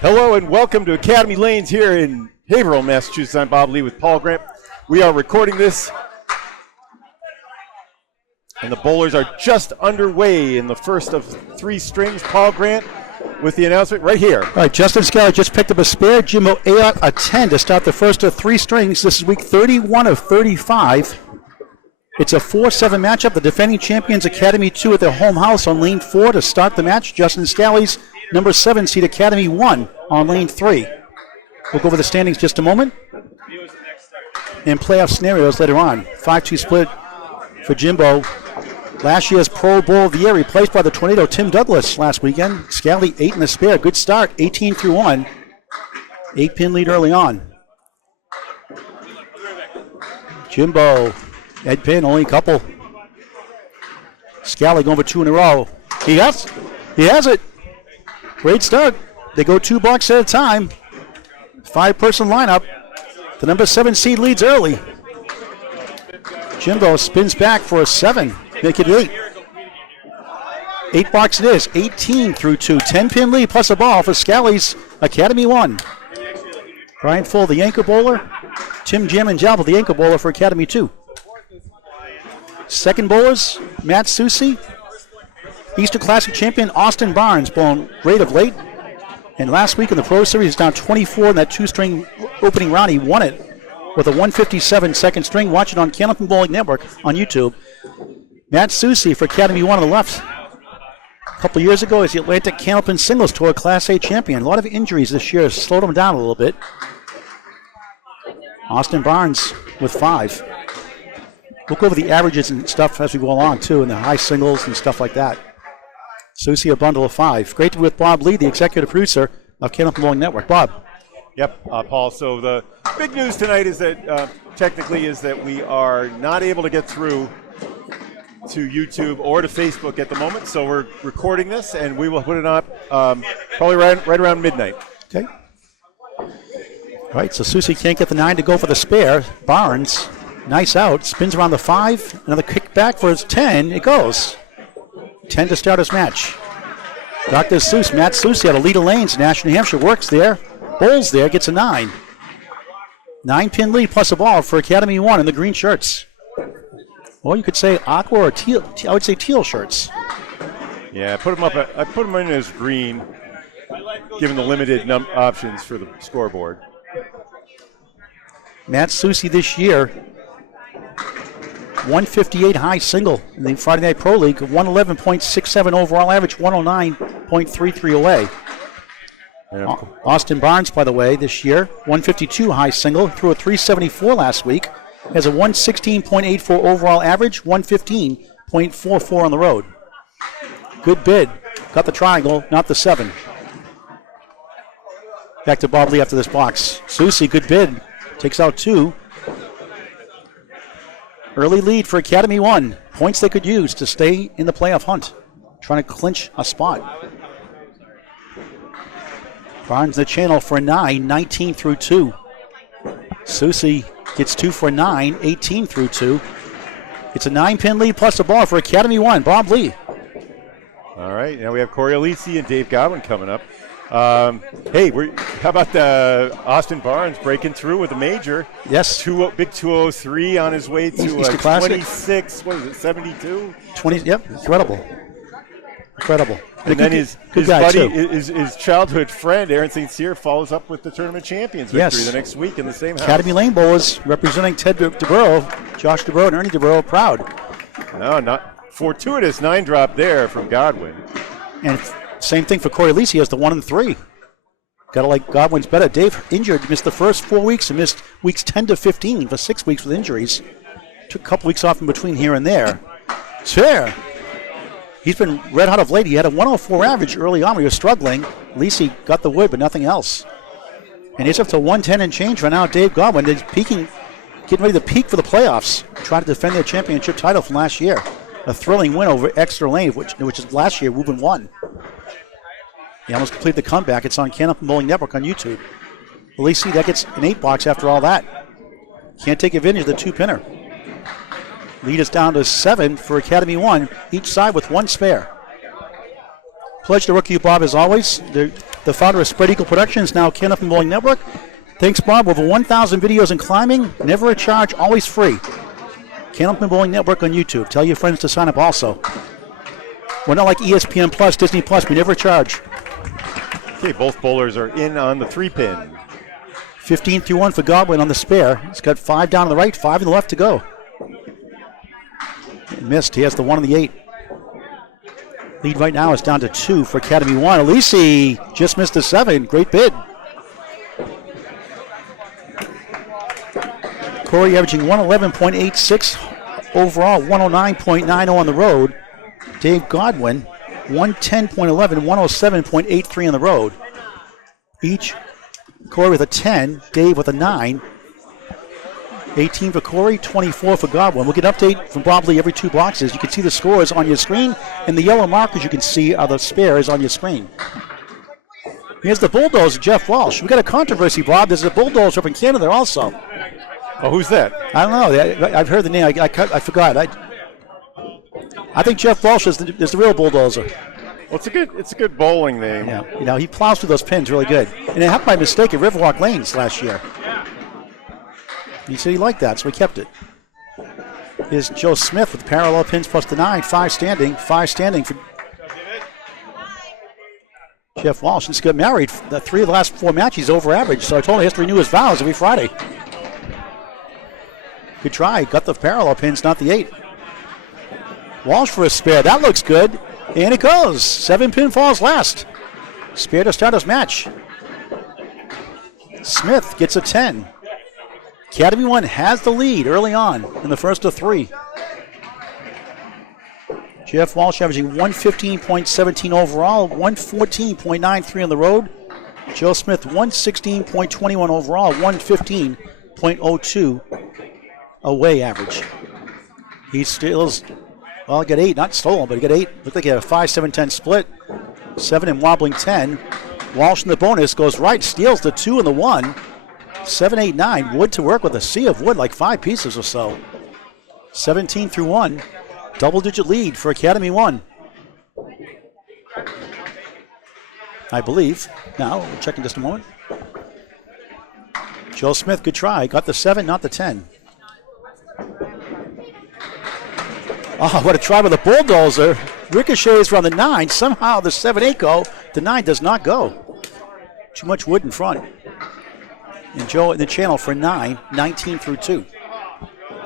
Hello and welcome to Academy Lanes here in Haverhill, Massachusetts. I'm Bob Lee with Paul Grant. We are recording this, and the bowlers are just underway in the first of three strings. Paul Grant with the announcement right here. All right, Justin Scali just picked up a spare. Jimbo Ayotte a 10 to start the first of three strings. This is week 31 of 35. It's a 4-7 matchup. The defending champions Academy 2 at their home house on lane 4 to start the match. Justin Scali's number 7 seed Academy1 on lane 3. We'll go over the standings just a moment. And playoff scenarios later on. 5-2 split for Jimbo. Last year's Pro Bowl of the Year replaced by the Tornado Tim Douglas last weekend. Scali 8 in the spare. Good start, 18-1. 8-pin lead early on. Jimbo, Ed Pin, only a couple. Scali going for 2 in a row. He has it. Great start. They go 2 blocks at a time. 5-person lineup. The number 7 seed leads early. Jimbo spins back for a 7. Make it 8. 8 blocks it is. 18-2. 10-pin lead plus a ball for Scali's Academy1. Brian Full, the anchor bowler. Tim Jam and Jalbert, the anchor bowler for Academy 2. Second bowlers, Matt Soucy. Easter Classic champion Austin Barnes, bowling great of late. And last week in the Pro Series, down 24 in that 2-string opening round. He won it with a 157 second string. Watch it on Candlepin Bowling Network on YouTube. Matt Soucy for Academy1 on the left. A couple years ago, as the Atlantic Candlepin Singles Tour Class A champion. A lot of injuries this year has slowed him down a little bit. Austin Barnes with 5. We'll go over the averages and stuff as we go along, too, and the high singles and stuff like that. Soucy a bundle of 5. Great to be with Bob Lee, the executive producer of Candlepin Bowling Network. Bob. Yep, Paul. So the big news tonight is that technically is that we are not able to get through to YouTube or to Facebook at the moment. So we're recording this, and we will put it up probably right around midnight. Okay. All right, so Soucy can't get the 9 to go for the spare. Barnes, nice out, spins around the 5. Another kick back for his 10. It goes. 10 to start his match. Dr. Seuss, Matt Soucy out of lead of lanes. National New Hampshire works there. Bowls there, gets a 9. 9-pin lead plus a ball for Academy1 in the green shirts. Or you could say aqua or teal. I would say teal shirts. Yeah, I put them in as green, given the limited options for the scoreboard. Matt Soucy this year, 158 high single in the Friday Night Pro League, 111.67 overall average, 109.33 away. Yeah. Austin Barnes, by the way, this year, 152 high single, threw a 374 last week, has a 116.84 overall average, 115.44 on the road. Good bid. Got the triangle, not the 7. Back to Bob Lee after this box. Soucy, good bid. Takes out 2. Early lead for Academy1. Points they could use to stay in the playoff hunt. Trying to clinch a spot. Barnes the channel for a 9, 19-2. Soucy gets 2 for 9, 18-2. It's a 9-pin lead plus a ball for Academy1. Bob Lee. All right, now we have Cory, Aleci, and Dave Godwin coming up. Hey, how about Austin Barnes breaking through with a major? Yes. Big 203 on his way to 26, what is it, 72? 20, yep, incredible. And then his buddy, his childhood friend, Aaron St. Cyr, follows up with the tournament champions victory the next week in the same house. Academy Lane Bowlers representing Ted DeBurrow, Josh DeBurrow, and Ernie DeBurrow proud. No, not fortuitous 9-drop there from Godwin. And same thing for Cory Aleci, has the 1 and 3. Gotta like Godwin's better. Dave injured, missed the first 4 weeks and missed weeks 10 to 15 for 6 weeks with injuries. Took a couple weeks off in between here and there. Cyr. He's been red hot of late. He had a 104 average early on when he was struggling. Aleci got the wood, but nothing else. And he's up to 110 and change right now. Dave Godwin is peaking, getting ready to peak for the playoffs. Trying to defend their championship title from last year. A thrilling win over Exeter Lane, which is last year, Reuben won. He almost completed the comeback. It's on Candlepin Bowling Network on YouTube. Aleci, that gets an 8 box after all that. Can't take advantage of the 2-pinner. Lead is down to 7 for Academy1, each side with 1 spare. Pledge to rookie, Bob, as always. the founder of Spread Eagle Productions, now Candlepin Bowling Network. Thanks, Bob. Over 1,000 videos in climbing, never a charge, always free. Candlepin Bowling Network on YouTube. Tell your friends to sign up also. We're not like ESPN Plus, Disney Plus. We never charge. Okay, both bowlers are in on the 3-pin. 15-1 for Godwin on the spare. He's got 5 down on the right, 5 on the left to go. Missed. He has the 1 on the 8. Lead right now is down to 2 for Academy1. Aleci just missed the 7. Great bid. Cory averaging 111.86 overall, 109.90 on the road. Dave Godwin, 110.11, 107.83 on the road. Each Cory with a 10, Dave with a 9. 18 for Cory, 24 for Godwin. We'll get an update from Bob Lee every 2 boxes. You can see the scores on your screen, and the yellow markers you can see are the spares on your screen. Here's the bulldozer, Jeff Walsh. We got a controversy, Bob. There's a bulldozer up in Canada also. Oh, who's that? I don't know. I've heard the name. I forgot. I think Jeff Walsh is the real bulldozer. Well, it's a good bowling name. Yeah, he plows through those pins really good. And it happened by mistake at Riverwalk Lanes last year. He said he liked that, so he kept it. Here's Joe Smith with parallel pins plus the 9, 5 standing for Jeff Walsh. He's got married. The 3 of the last 4 matches over average, so I told him he has to renew his vows every Friday. Good try. Got the parallel pins, not the 8. Walsh for a spare. That looks good. And it goes. 7 pinfalls last. Spare to start his match. Smith gets a 10. Academy1 has the lead early on in the first of 3. Jeff Walsh averaging 115.17 overall, 114.93 on the road. Joe Smith 116.21 overall, 115.02 away average. He steals, well, he got 8, not stolen, but he got 8. Looked like he had a 5-7-10 split. 7 and wobbling 10. Walsh in the bonus goes right, steals the 2 and the 1. 7, 8, 9. Wood to work with a sea of wood, like 5 pieces or so. 17-1. Double-digit lead for Academy1. I believe. Now, we'll check in just a moment. Joe Smith, good try. Got the 7, not the 10. Oh, what a try with the bulldozer. Ricochets around the 9. Somehow the 7-8 go. The 9 does not go. Too much wood in front. And Joe in the channel for 9, 19-2.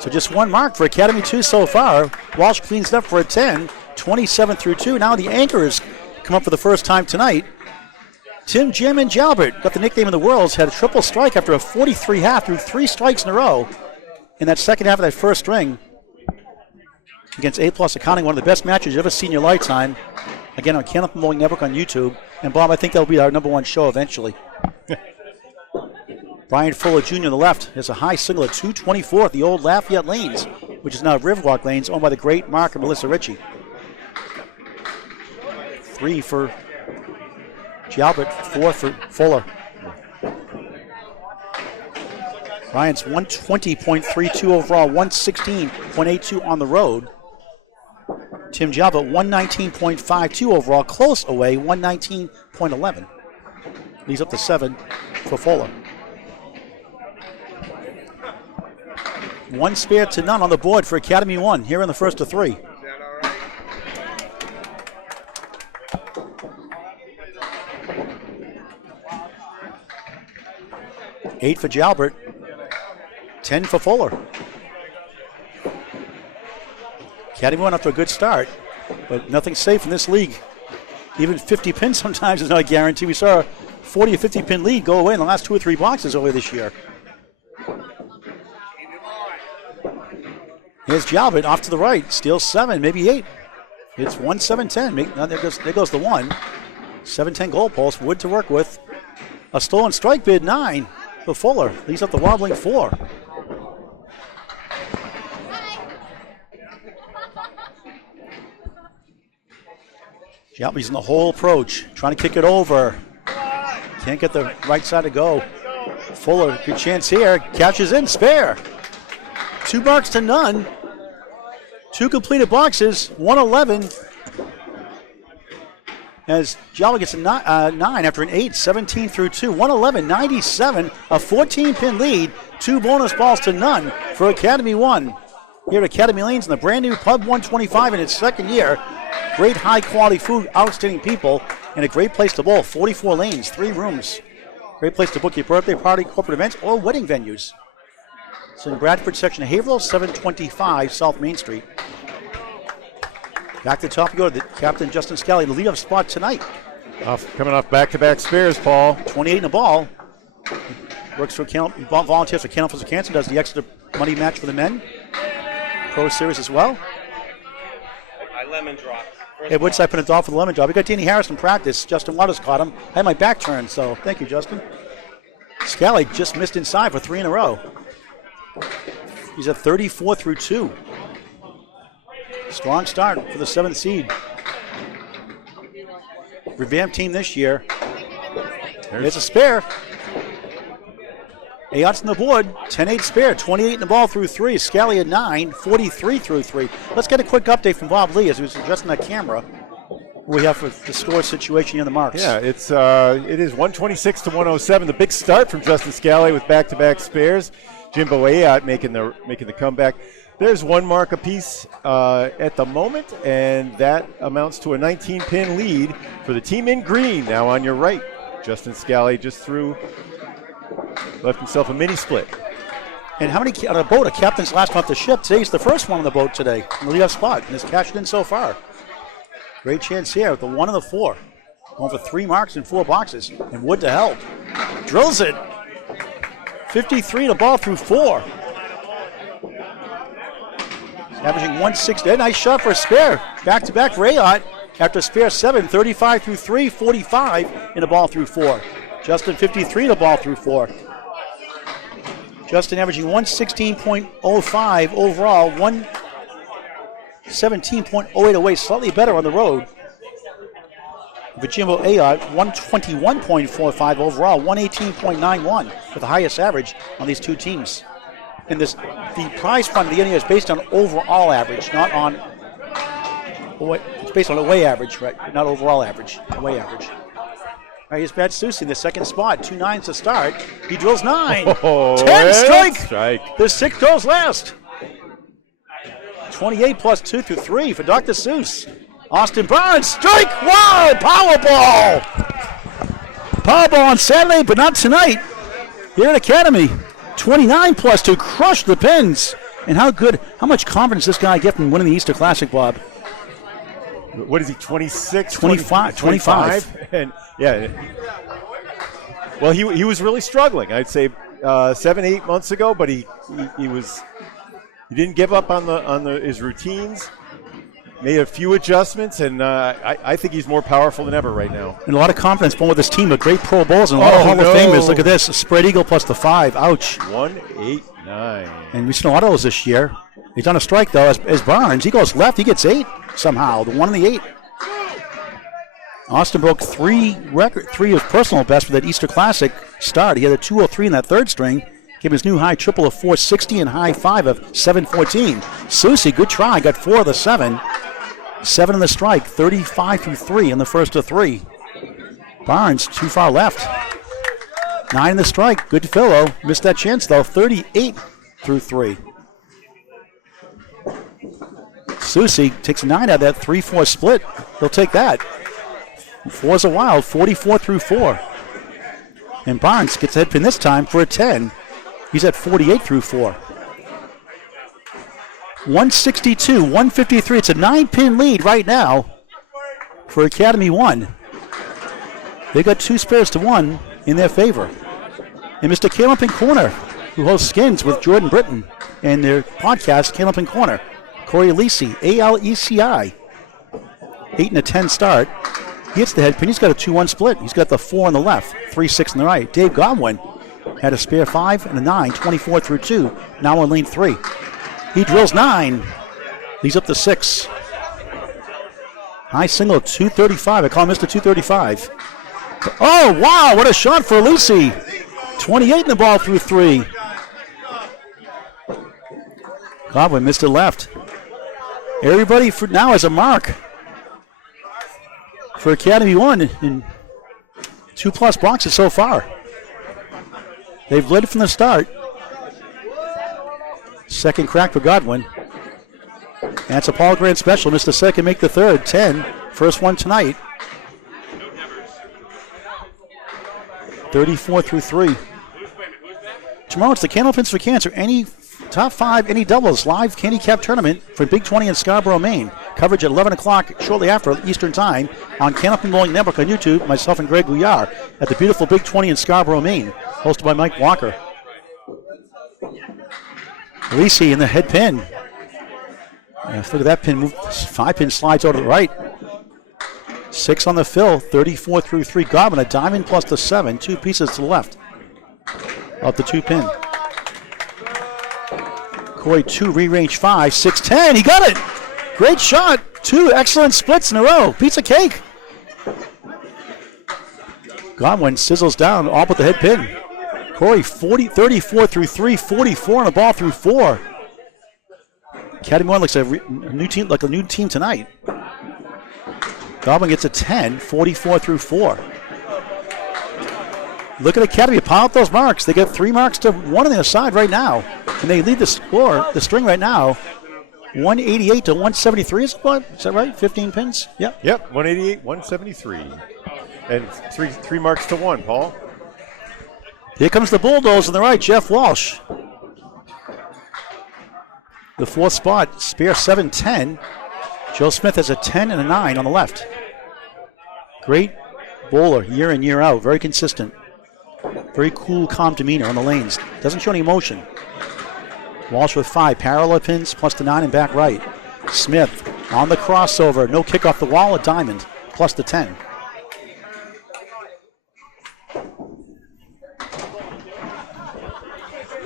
So just 1 mark for Academy2 so far. Walsh cleans it up for a 10, 27-2. Now the anchors come up for the first time tonight. Tim, Jim, and Jalbert got the nickname in the Worlds, had a triple strike after a 43 half, through 3 strikes in a row in that second half of that first string against A+ Accounting, one of the best matches you've ever seen in your lifetime. Again, on Candlepin Bowling Network on YouTube. And Bob, I think that'll be our #1 show eventually. Brian Fuller Jr. on the left has a high single at 224 at the old Lafayette Lanes, which is now Riverwalk Lanes, owned by the great Mark and Melissa Ritchie. 3 for Jalbert, 4 for Fuller. Brian's 120.32 overall, 116.82 on the road. Tim Jalbert, 119.52 overall, close away, 119.11. Leaves up to 7 for Fuller. 1 spare to none on the board for Academy1 here in the first of 3. Eight for Jalbert, 10 for Fuller. Academy1 off to a good start, but nothing's safe in this league. Even 50 pins sometimes is not a guarantee. We saw a 40 or 50 pin lead go away in the last 2 or 3 boxes earlier this year. Here's Jalbert off to the right, steals 7, maybe 8. It's 1-7-10. Now there goes the 1. 7-10 goal post, wood to work with. A stolen strike bid, 9 for Fuller. Leaves up the wobbling 4. Jalbert's in the whole approach, trying to kick it over. Can't get the right side to go. Fuller, good chance here. Catches in, spare. 2 marks to none. 2 completed boxes, 111. as Jalbert gets a 9 after an 8, 17 through 2, 111, 97, a 14-pin lead, 2 bonus balls to none for Academy 1. Here at Academy Lanes in the brand new Pub 125 in its second year. Great high-quality food, outstanding people, and a great place to bowl. 44 lanes, 3 rooms. Great place to book your birthday party, corporate events, or wedding venues. It's in Bradford section of Haverhill, 725 South Main Street. Back to the top you go to the captain, Justin Scali, the leadoff spot tonight. Coming off back-to-back spares, Paul. 28 in the ball. Works for volunteers for Candlepin Cancer, does the extra money match for the men. Pro Series as well. I lemon dropped. Hey, Woodside put it off for the lemon drop. We got Danny Harris in practice. Justin Waters caught him. I had my back turned, so thank you, Justin. Scali just missed inside for 3 in a row. He's at 34 through 2. Strong start for the 7th seed. Revamped team this year. There's a spare. Ayotte's on the board, 10-8 spare, 28 in the ball through 3. Scali at 9, 43 through 3. Let's get a quick update from Bob Lee as he was adjusting that camera. We have for the score situation here in the marks. Yeah, it is 126 to 107. The big start from Justin Scali with back-to-back spares. Jimbo Ayotte making the comeback. There's 1 mark apiece at the moment, and that amounts to a 19-pin lead for the team in green. Now on your right, Justin Scali just left himself a mini split. And how many on a boat? A captain's last one off the ship. Today's the first one on the boat today in the leadoff spot, and has cashed in so far. Great chance here with the 1 and the 4. Going for 3 marks in 4 boxes, and Wood to help. Drills it. 53 to ball through 4. Averaging 160. Nice shot for a spare. Back-to-back Ayotte after spare 7. 35 through 3, 45 in the ball through 4. Justin 53 to ball through 4. Justin averaging 116.05 overall, 117.08 away, slightly better on the road. Jimbo Ayotte 121.45 overall, 118.91 with the highest average on these 2 teams. And the prize fund at the end is based on overall average, not on it's based on away average, right? Not overall average, away average. All right, here's Pat Soucy in the second spot. 2 9s to start. He drills 9. 10 strike. The 6 goes last. 28 plus 2 through 3 for Dr. Seuss. Austin Barnes, strike. Wow, Powerball. Powerball on Saturday, but not tonight. Here at Academy. 29 plus 2, crushed the pins. And how much confidence this guy get from winning the Easter Classic, Bob? What is he, 26? 25. And yeah. Well, he was really struggling. I'd say 7-8 months ago, but he didn't give up on his routines. Made a few adjustments, and I think he's more powerful than ever right now. And a lot of confidence pulling with this team, with great Pro Bowls and a lot of Hall of Famers. Look at this, a spread eagle plus the 5. Ouch. 1-8-9. And we've seen a lot of those this year. He's on a strike, though, as Barnes. He goes left, he gets 8 somehow, the 1 and the 8. Austin broke 3 of his personal best for that Easter Classic start. He had a 203 in that 3rd string. Gave him his new high triple of 460 and high 5 of 714. Soucy, good try, got 4 of the 7. 7 in the strike, 35 through 3 in the first of 3. Barnes, too far left. 9 in the strike, good fill, missed that chance though, 38 through 3. Soucy takes 9 out of that 3-4 split. He'll take that. 4's a wild, 44 through 4. And Barnes gets a head pin this time for a 10. He's at 48 through 4. 162, 153. It's a 9-pin lead right now for Academy 1. They got 2 spares to 1 in their favor. And Mr. Candlepin Corner, who hosts Skins with Jordan Britton and their podcast, Candlepin Corner. Cory Aleci, Aleci. 8 and a 10 start. He hits the head pin. He's got a 2-1 split. He's got the 4 on the left, 3-6 on the right. Dave Godwin had a spare 5 and a 9, 24 through 2. Now on lane 3. He drills 9. He's up to 6. High single, 235. I call him Mr. 235. Oh, wow, what a shot for Aleci. 28 in the ball through 3. Godwin missed it left. Everybody for now has a mark. for Academy 1 in 2+ boxes so far. They've led from the start. Second crack for Godwin. That's a Paul Grant special. Missed the second, make the third. 10. First one tonight. 34 through 3. Tomorrow it's the Candlepins for Cancer. Any top 5, any doubles live handicap tournament for Big 20 in Scarborough, Maine. Coverage at 11 o'clock shortly after Eastern Time on Candlepin Bowling Network on YouTube. Myself and Greg Gouillard at the beautiful Big 20 in Scarborough, Maine. Hosted by Mike Walker. Aleci in the head pin. Look at that pin move. 5 pin slides over to the right. 6 on the fill. 34 through 3. Godwin a diamond plus the 7. 2 pieces to the left. Up the 2 pin. Cory 2, rearrange 5, 6-10. He got it. Great shot. 2 excellent splits in a row. Pizza cake. Godwin sizzles down all but the head pin. Cory 34 through 3, 44 on the ball through 4. Academy 1 looks a new team, like a new team tonight. Godwin gets a 10, 44 through 4. Look at Academy, pile up those marks. They get 3 marks to 1 on their side right now. And they lead the score, the string right now, 188 to 173. Is that right? 15 pins? Yep. Yep, 188, 173. And three marks to 1, Paul. Here comes the Bulldoze on the right, Jeff Walsh. The 4th spot, spare 7-10. Joe Smith has a 10 and a 9 on the left. Great bowler year in, year out. Very consistent. Very cool, calm demeanor on the lanes. Doesn't show any emotion. Walsh with 5 parallel pins plus the 9 and back right. Smith on the crossover. No kick off the wall, a diamond plus the 10.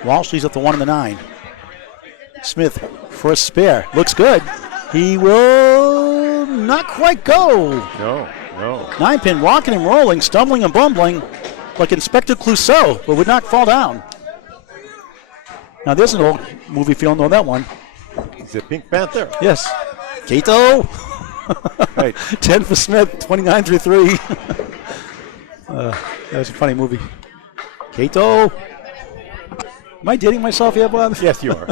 Walsh leads up the 1 and the 9. Smith for a spare. Looks good. He will not quite go. No. 9 pin rocking and rolling, stumbling and bumbling like Inspector Clouseau, but would not fall down. Now there's an old movie if you don't know that one. He's a Pink Panther. Yes. Kato. Right. 10 for Smith, 29 through 3. That was a funny movie. Kato. Am I dating myself yet, Bob? Yes, you are.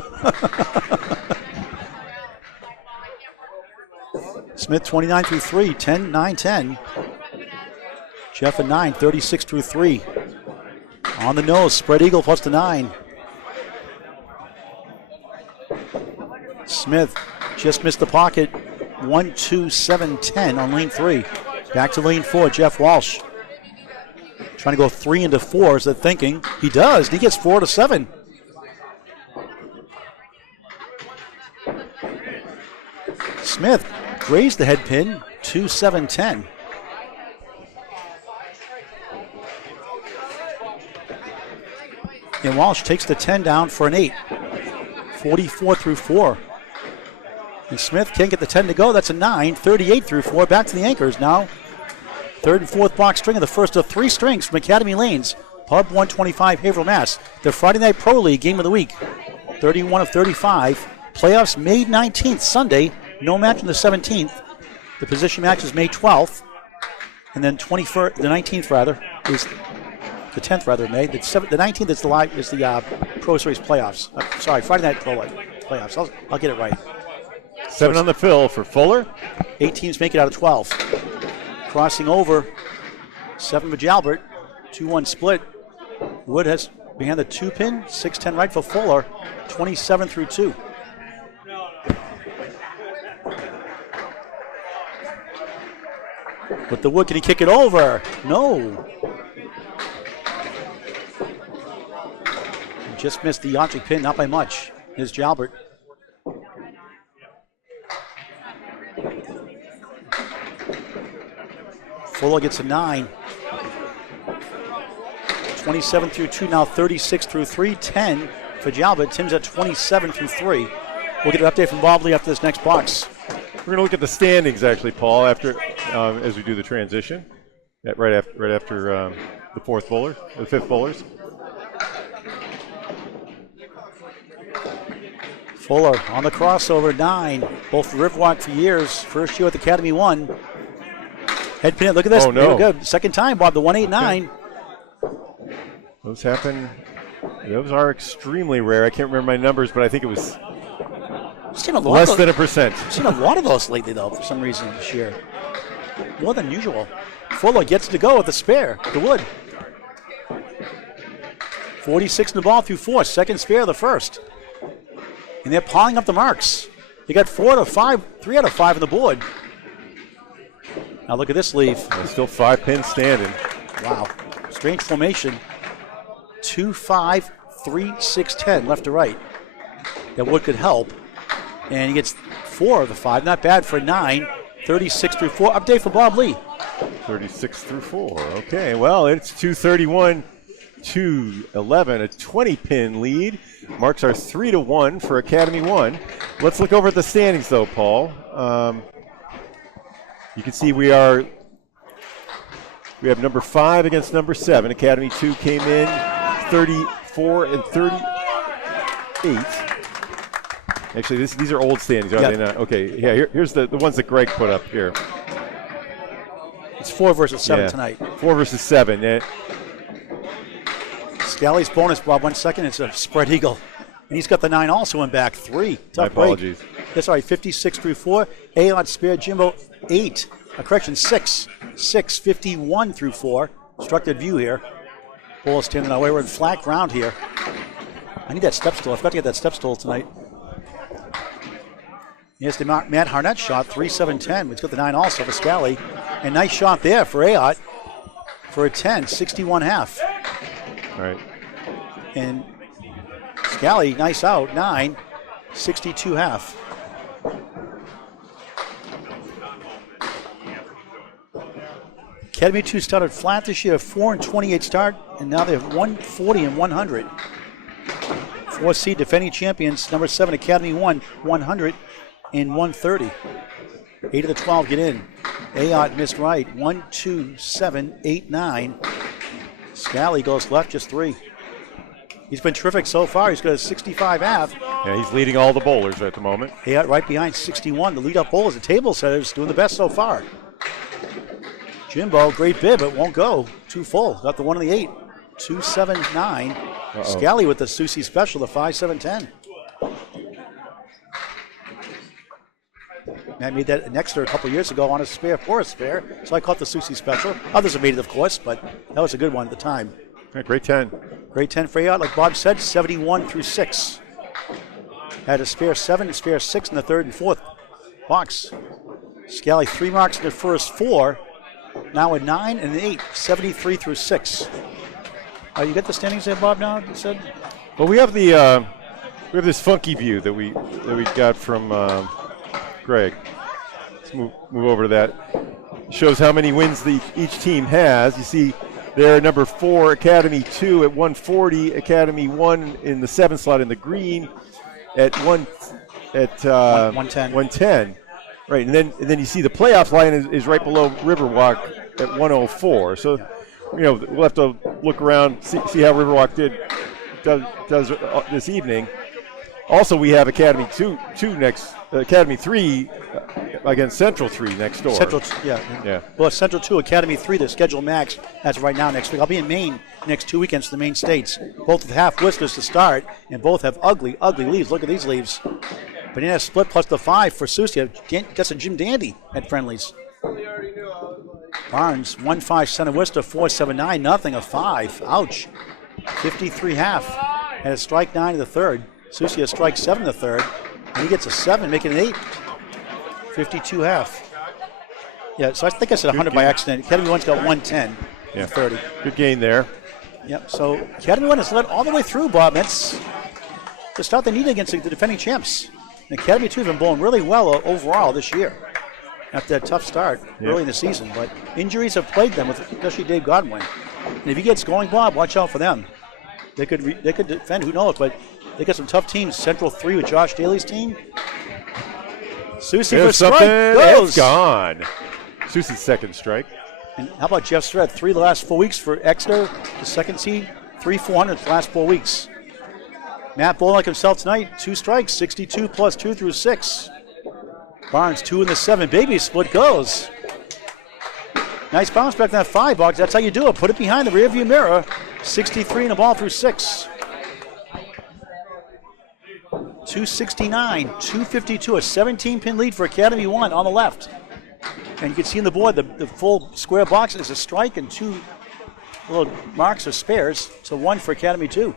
Smith 29 through 3, 10, 9, 10. Jeff a 9, 36 through 3. On the nose, spread eagle plus the 9. Smith just missed the pocket. 1, 2, 7, 10 on lane 3. Back to lane 4, Jeff Walsh. Trying to go 3 into 4 is the thinking. He does. He gets 4 to 7. Smith grazed the head pin, 2, 7, 10. And Walsh takes the 10 down for an 8. 44 through 4. And Smith can't get the 10 to go. That's a 9. 38 through 4. Back to the anchors now. 3rd and 4th box string of the first of 3 strings from Academy Lanes. Pub 125 Haverhill, Mass. The Friday Night Pro League game of the week. 31 of 35. Playoffs May 19th, Sunday. No match on the 17th. The position match is May 12th. And then the 19th rather, is the 10th rather, May. The 19th is the Pro Series playoffs. Sorry, Friday Night Pro League playoffs. I'll get it right. 7 on the fill for Fuller. 8 teams make it out of 12. Crossing over, 7 for Jalbert. 2-1 split. Wood has behind the 2 pin. 6-10 right for Fuller. 27 through 2. With the wood, can he kick it over? No. Just missed the Ayotte pin, not by much. Here's Jalbert. Fuller gets a 9. 27 through 2, now 36 through 3. 10 for Jalbert. Tim's at 27 through 3. We'll get an update from Bob Lee after this next box. We're going to look at the standings, actually, Paul, after as we do the transition, right after the 4th bowler, the 5th bowlers. Fuller on the crossover, 9. Both Riverwalk for years. First year with Academy 1. Head pin it. Look at this. Oh, no. Good. Second time, Bob, the 189. Those happen. Those are extremely rare. I can't remember my numbers, but I think it was less than 1%. I've seen a lot of those lately, though, for some reason this year. More than usual. Fuller gets to go with the spare. The wood. 46 in the ball through 4. Second spare of the first. And they're piling up the marks. You got 4 out of 5, 3 out of 5 on the board. Now look at this leave. There's still 5 pins standing. Wow. Strange formation. 2, 5, 3, 6, 10, left to right. That wood could help. And he gets 4 of the 5. Not bad for 9. 36 through 4. Update for Bob Lee. 36 through 4. Okay, well, it's 231 to 11, a 20-pin lead. Marks are 3-1 for Academy 1. Let's look over at the standings, though, Paul. You can see we have number 5 against number 7. Academy 2 came in 34 and 38. Actually, these are old standings, are they not? Okay, yeah, here's the ones that Greg put up here. It's 4 versus 7 tonight. 4 versus 7. Scali's bonus, Bob, 1 second. It's a spread eagle. And he's got the 9 also in back. 3. Tough My apologies. Break. That's all right. 56 through 4. Ayotte spare Jimbo 8. Correction, 6. 6, 51 through 4. Obstructed view here. Ball standing our way. We're in flat ground here. I need that step stool. I forgot to get that step stool tonight. Here's the Matt Harnett shot, 3-7-10. He's got the 9 also for Scali. And nice shot there for Ayotte for a 10, 61.5. All right. And Scali, nice out, 9, 62.5. Academy 2 started flat this year, 4-28 start, and now they have 140 and 100. 4 seed defending champions, number 7 Academy 1, 100 and 130. 8 of the 12 get in. Ayotte missed right, 1, 2, 7, 8, 9. Scali goes left, just 3. He's been terrific so far. He's got a 65.5. Yeah, he's leading all the bowlers at the moment. Ayotte right behind 61. The lead-up bowlers, the table setters, doing the best so far. Jimbo, great bid, but won't go. Too full. Got the 1 on the 8. 2, 7, 9. Scali with the Soucy special, the 5, 7, 10. Matt made that next a couple years ago on a spare for a spare, so I caught the Soucy special. Others have made it, of course, but that was a good one at the time. Yeah, great 10. Great 10 for Ayotte, like Bob said, 71 through 6. Had a spare 7 and spare 6 in the 3rd and 4th box. Scali 3 marks in the first 4. Now a 9 and an 8, 73 through 6. You get the standings there, Bob, now, you said? Well, we have this funky view that we got from Greg. Let's move over to that. Shows how many wins each team has. You see there number 4, Academy 2 at 140, Academy 1 in the 7th slot in the green at 110. 110. Right, and then you see the playoff line is right below Riverwalk at 104. So, we'll have to look around, see how Riverwalk does this evening. Also, we have Academy 2 next, Academy 3 against Central 3 next door. Central, yeah. Well, Central 2, Academy 3, the scheduled max as of right now next week. I'll be in Maine next 2 weekends to the Maine states. Both with half whiskers to start, and both have ugly, ugly leaves. Look at these leaves. Banana split plus the 5 for Soucy. Gets a Jim Dandy at friendlies. Barnes, 1-5 center Worcester, 4-7-9, nothing, a 5. Ouch. 53 half. Had a strike 9 in the 3rd. Soucy a strike 7 in the 3rd. And he gets a 7, making it 8. 52 half. Yeah, so I think I said 100 by accident. Academy 1's got 110. Yeah. 30. Good gain there. Yep, so Academy 1 has led all the way through, Bob. That's the start they need against the defending champs. And Academy 2 have been bowling really well overall this year after that tough start early in the season. But injuries have plagued them, with especially Dave Godwin. And if he gets going, Bob, watch out for them. They could defend, who knows, but they got some tough teams. Central 3 with Josh Daly's team. Soucy for strike goes. It's gone. Soucy's second strike. And how about Jeff Strat? 3 the last 4 weeks for Exeter, the second seed. 3 400 the last 4 weeks. Matt bowling like himself tonight. 2 strikes, 62 plus 2 through 6. Barnes 2 in the 7. Baby split goes. Nice bounce back in that 5 box. That's how you do it. Put it behind the rearview mirror. 63 and a ball through 6. 269, 252, a 17-pin lead for Academy1 on the left. And you can see on the board the full square box is a strike and 2 little marks or spares. So 1 for Academy2.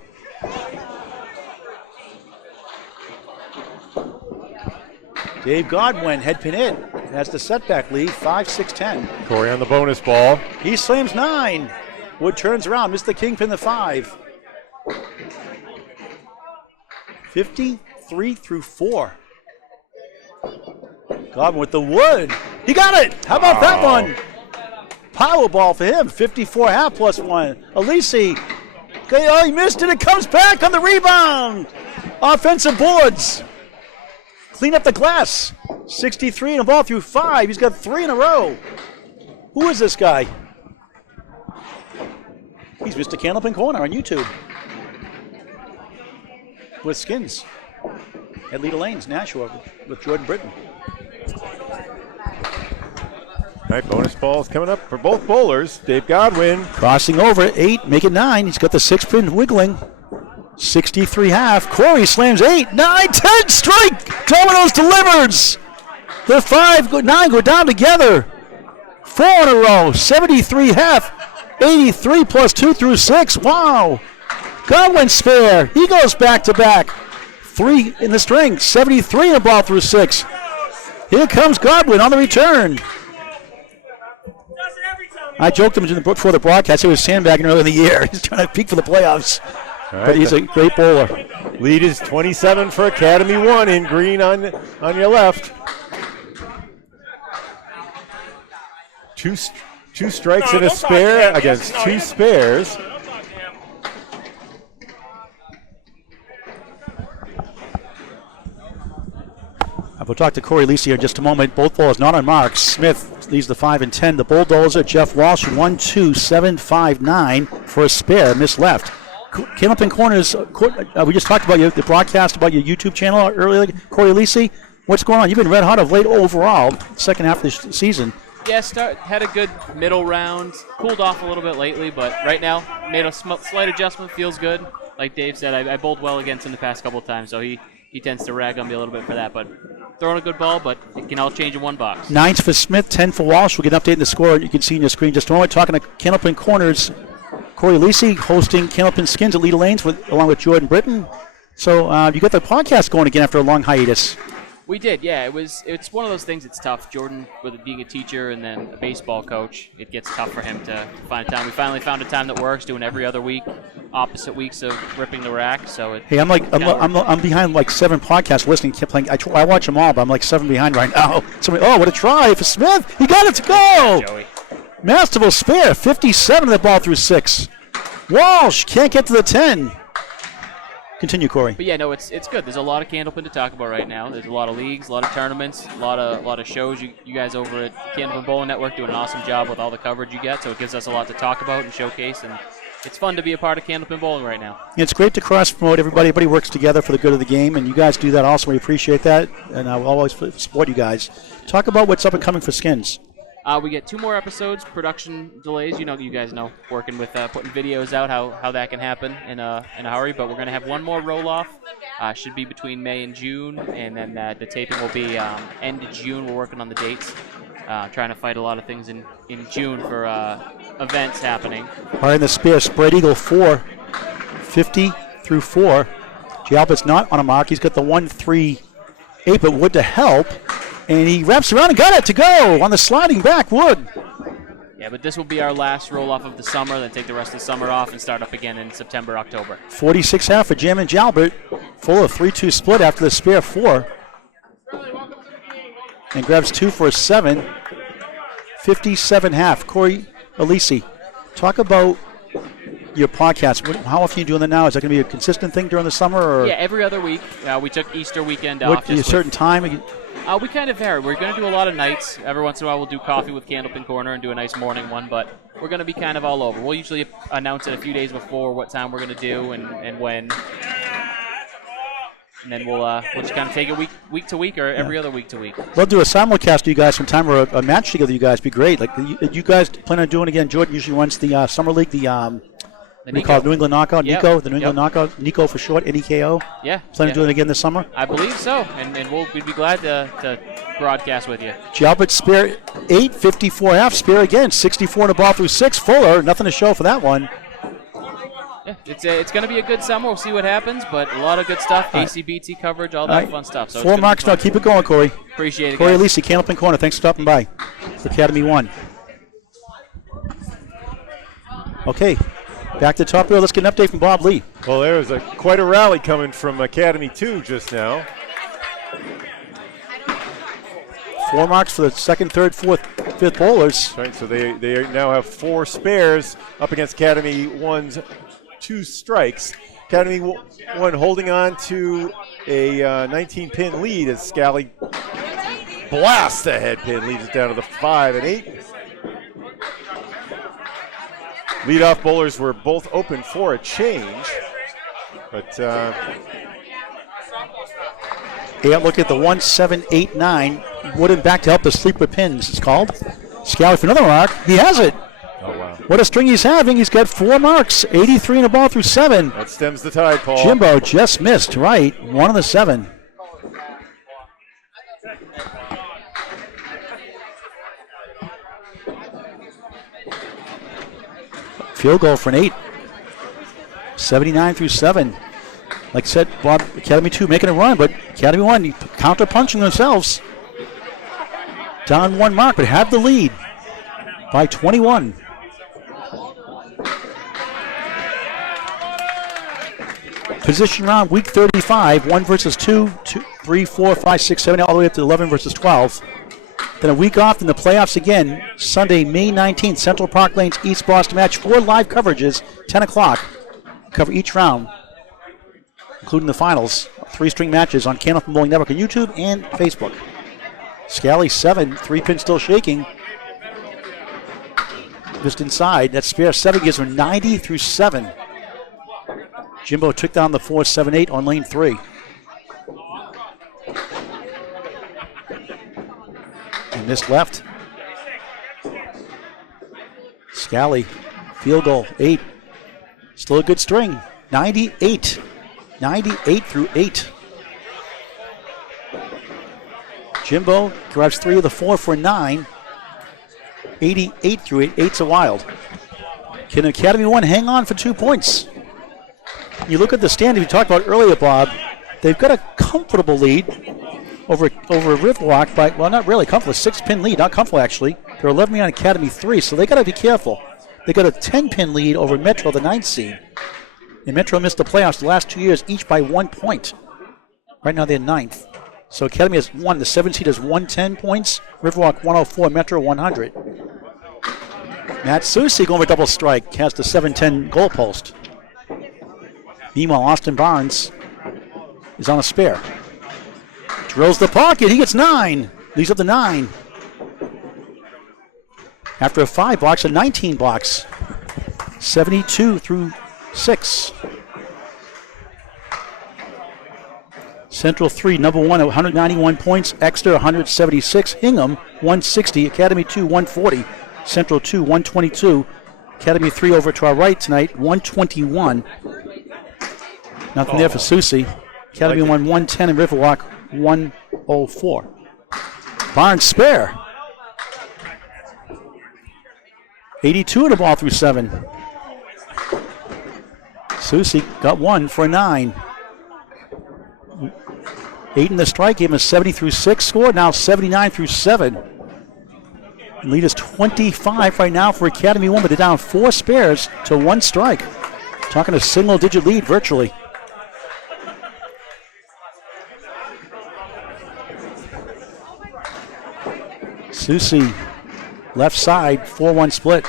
Dave Godwin, head pin in. Has the setback lead, 5-6-10. Cory on the bonus ball. He slams 9. Wood turns around, missed the kingpin, the 5. 53 through 4. Godwin with the wood. He got it! How about that one? Power ball for him, 54 half plus 1. Aleci. Okay, oh, he missed it. It comes back on the rebound. Offensive boards. Clean up the glass. 63 and a ball through 5. He's got 3 in a row. Who is this guy? He's Mr. Candlepin Corner on YouTube. With Skins. At Leda Lanes, Nashua with Jordan Britton. All right, bonus balls coming up for both bowlers. Dave Godwin. Crossing over, 8, make it 9. He's got the 6-pin wiggling. 63 half. Cory slams 8, 9, 10, strike! Domino's delivers! The 5, 9 go down together. 4 in a row, 73 half. 83 plus 2 through 6. Wow! Godwin spare. He goes back to back. 3 in the string. 73 in a ball through 6. Here comes Godwin on the return. I joked him before the broadcast. He was sandbagging earlier in the year. He's trying to peak for the playoffs. Right, but he's a great bowler. Lead is 27 for Academy1 in green on your left. Two strikes and a spare against 2 spares. We'll talk to Cory Aleci in just a moment. Both balls not on marks. Smith leaves the 5 and 10. The bulldozer, Jeff Walsh, 1, 2, 7, 5, 9 for a spare. Miss left. Candlepin Corners, we just talked about the broadcast about your YouTube channel earlier. Cory Aleci, what's going on? You've been red hot of late overall, second half of this season. Yeah, had a good middle round. Cooled off a little bit lately, but right now made a slight adjustment. Feels good. Like Dave said, I bowled well against him the past couple of times, so he tends to rag on me a little bit for that. But throwing a good ball, but it can all change in one box. 9s for Smith, 10 for Walsh. We'll get an update in the score. You can see on your screen just a moment. Talking to Candlepin Corners, Cory Aleci hosting Candlepin Skins at Leda Lanes along with Jordan Britton. So you got the podcast going again after a long hiatus. We did, yeah. It's one of those things. It's tough. Jordan, with being a teacher and then a baseball coach, it gets tough for him to find a time. We finally found a time that works, doing every other week, opposite weeks of ripping the rack. So hey, I'm behind like 7 podcasts listening. Kept playing. I watch them all, but I'm like 7 behind right now. What a try for Smith! He got it to go. Joey. Masterful spare, 57 of the ball through 6. Walsh can't get to the 10. Continue, Cory. But yeah, no, it's good. There's a lot of Candlepin to talk about right now. There's a lot of leagues, a lot of tournaments, a lot of shows. You guys over at Candlepin Bowling Network do an awesome job with all the coverage you get, so it gives us a lot to talk about and showcase, and it's fun to be a part of Candlepin Bowling right now. It's great to cross-promote everybody. Everybody works together for the good of the game, and you guys do that also. We appreciate that, and I will always support you guys. Talk about what's up and coming for Skins. We get 2 more episodes, production delays. You guys know, working with putting videos out, how that can happen in a hurry. But we're going to have 1 more roll-off. Should be between May and June, and then the taping will be end of June. We're working on the dates, trying to fight a lot of things in June for events happening. All right, the spear, spread eagle 4, 50 through 4. Jalbert's not on a mark. He's got the 1-3-8, but Wood to help. And he wraps around and got it to go on the sliding back, Wood. Yeah, but this will be our last roll-off of the summer, then take the rest of the summer off and start up again in September, October. 46 half for Jam and Jalbert, full of 3-2 split after the spare 4. And grabs 2 for a 7. 57 half. Cory Aleci, talk about your podcast. How often are you doing that now? Is that going to be a consistent thing during the summer? Or? Yeah, every other week. We took Easter weekend off. A certain time? We kind of vary. We're going to do a lot of nights. Every once in a while we'll do coffee with Candlepin Corner and do a nice morning one, but we're going to be kind of all over. We'll usually announce it a few days before what time we're going to do and when. and then we'll just kind of take it week to week or every other week to week. We'll do a simulcast to you guys sometime or a match together. You guys be great. Like you guys plan on doing again. Jordan usually runs the summer league, the we call it New England Knockout. Yep. Nico, the New England Knockout. Nico for short. NEKO. Yeah. Plan on doing it again this summer. I believe so, and we'd be glad to broadcast with you. Jalbert Spear 8, 54F. Spear again 64 in the ball through 6. Fuller, nothing to show for that one. Yeah, it's going to be a good summer. We'll see what happens, but a lot of good stuff. ACBT coverage, all that fun stuff. So 4 marks now. Keep it going, Cory. Appreciate it, Cory guys. Aleci, Candlepin Corner. Thanks for stopping by. It's Academy1. Okay, back to top row. Let's get an update from Bob Lee. Well, there was quite a rally coming from Academy 2 just now. 4 marks for the second, third, fourth, fifth bowlers. Right, so they now have 4 spares up against Academy 1's 2 strikes. Academy 1 holding on to a 19-pin lead as Scali blasts ahead pin, leads it down to the 5 and 8. Leadoff bowlers were both open for a change, but Look at the 1, 7, 8, 9. Wooden back to help the sleeper pins, it's called. Scali for another mark. He has it. oh wow, What a string he's having. He's got 4 marks. 83 in the ball through 7. that stems the tide, Paul. Jimbo just missed, right. 1 on the 7. Field goal for an 8. 79 through 7. Like I said, Bob, Academy 2 making a run, but Academy 1 counter-punching themselves. Down 1 mark, but have the lead by 21. Position round, week 35, 1 versus 2, 3, 4, 5, 6, 7, all the way up to 11 versus 12. Then a week off in the playoffs again, Sunday, May 19th, Central Park Lanes, East Boston match. 4 live coverages, 10 o'clock. Cover each round, including the finals. 3 string matches on Candlepin Bowling Network on YouTube and Facebook. Scali 7, 3 pin still shaking. Just inside, that spare 7 gives her 90 through 7. Jimbo took down the 4, 7, 8 on lane 3. And missed left. Scali, field goal, 8. Still a good string, 98. 98 through 8. Jimbo grabs 3 of the 4 for 9. 88 through 8. 8's a wild. Can Academy 1 hang on for 2 points? You look at the standing we talked about earlier, Bob. They've got a comfortable lead over Riverwalk by, well, not really comfortable, 6-pin lead, not comfortable actually. They're 11 on Academy 3, so they got to be careful. They got a 10-pin lead over Metro, the 9th seed. And Metro missed the playoffs the last 2 years, each by 1 point. Right now they're 9th. So Academy has 1. The 7th seed has 110 points. Riverwalk 104, Metro 100. Matt Soucy going for double strike, has the 7-10 goalpost. Meanwhile, Austin Barnes is on a spare. Drills the pocket, he gets 9. Leaves up to 9. After a 5 blocks, a 19 blocks. 72 through 6. Central 3, number 1 at 191 points. Exeter 176. Hingham 160. Academy 2, 140. Central 2, 122. Academy 3 over to our right tonight, 121. Nothing there for Soucy. Academy 1, 110, and Riverwalk 104. Barnes spare. 82 in the ball through 7. Soucy got 1 for a 9. 8 in the strike, gave him a 70 through 6 score, now 79 through 7. Lead is 25 right now for Academy 1, but they're down 4 spares to 1 strike. Talking a single-digit lead virtually. Soucy, left side, 4-1 split.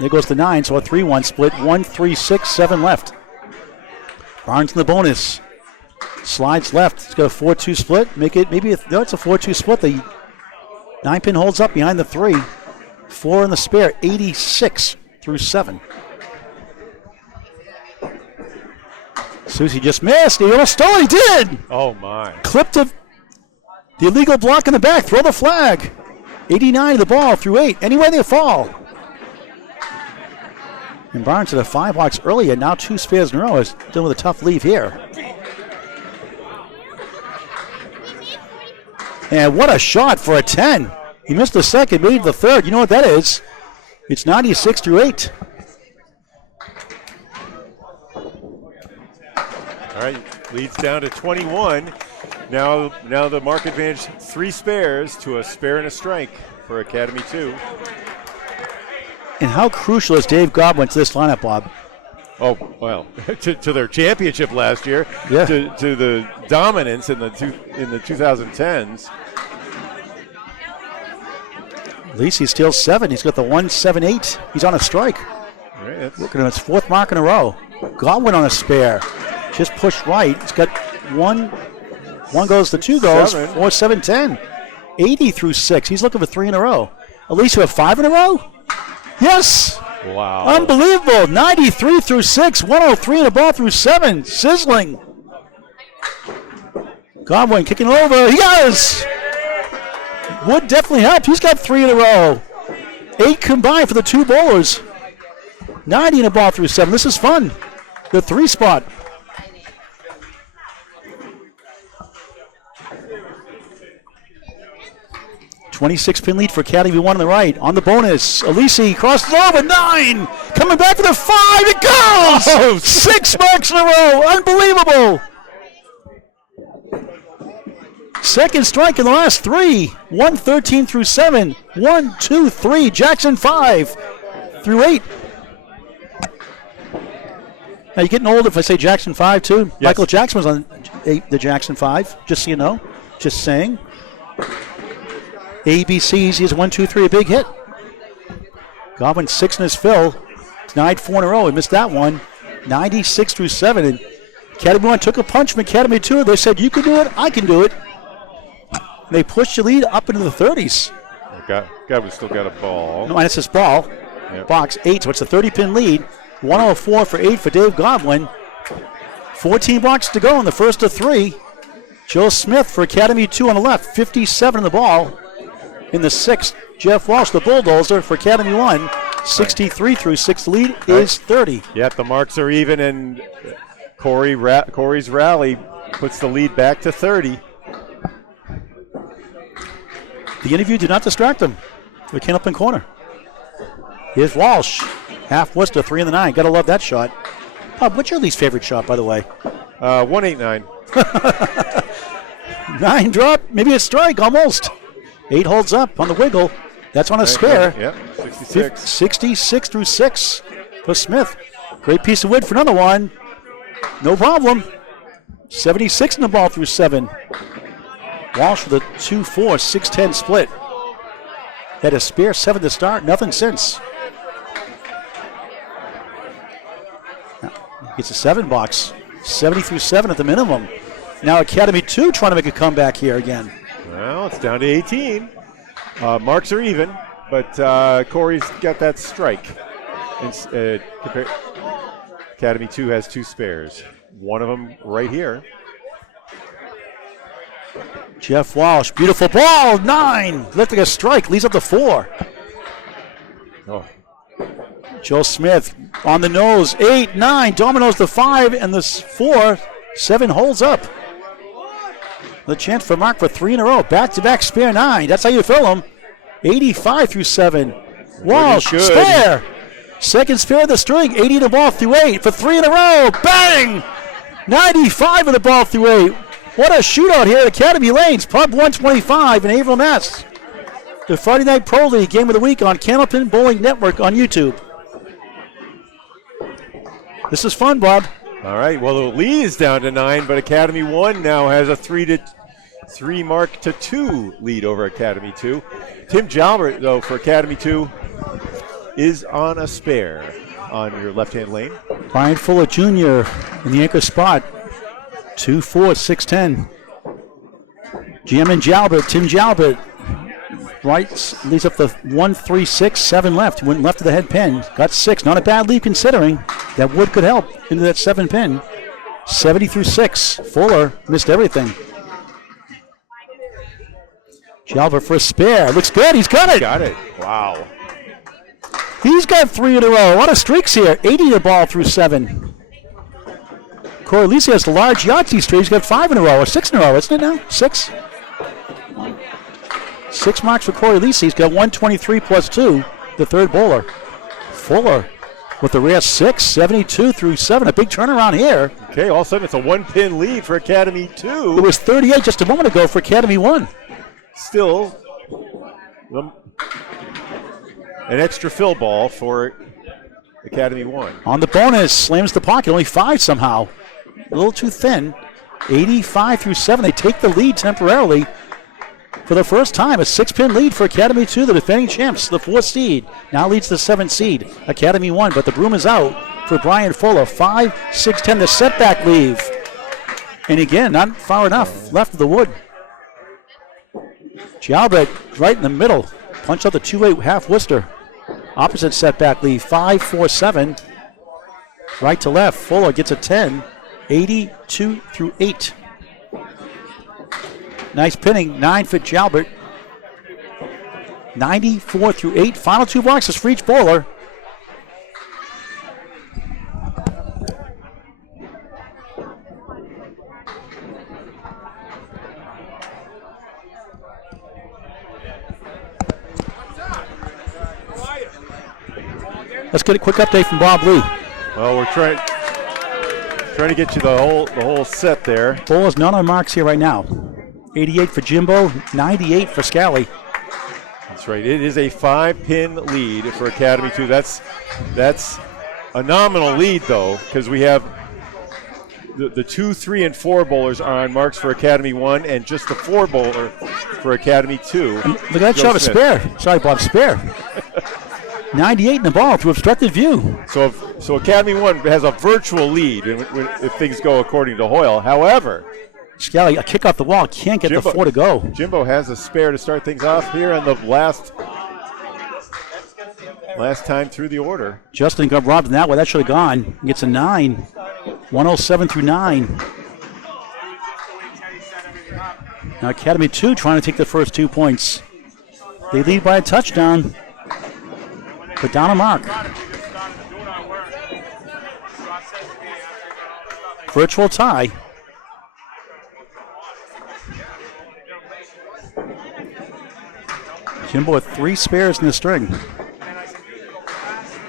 There goes the 9, so a 3-1 split. 1, 3, 6, 7 left. Barnes in the bonus. Slides left. It's got a 4-2 split. Make it maybe it's a 4-2 split. The 9-pin holds up behind the 3. 4 in the spare. 86 through 7. Soucy just missed. He almost stole. He did. Oh, my. Clipped the illegal block in the back. Throw the flag. 89 of the ball through 8. Anyway they fall. And Barnes to the 5 blocks earlier. Now 2 spares in a row. Is dealing with a tough leave here. And what a shot for a 10. He missed the second, made the third. You know what that is? It's 96 through 8. All right, leads down to 21. Now the mark advantage 3 spares to a spare and a strike for Academy 2. And how crucial is Dave Godwin to this lineup, Bob? Oh, well, to their championship last year, Yeah. to the dominance in the 2010s. Aleci steals 7. He's got the 1-7-8. He's on a strike. All right, that's Look at him. It's 4th mark in a row. Godwin on a spare. Just push right. He's got 1. 1 goes, the 2 goes. 7. 4, 7, 10. 80 through 6. He's looking for 3 in a row. Aleci have 5 in a row? Yes. wow. Unbelievable. 93 through 6. 103 in the ball through 7. Sizzling. Godwin kicking over. He does. Would definitely help. He's got 3 in a row. 8 combined for the 2 bowlers. 90 in the ball through 7. This is fun. The 3 spot. $26-pin lead for Academy 1 on the right. On the bonus, Aleci crosses over, 9! Coming back for the 5, it goes! Oh, 6 marks in a row, unbelievable! Second strike in the last 3. 113 through 7. 1, 2, 3. Jackson 5 through 8. Now you're getting old if I say Jackson 5 too. Yes. Michael Jackson was on the Jackson 5, just so you know. Just saying. ABC's, he's 1, 2, 3, a big hit. Godwin 6 in his fill. Denied 4 in a row. He missed that one. 96 through 7. And Academy 1 took a punch from Academy 2. They said, you can do it, I can do it. They pushed the lead up into the 30s. Godwin still got a ball. No, minus his ball. Yep. Box 8, so it's a 30-pin lead. 104 for 8 for Dave Godwin. 14 blocks to go in the first of 3. Joe Smith for Academy 2 on the left. 57 in the ball. In the 6th, Jeff Walsh, the bulldozer for Academy 1. 63 through 6. The lead is 30. Yep, the marks are even, and Cory's rally puts the lead back to 30. The interview did not distract them. The Candlepin corner. Here's Walsh. Half Worcester, 3 in the 9. Gotta love that shot. Bob, what's your least favorite shot, by the way? 189. 9 drop, maybe a strike, almost. 8 holds up on the wiggle. That's on a spare. Yep, 66. 66 through 6 for Smith. Great piece of wood for another one. No problem. 76 in the ball through 7. Walsh with a 2-4, 6-10 split. Had a spare 7 to start, nothing since. Gets a 7 box. 70 through 7 at the minimum. Now Academy 2 trying to make a comeback here again. Well, it's down to 18. Marks are even, but Cory's got that strike. And, Academy 2 has 2 spares. One of them right here. Jeff Walsh, beautiful ball, 9. Lifting a strike, leads up to 4. Oh, Joe Smith on the nose, 8, 9. Dominoes to 5, and this 4, 7 holds up. The chance for Mark for 3 in a row. Back-to-back spare 9. That's how you fill them. 85 through 7. Walsh, good. spare. Second spare of the string. 80 in the ball through 8 for 3 in a row. Bang! 95 in the ball through 8. What a shootout here at Academy Lanes. Pub 125 in Haverhill, Mass. The Friday Night Pro League Game of the Week on Candlepin Bowling Network on YouTube. This is fun, Bob. all right. Well, the lead is down to 9, but Academy 1 now has a 3 mark to 2 lead over Academy 2. Tim Jalbert, though, for Academy 2 is on a spare on your left-hand lane. Brian Fuller Jr. in the anchor spot. 2-4, 6-10. GM and Jalbert, Tim Jalbert. Right, leads up to 1-3-6, 7 left. Went left of the head pin. Got 6. Not a bad lead considering. That wood could help into that 7 pin. 70 through 6. Fuller missed everything. Jalbert for a spare. Looks good. He's got it. Got it. Wow. He's got 3 in a row. A lot of streaks here. 80 the ball through 7. Cory Aleci has the large Yahtzee streak. He's got 5 in a row, or 6 in a row, isn't it now? 6? 6 marks for Cory Aleci. He's got 123 plus 2, the third bowler. Fuller with the rare 6, 72 through 7. A big turnaround here. Okay, all of a sudden it's a 1-pin lead for Academy 2. It was 38 just a moment ago for Academy 1. Still an extra fill ball for Academy 1. On the bonus, slams the pocket, only 5 somehow. A little too thin. 85 through 7. They take the lead temporarily for the first time. A 6-pin lead for Academy 2, the defending champs, the 4th seed. Now leads the 7th seed, Academy 1, but the broom is out for Brian Fuller. 5, 6, 10, the setback leave. And again, not far enough left of the wood. Jalbert right in the middle. Punch out the 2-8 half Worcester. Opposite setback leave, 5, 4, 7. Right to left, Fuller gets a 10. 82 through 8. Nice pinning, 9 for Jalbert. 94 through 8. Final 2 boxes for each bowler. Let's get a quick update from Bob Lee. Well, we're trying to get you the whole set there. Bowlers none on marks here right now. 88 for Jimbo, 98 for Scali. That's right. It is a 5-pin lead for Academy 2. That's a nominal lead, though, because we have the 2, 3, and 4 bowlers are on marks for Academy 1, and just the 4 bowler for Academy 2. And look at that shot of spare. Sorry, Bob, spare. 98 in the ball to obstructed view. So Academy 1 has a virtual lead if things go according to Hoyle. However, Scali, a kick off the wall, can't get the 4 to go. Jimbo has a spare to start things off here on the last time through the order. Justin got robbed in that way. That should have gone. He gets a 9. 107 through 9. Now Academy 2 trying to take the first 2 points. They lead by a touchdown. But down a mark. Virtual tie. Jimbo with 3 spares in the string.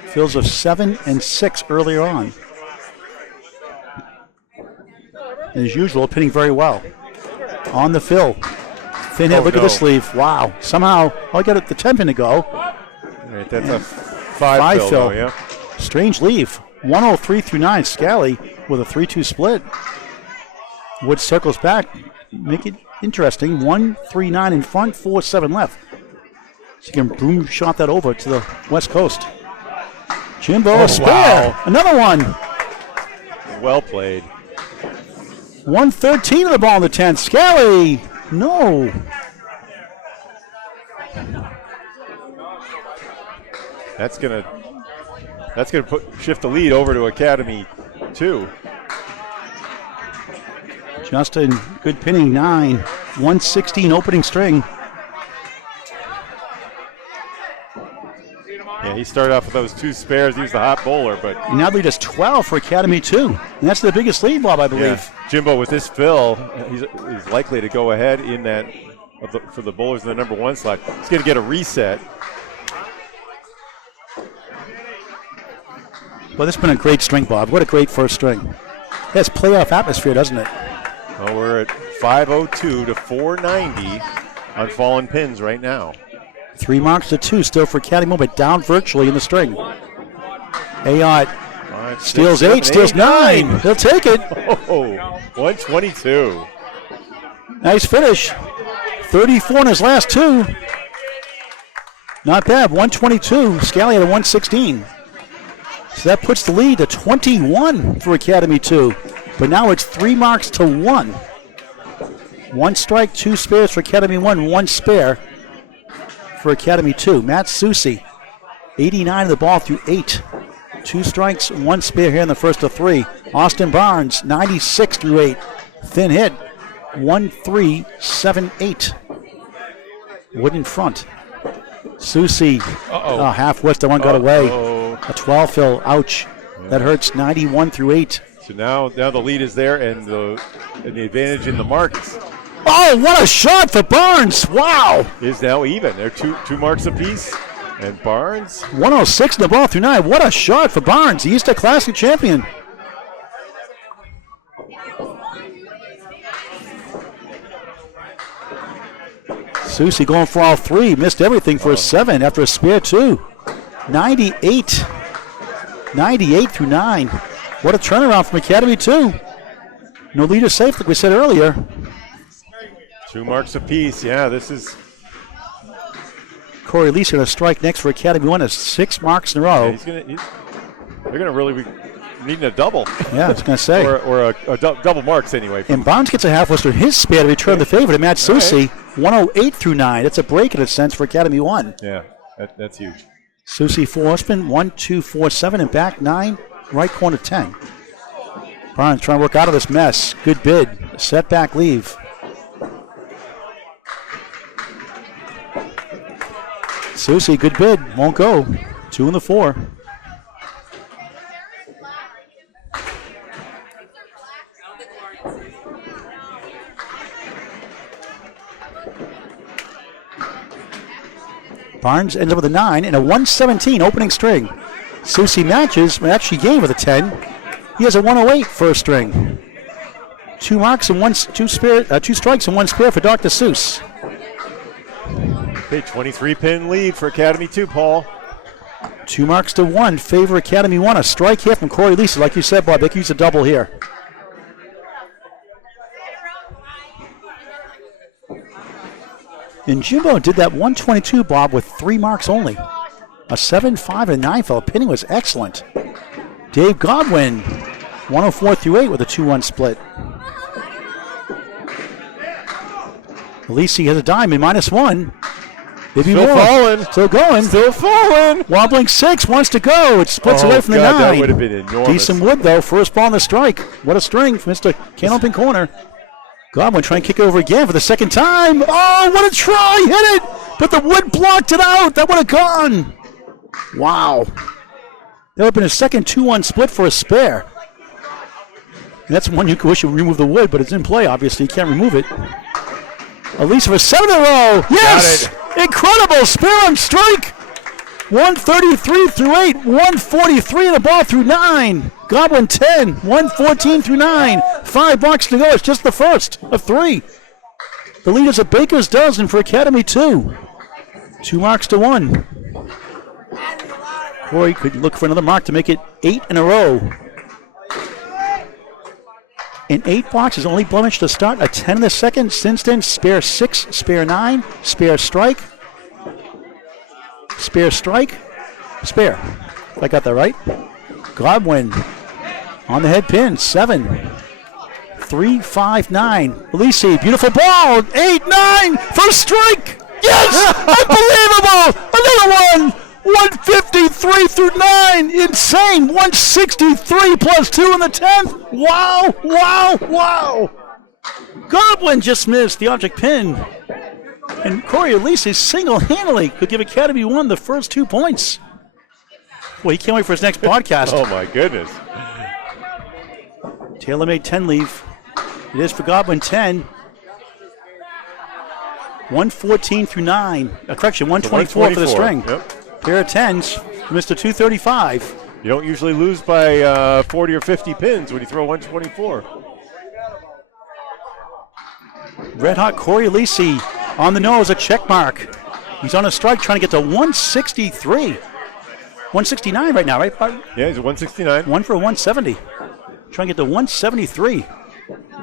Fills of 7 and 6 earlier on. And as usual, pinning very well. On the fill. Thin head, look at the sleeve. Wow. Somehow, I got the 10 pin to go. Right, that's a 5 fill, though, yeah. Strange leave. 103 through 9. Scali with a 3-2 split. Wood circles back. Make it interesting. 1-3-9 in front, 4-7 left. So you can boom shot that over to the West Coast. Jimbo, a spare. Wow. Another one. Well played. 113 of the ball in the 10th. Scali. No. That's gonna shift the lead over to Academy 2. Justin, good pinning, 9. 116 opening string. Yeah, he started off with those 2 spares. He was the hot bowler, but And now lead is 12 for Academy 2. And that's the biggest lead, Bob, I believe. yeah, Jimbo with this fill, he's likely to go ahead in that for the bowlers in the number 1 slot. He's going to get a reset. Well, this has been a great string, Bob. What a great first string. It has playoff atmosphere, doesn't it? Well, we're at 502 to 490 on fallen pins right now. 3 marks to 2 still for Academy, but down virtually in the string. Ayotte steals 8, steals 9. He'll take it. Oh, 122. Nice finish. 34 in his last 2. Not bad. 122. Scali at a 116. So that puts the lead to 21 for Academy 2. But now it's 3 marks to 1. 1 strike, 2 spares for Academy 1, 1 spare for Academy 2. Matt Soucy, 89 of the ball through 8. 2 strikes, 1 spare here in the first of 3. Austin Barnes, 96 through 8. Thin hit, 1-3-7-8. Wood in front. Soucy, half west, that one got away. A 12 fill, ouch. That hurts, 91 through 8. So now the lead is there, and the advantage in the marks. Oh, what a shot for Barnes! Wow! Is now even. They're two marks apiece, and Barnes 106 in the ball through 9. What a shot for Barnes! He's the Classic champion. Soucy going for all 3. Missed everything for a 7 after a spare 2. 98. 98 through 9. What a turnaround from Academy 2. No leader safe, like we said earlier. 2 marks apiece. Yeah, this is. Cory Aleci going to strike next for Academy 1. 6 marks in a row. Yeah, they're going to really be needing a double. Yeah, I was going to say. or a double marks anyway. And Barnes gets a half wester his spare to return the favor to match Soucy. 108 through 9. That's a break in a sense for Academy 1. Yeah, that's huge. Soucy 4 horsemen, 1, 2, 4, 7, and back 9, right corner 10. Barnes trying to work out of this mess. Good bid. Setback leave. Soucy, good bid. Won't go. 2 in the 4. Barnes ends up with a 9 and a 117 opening string. Soucy matches, actually game with a 10. He has a 108 first string. 2 marks and 2 strikes and 1 spare for Dr. Seuss. Okay, 23-pin lead for Academy 2, Paul. 2 marks to 1, favor Academy 1. A strike here from Cory Aleci. Like you said, Bob, they could use a double here. And Jimbo did that 122, Bob, with 3 marks only. A 7, 5, and 9 fell. Pinning was excellent. Dave Godwin, 104 through 8 with a 2-1 split. Aleci has a diamond, -1. Maybe Still more. falling. Still going. Still falling. Wobbling 6, wants to go. It splits away from the 9. That would have been enormous. Decent wood, though. First ball on the strike. What a string from Mr. Candlepin corner. Godwin trying to kick it over again for the second time. Oh, what a try. Hit it. But the wood blocked it out. That would have gone. Wow. That would have been a second 2-1 split for a spare. And that's one you could wish you would remove the wood, but it's in play, obviously. You can't remove it. Aleci for 7 in a row. Yes! Incredible. Spare on strike. 133 through 8. 143 in the ball through 9. Godwin 10. 114 through 9. 5 bucks to go. It's just the first of 3. The lead is a baker's dozen for Academy 2. 2 marks to 1. Cory could look for another mark to make it 8 in a row. In 8 boxes, only blemish to start, a 10 in the second. Since then, spare 6, spare 9, spare strike, spare strike, spare. If I got that right. Godwin on the head pin, 7, 3, 5, 9. Aleci, beautiful ball, 8, 9, first strike. Yes, unbelievable. Another one. 153 through 9, insane. 163 plus 2 in the 10th. Wow, wow, wow. Godwin just missed the object pin. And Cory Aleci single-handedly could give Academy 1 the first 2 points. Well, he can't wait for his next podcast. Oh, my goodness. Taylor-made 10 leave. It is for Godwin 10. 114 through 9. Correction, 124 for the string. Yep. Pair of 10s, Mr. 235. You don't usually lose by 40 or 50 pins when you throw 124. Red hot Cory Aleci on the nose, a check mark. He's on a strike trying to get to 163. 169 right now, right, Bart? Yeah, he's at 169. 1 for a 170. Trying to get to 173.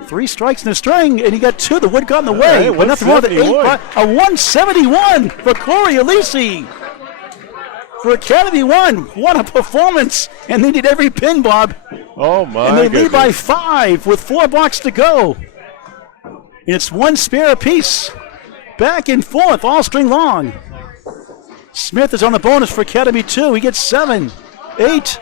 3 strikes in the string, and he got 2. The wood got in the way. Right, but nothing more than 8. 171. A 171 for Cory Aleci. For Academy 1, what a performance. And they did every pin, Bob. Oh, my And they goodness. lead by 5 with 4 blocks to go. And it's 1 spare apiece. Back and forth, all string long. Smith is on the bonus for Academy 2. He gets 7, 8,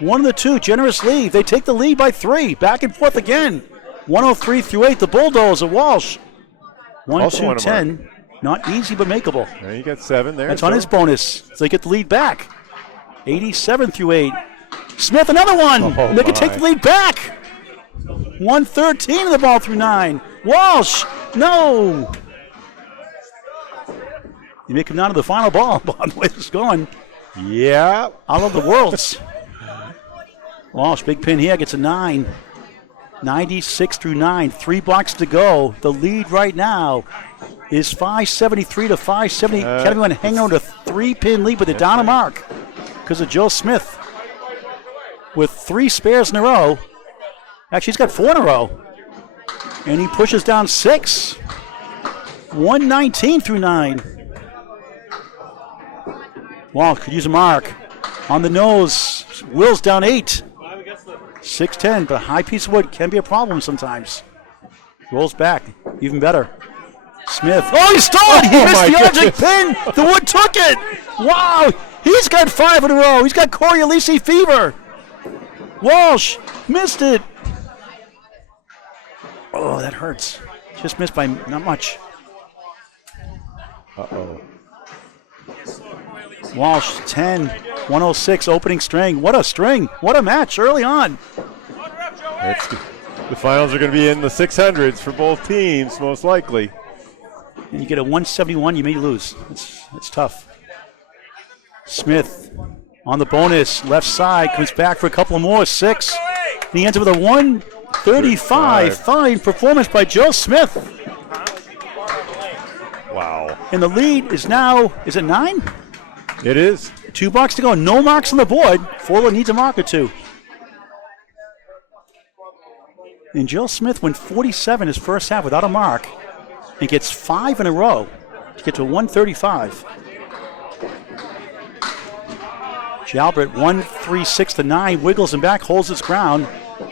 One of the two, generous lead. They take the lead by 3. Back and forth again. 103 through 8. The Bulldogs of Walsh. 1, 2, 10. Not easy, but makeable. Now you got 7 there. That's on his bonus. So they get the lead back. 87 through 8. Smith, another one. Oh, they can take the lead back. 113 of the ball through 9. Walsh, no. You make him down to the final ball. By the way this is going. Yeah. Out of the worlds. Walsh, big pin here, gets a 9. 96 through 9. 3 blocks to go. The lead right now is 573 to 570. Academy1 hanging on to 3-pin lead, but they're down a mark because of Joe Smith with 3 spares in a row. Actually, he's got 4 in a row. And he pushes down 6. 119 through 9. Walsh could use a mark. On the nose, Will's down 8. 6-10, but a high piece of wood can be a problem sometimes. Rolls back, even better. Smith, oh, he stole it! He missed the object pin! The wood took it! Wow! He's got 5 in a row. He's got Cory Aleci fever. Walsh missed it. Oh, that hurts. Just missed by not much. Uh-oh. Walsh, 10, 106, opening string. What a string. What a match early on. The finals are going to be in the 600s for both teams, most likely. And you get a 171, you may lose. It's tough. Smith on the bonus, left side, comes back for a couple more, 6. And he ends up with a 135. Fine performance by Joe Smith. Wow. And the lead is now, is it 9? It is. 2 blocks to go. No marks on the board. Fuller needs a mark or 2. And Joe Smith went 47 his first half without a mark and gets 5 in a row to get to 135. Jalbert 136 to 9, wiggles him back, holds his ground.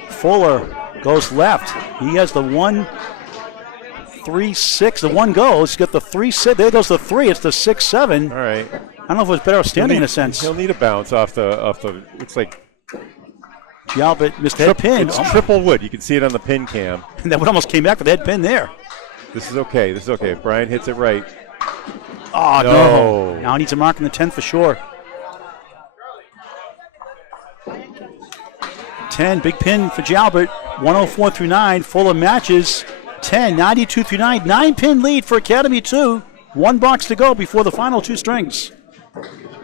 Fuller goes left. He has the 136. The 1 goes. He's got the 3-6. There goes the 3. It's the 6-7. All right. I don't know if it was better standing in a sense. He'll need a bounce off the. Looks like Jalbert missed the head pin. It's triple wood. You can see it on the pin cam. And that wood almost came back with the head pin there. This is okay. This is okay. If Brian hits it right. Oh, no. Now he needs a mark in the 10th for sure. 10, big pin for Jalbert. 104 through 9. Fuller matches. 10, 92 through 9. 9-pin lead for Academy 2. 1 box to go before the final 2 strings.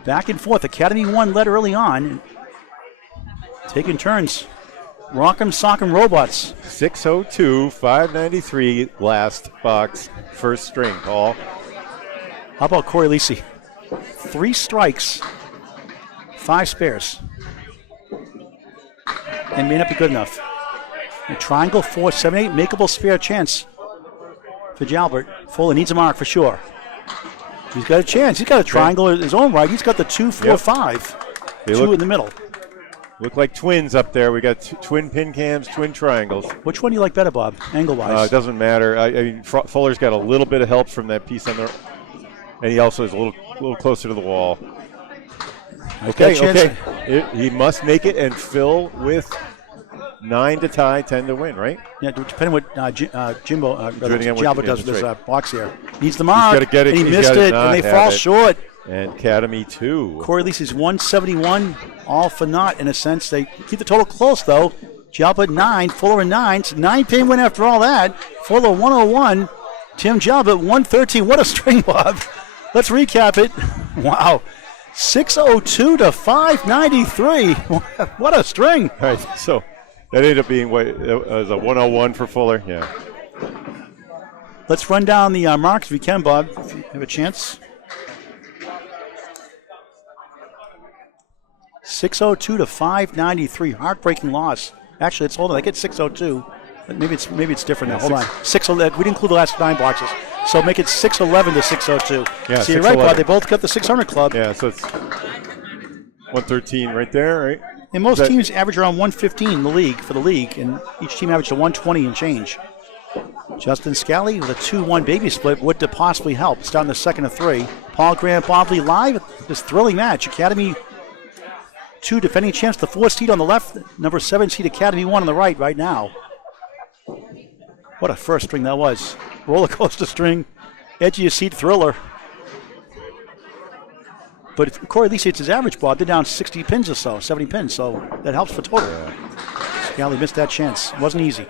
Back and forth. Academy1 led early on. Taking turns. Rock'em Sock'em Robots. 602, 593, last box, first string, Paul. How about Cory Aleci? 3 strikes, 5 spares. And may not be good enough. A triangle, 4, 7, 8, makeable spare chance for Jalbert. Fuller needs a mark for sure. He's got a chance. He's got a triangle in his own right. He's got the 2, 4, 5. They 2 in the middle. Look like twins up there. We got twin pin cams, twin triangles. Which one do you like better, Bob, angle-wise? It doesn't matter. I mean, Fuller's got a little bit of help from that piece on the, and he also is a little closer to the wall. Okay. He must make it and fill with 9 to tie, 10 to win, right? Yeah, depending on what Jimbo, Jalbert does with this box here. Needs the mark, he's gotta get it. And he missed it, and they fall short. And Academy 2. Cory Aleci's 171, all for naught in a sense. They keep the total close, though. Jalbert 9, Fuller 9. It's a 9-pin win after all that. Fuller 101, Tim Jalbert 113. What a string, Bob. Let's recap it. Wow. 602 to 593. What a string. All right, so that ended up being as a 101 for Fuller. Yeah. Let's run down the marks if we can, Bob, if you have a chance. 602 to 593. Heartbreaking loss. Actually, hold on. I get 602. But maybe it's different now. Hold on. 611. We didn't include the last 9 boxes. So make it 611 to 602. Yeah, so you're right, Bob. They both got the 600 club. Yeah, so it's 113 right there, right? And most teams average around 115 in the league for the league, and each team averaged a 120 and change. Justin Scali with a 2-1 baby split would possibly help. It's down to 2nd of 3. Paul Grant, Bob Lee live. This thrilling match. Academy 2 defending champs, the 4 seed on the left, number 7 seed Academy1 on the right now. What a first string that was. Roller coaster string, edge of your seat thriller. But if Cory Aleci, it's his average, Bob. They're down 60 pins or so, 70 pins, so that helps for total. Scali missed that chance. It wasn't easy.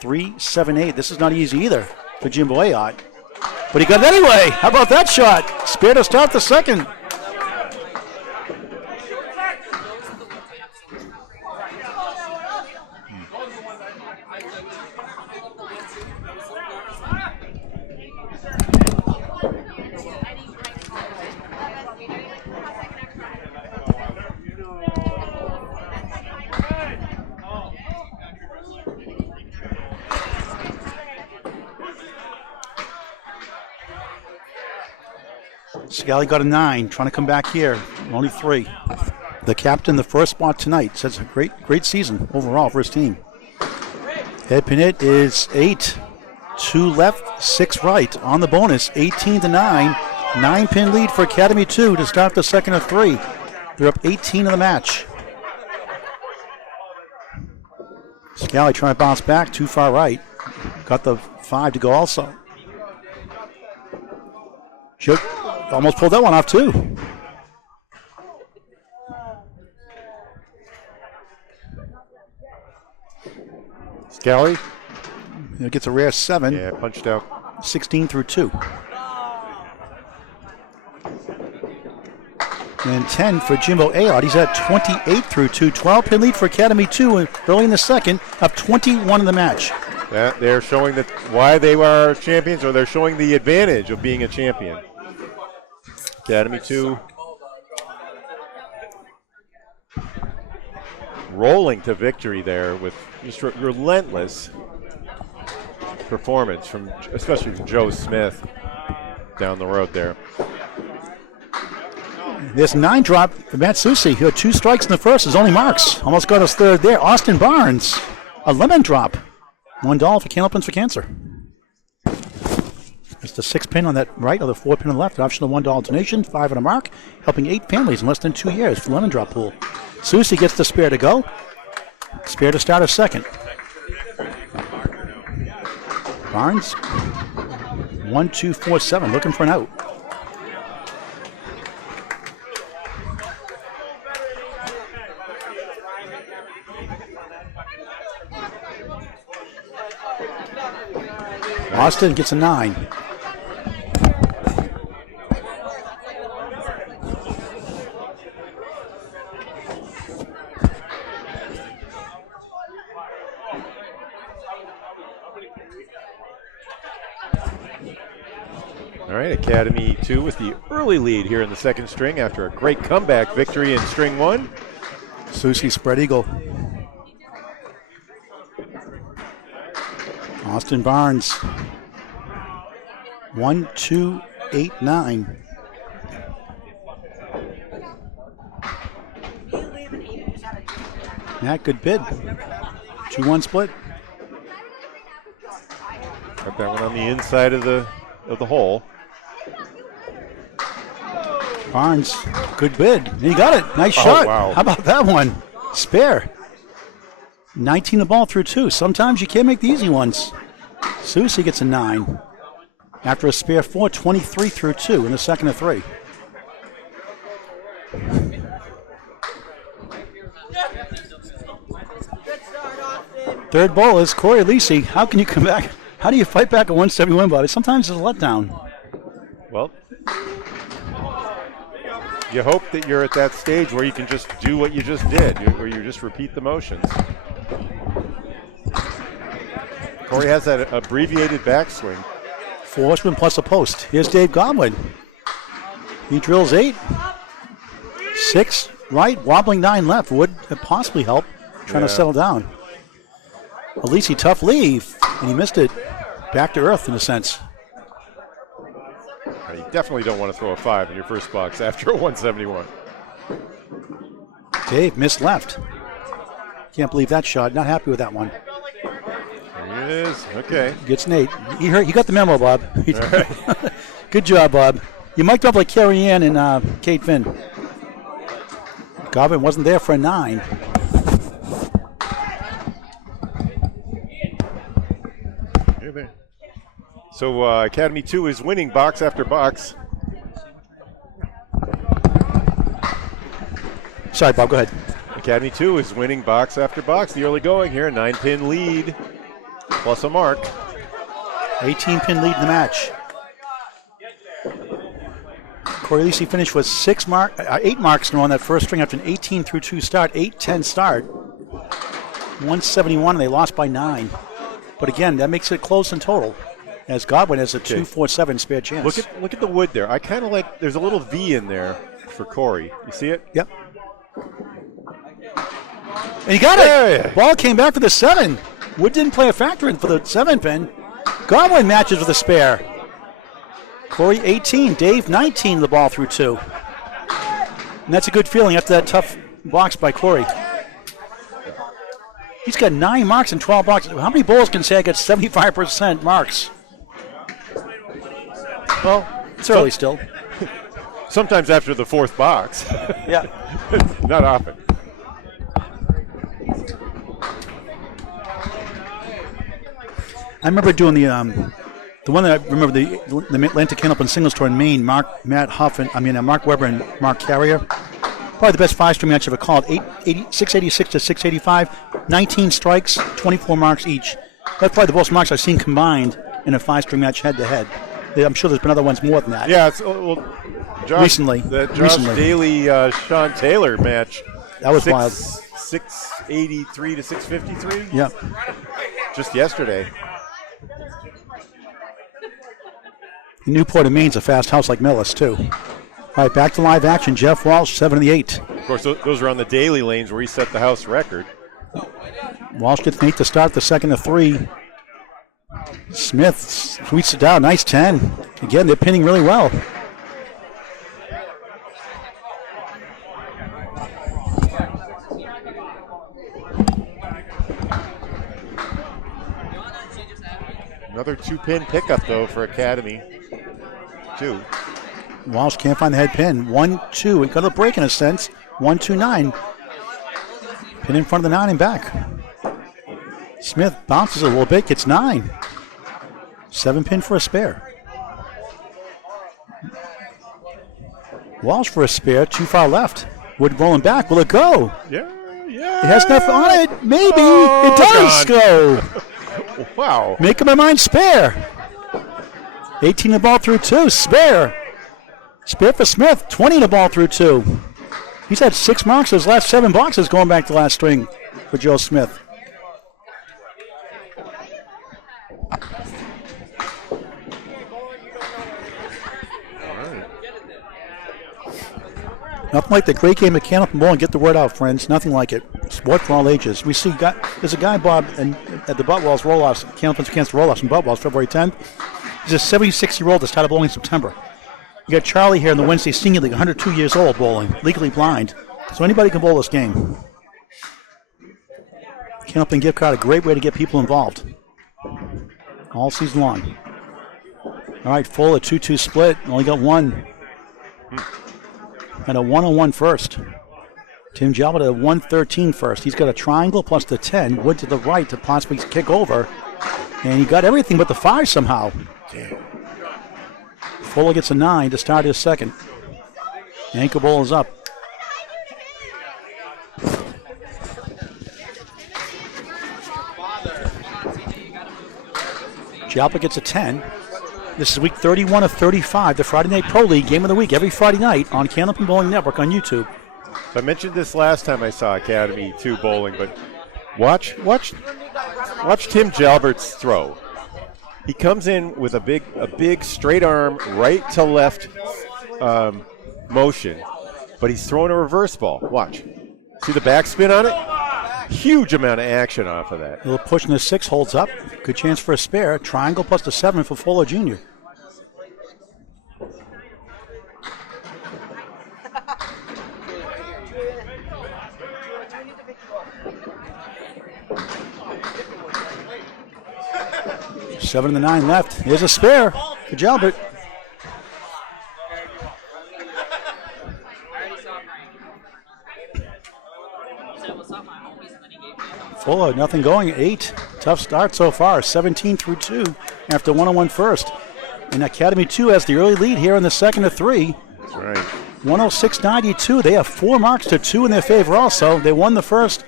3-7-8. This is not easy either for Jimbo Ayotte. But he got it anyway. How about that shot? Spare to start the second. Scali got a 9, trying to come back here. Only 3. The captain, the first spot tonight. Says a great season overall for his team. Head pin hit is 8. 2 left, 6 right. On the bonus, 18-9. 9-pin lead for Academy2 to start the second of 3. They're up 18 in the match. Scali trying to bounce back, too far right. Got the 5 to go also. Should almost pulled that one off too. Scali? Gets a rare 7. Yeah, punched out. 16 through 2. And 10 for Jimbo Ayotte. He's at 28 through 2. 12-pin lead for Academy2 early in the second, up 21 in the match. They're showing that why they are champions, or they're showing the advantage of being a champion. Academy2 rolling to victory there with just relentless performance from, especially from Joe Smith down the road there. This 9 drop for Matt Soucy. He had 2 strikes in the first. His only marks. Almost got his third there. Austin Barnes, a lemon drop. $1 for Candlepin for Cancer. It's the 6-pin on that right, or the 4-pin on the left. An optional $1 donation, 5 on a mark, helping 8 families in less than 2 years for the lemon drop pool. Soucy gets the spare to go. Spare to start a second. Barnes, 1-2-4-7, looking for an out. Austin gets a 9. All right, Academy2 with the early lead here in the second string after a great comeback victory in string 1. Soucy spread eagle. Austin Barnes, 1-2-8-9. Matt, good bid. 2-1 split. Got that one on the inside of the hole. Barnes, good bid. He got it. Nice shot. Wow. How about that one? Spare. 19 the ball through 2. Sometimes you can't make the easy ones. Soucy gets a 9. After a spare 4, 23 through 2 in the second of 3. Third ball is Cory Aleci. How can you come back? How do you fight back a 171, Bobby? Sometimes it's a letdown. Well, you hope that you're at that stage where you can just do what you just did, where you just repeat the motions. Cory has that abbreviated backswing. 4 horsemen plus a post. Here's Dave Godwin. He drills 8. 6 right, wobbling 9 left. Would possibly help trying to settle down. Aleci, tough leave, and he missed it. Back to earth in a sense. You definitely don't want to throw a 5 in your first box after a 171. Dave missed left. Can't believe that shot. Not happy with that one. There it is. Okay. Gets Nate. He got the memo, Bob. Right. Good job, Bob. You mic'd up like Carrie Ann and Kate Finn. Godwin wasn't there for a 9. So Academy 2 is winning box after box. Sorry, Bob, go ahead. Academy 2 is winning box after box. The early going here, 9-pin lead, plus a mark. 18-pin lead in the match. Cory Aleci finished with 8 marks on that first string after an 18-2 start, 8-10 start. 171, and they lost by 9. But again, that makes it close in total, as Godwin has a 2-4-7 spare chance. Look at the wood there. I kind of like, there's a little V in there for Cory. You see it? Yep. And he got it! Ball came back for the 7. Wood didn't play a factor in for the 7-pin. Godwin matches with a spare. Cory 18, Dave 19, the ball through 2. And that's a good feeling after that tough box by Cory. He's got 9 marks in 12 boxes. How many bowlers can say I got 75% marks? Well, it's early still. Sometimes after the 4th box. Yeah. Not often. I remember doing the one that I remember, the Atlantic Candlepin Singles Tour in Maine. Mark Webber and Mark Carrier. Probably the best 5-string match ever called. 686 to 685, 19 strikes, 24 marks each. That's probably the most marks I've seen combined in a 5-string match head-to-head. I'm sure there's been other ones more than that. Yeah, Recently. The Josh Daly, Sean Taylor match. That was wild. 683 to 653? Yeah. Just yesterday. Newport and Maine's a fast house like Millis, too. All right, back to live action. Jeff Walsh, 7 of the 8. Of course, those are on the daily lanes where he set the house record. Walsh gets an 8 to start, the second of 3. Smith sweeps it down. Nice 10. Again, they're pinning really well. Another 2-pin pickup, though, for Academy 2. Walsh can't find the head pin. 1-2. He got a break in a sense. 1-2-9. Pin in front of the 9 and back. Smith bounces a little bit, gets 9. 7-pin for a spare. Walsh for a spare, too far left. Wood rolling back. Will it go? Yeah. It has enough on it. Maybe. It does go. Wow. Making my mind spare. 18 the ball through 2. Spare. Spare for Smith. 20 the ball through 2. He's had 6 marks his last 7 boxes going back to last string for Joe Smith. Nothing like the great game of Candlepin Bowling. Get the word out, friends. Nothing like it. Sport for all ages. We see there's a guy, Bob, at the Buttwells roll-offs, Candlepin's against the roll-offs in Buttwells, February 10th. He's a 76-year-old that started bowling in September. You got Charlie here in the Wednesday Senior League, 102 years old, bowling, legally blind. So anybody can bowl this game. Candlepin gift card, a great way to get people involved all season long. All right, full, a 2-2 split. Only got 1. And a 1-on-1 first. Tim Jalbert at a 113 first. He's got a triangle plus the 10. Wood to the right to possibly kick over. And he got everything but the 5 somehow. Fuller gets a 9 to start his second. Anchor ball is up. Jalbert gets a 10. This is week 31 of 35, the Friday Night Pro League Game of the Week, every Friday night on Candlepin Bowling Network on YouTube. So I mentioned this last time I saw Academy 2 bowling, but watch Tim Jalbert's throw. He comes in with a big straight arm right to left motion, but he's throwing a reverse ball. Watch. See the backspin on it? Huge amount of action off of that. A little push in the 6 holds up. Good chance for a spare. Triangle plus the 7 for Fuller Jr. Seven and the 9 left. Here's a spare for Jalbert. Fuller, nothing going. 8. Tough start so far. 17 through 2 after 101 first. And Academy 2 has the early lead here in the second of 3. That's right. 106.92. They have 4 marks to 2 in their favor also. They won the first,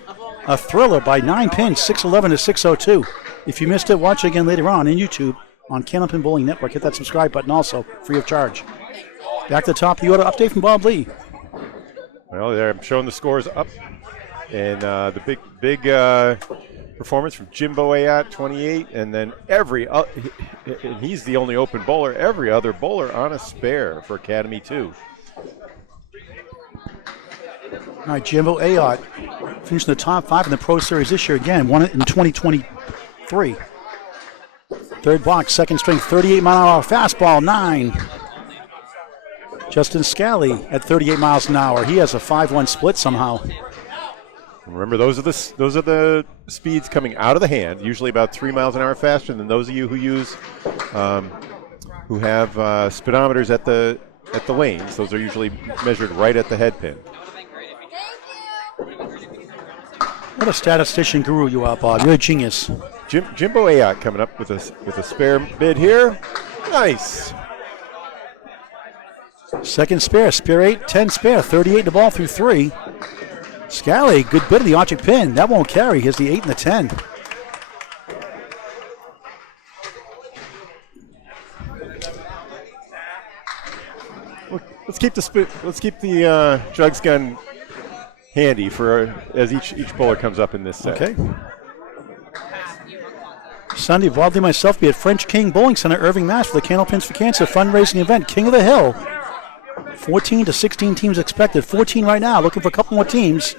a thriller by 9 pins, 611 to 602. If you missed it, watch it again later on YouTube on Candlepin Bowling Network. Hit that subscribe button also, free of charge. Back to the top, the Ayotte update from Bob Lee. Well, they're showing the scores up. And the big performance from Jimbo Ayotte, 28. And then and he's the only open bowler. Every other bowler on a spare for Academy 2. All right, Jimbo Ayotte finishing the top 5 in the Pro Series this year again. Won it in 2023. Third box, second string, 38-mile-an-hour fastball, 9. Justin Scali at 38 miles an hour. He has a 5-1 split somehow. Remember, those are the speeds coming out of the hand, usually about 3 miles an hour faster than those of you who use who have speedometers at the lanes. Those are usually measured right at the head pin. What a statistician guru you are, Bob. You're a genius. Jimbo Ayotte coming up with a spare bid here. Nice. Second spare, spare 8, 10 spare, 38 the ball through 3. Scali, good bit of the object pin. That won't carry. Here's the 8 and the 10. Let's keep the jugs gun handy for as each bowler comes up in this set. Okay. Sunday, Bob Lee, myself, be at French King Bowling Center, Irving, Mass. for the Candlepins for Cancer fundraising event, King of the Hill. 14 to 16 teams expected. 14 right now, looking for a couple more teams.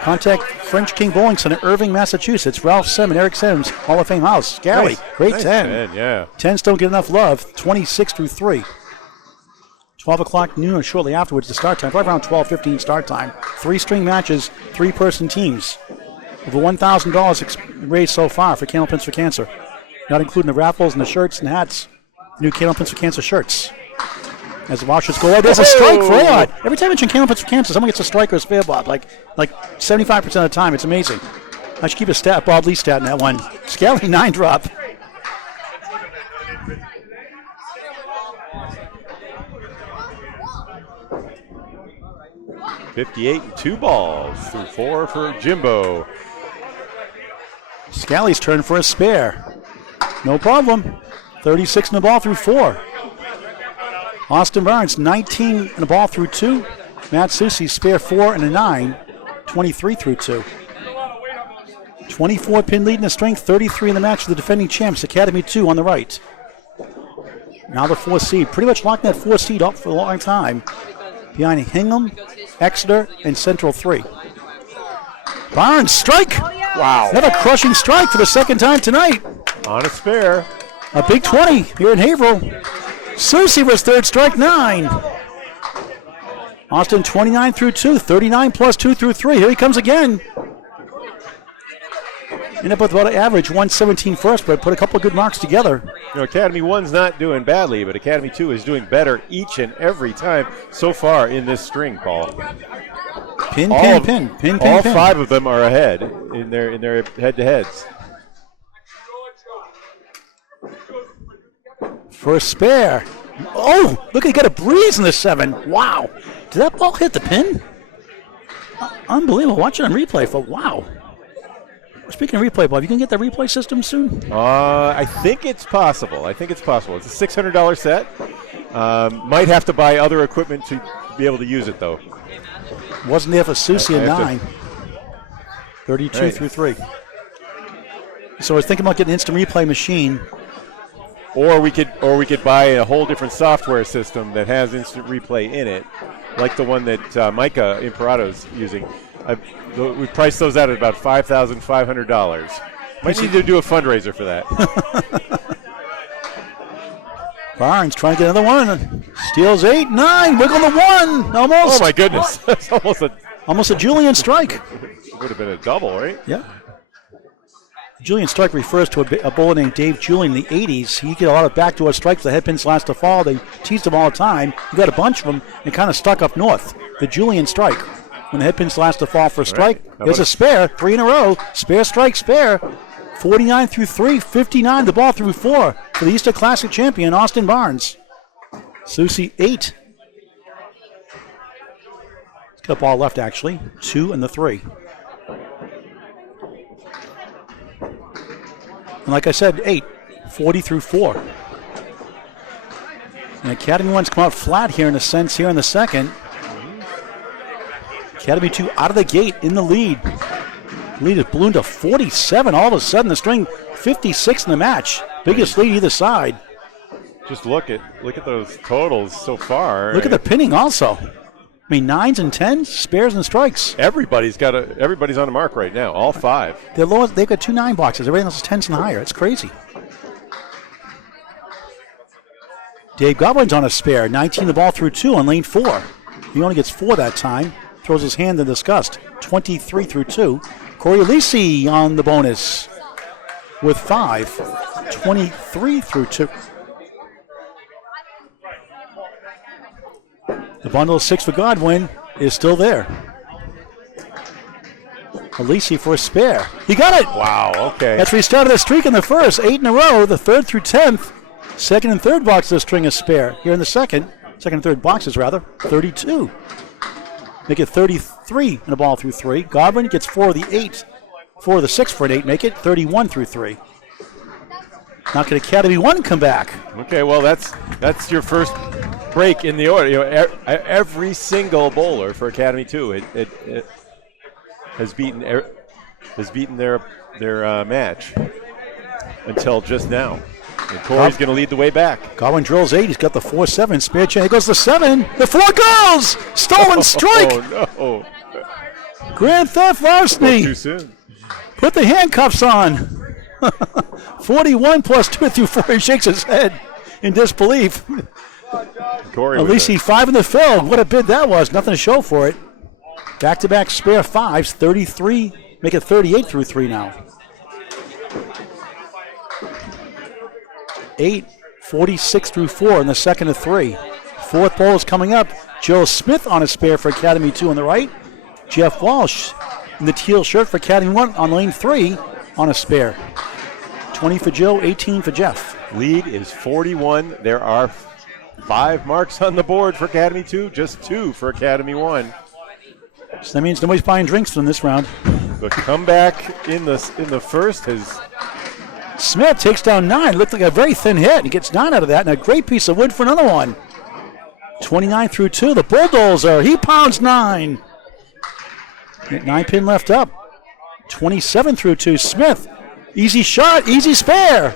Contact French King Bowling Center, Irving, Massachusetts. Ralph Sim and Eric Sims, Hall of Fame House. Scali, Nice. great Nice 10. 10, yeah. 10s don't get enough love. 26 through 3. 12 o'clock noon or shortly afterwards, the start time. Probably around 12:15 start time. 3-string matches, 3-person teams. Over $1,000 raised so far for Candlepins for Cancer, not including the raffles and the shirts and hats. New Candlepins for Cancer shirts. As the Walsh go, there's a strike for Ayotte. Every time I mention Candlepins for Cancer, someone gets a strike or a spare, Bob. Like 75% of the time. It's amazing. I should keep a Bob Lee stat in that one. Scali 9 drop. $58 and 2 balls through 4 for Jimbo. Scali's turn for a spare. No problem. 36 in the ball through 4. Austin Barnes, 19 in the ball through 2. Matt Soucy, spare 4 and a 9. 23 through 2. 24 pin lead in the strength, 33 in the match for the defending champs, Academy 2 on the right. Now the 4th seed, pretty much locking that 4th seed up for a long time. Behind Hingham, Exeter, and Central 3. Barnes, strike! Wow. Another crushing strike for the second time tonight. On a spare. A big 20 here in Haverhill. Soucy was third, strike 9. Austin 29 through 2, 39 plus 2 through 3. Here he comes again. Ended up with about an average 117 first, but put a couple of good marks together. You know, Academy 1's not doing badly, but Academy 2 is doing better each and every time so far in this string, Paul. Pin. All 5 of them are ahead in their head-to-heads. For a spare. Oh, look, he got a breeze in the 7. Wow. Did that ball hit the pin? Unbelievable. Watch it on replay for wow. Speaking of replay, Bob, you can get the replay system soon? I think it's possible. It's a $600 set. Might have to buy other equipment to be able to use it, though. Wasn't there for Soucy at 9. 32 right. through 3. So I was thinking about getting an instant replay machine. Or we could buy a whole different software system that has instant replay in it, like the one that Micah Imperato's using. We priced those out at about $5,500. Might need to do a fundraiser for that. Barnes trying to get another one. Steals 8, 9. Wiggle the 1. Almost. Oh my goodness! That's almost a Julian strike. Would have been a double, right? Yeah. Julian strike refers to a bowler named Dave Julian in the 80s. He get a lot of backdoor strikes. The headpins last to fall. They teased him all the time. He got a bunch of them and kind of stuck up north. The Julian strike. when the head pin slides to fall for a strike. Right. There's a spare, 3 in a row. Spare, strike, spare. 49 through 3, 59 the ball through 4 for the Easter Classic champion, Austin Barnes. Soucy 8. He's got a ball left, actually. 2 and the 3. And like I said, 8. 40 through 4. And Academy 1's come out flat here in a sense here in the second. Academy 2 out of the gate in the lead. Lead has ballooned to 47. All of a sudden, the string 56 in the match. Biggest lead either side. Just look at those totals so far. Look at the pinning also. I mean, 9s and 10s, spares and strikes. Everybody's on the mark right now. All 5. They've got 2 9 boxes. Everything else is 10s and higher. It's crazy. Dave Godwin's on a spare. 19 the ball through 2 on lane 4. He only gets 4 that time. Throws his hand in disgust. 23 through 2. Cory Aleci on the bonus with 5. 23 through 2. The bundle of 6 for Godwin is still there. Aleci for a spare. He got it! Wow, okay. That's where he started the streak in the first. 8 in a row, the 3rd through 10th. Second and third box of the string is spare. Here in the second and third boxes rather, 32. Make it 33 in a ball through 3. Godwin gets 4 of the 8. 4 of the 6 for an 8. Make it 31 through 3. Now can Academy 1 come back? Okay, well that's your first break in the order. You know, every single bowler for Academy 2 it has beaten their match until just now. And Cory's going to lead the way back. Godwin drills 8. He's got the 4-7 spare chain. He goes to 7. The 4 goes! Stolen strike! Oh no! Grand theft larceny. Too soon. Put the handcuffs on. 41 plus 2 through 4. He shakes his head in disbelief. Cory. Aleci 5 in the fill. What a bid that was. Nothing to show for it. Back-to-back spare 5s. 33. Make it 38 through 3 now. 8, 46 through 4 in the second of 3. Fourth bowl is coming up. Joe Smith on a spare for Academy 2 on the right. Jeff Walsh in the teal shirt for Academy 1 on lane 3 on a spare. 20 for Joe, 18 for Jeff. Lead is 41. There are 5 marks on the board for Academy 2, just 2 for Academy 1. So that means nobody's buying drinks from this round. The comeback in the first has... Smith takes down 9. Looked like a very thin hit. He gets 9 out of that, and a great piece of wood for another one. 29 through 2. The bulldozer. He pounds 9. 9 pin left up. 27 through 2. Smith. Easy shot. Easy spare.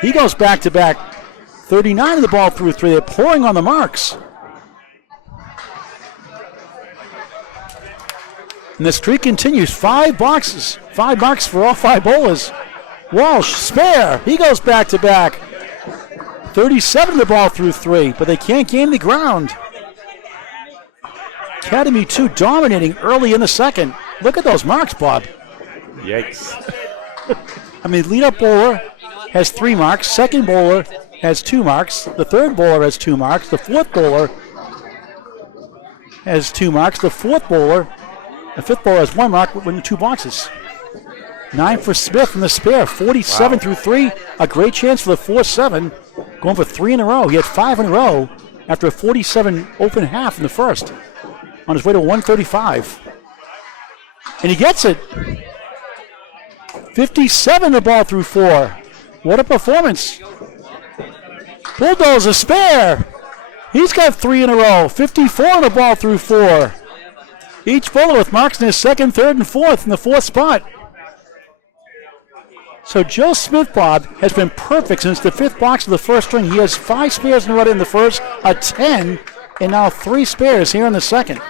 He goes back to back. 39 of the ball through 3. They're pouring on the marks. And the streak continues. 5 boxes. 5 marks for all 5 bowlers. Walsh, spare. He goes back to back. 37 the ball through 3, but they can't gain the ground. Academy 2 dominating early in the second. Look at those marks, Bob. Yikes. I mean, lead-up bowler has 3 marks. Second bowler has 2 marks. The third bowler has 2 marks. The fourth bowler has 2 marks. The fifth bowler has 1 mark with 2 boxes. 9 for Smith from the spare, 47 through 3. A great chance for the 4-7, going for 3 in a row. He had 5 in a row after a 47 open half in the first, on his way to 135. And he gets it. 57 the ball through 4. What a performance. Bulldozer spare. He's got 3 in a row. 54 the ball through 4. Each bowler with marks in his second, third, and fourth in the 4th spot. So Joe Smith, Bob, has been perfect since the 5th box of the first string. He has 5 spares in a row in the first, a 10, and now 3 spares here in the second.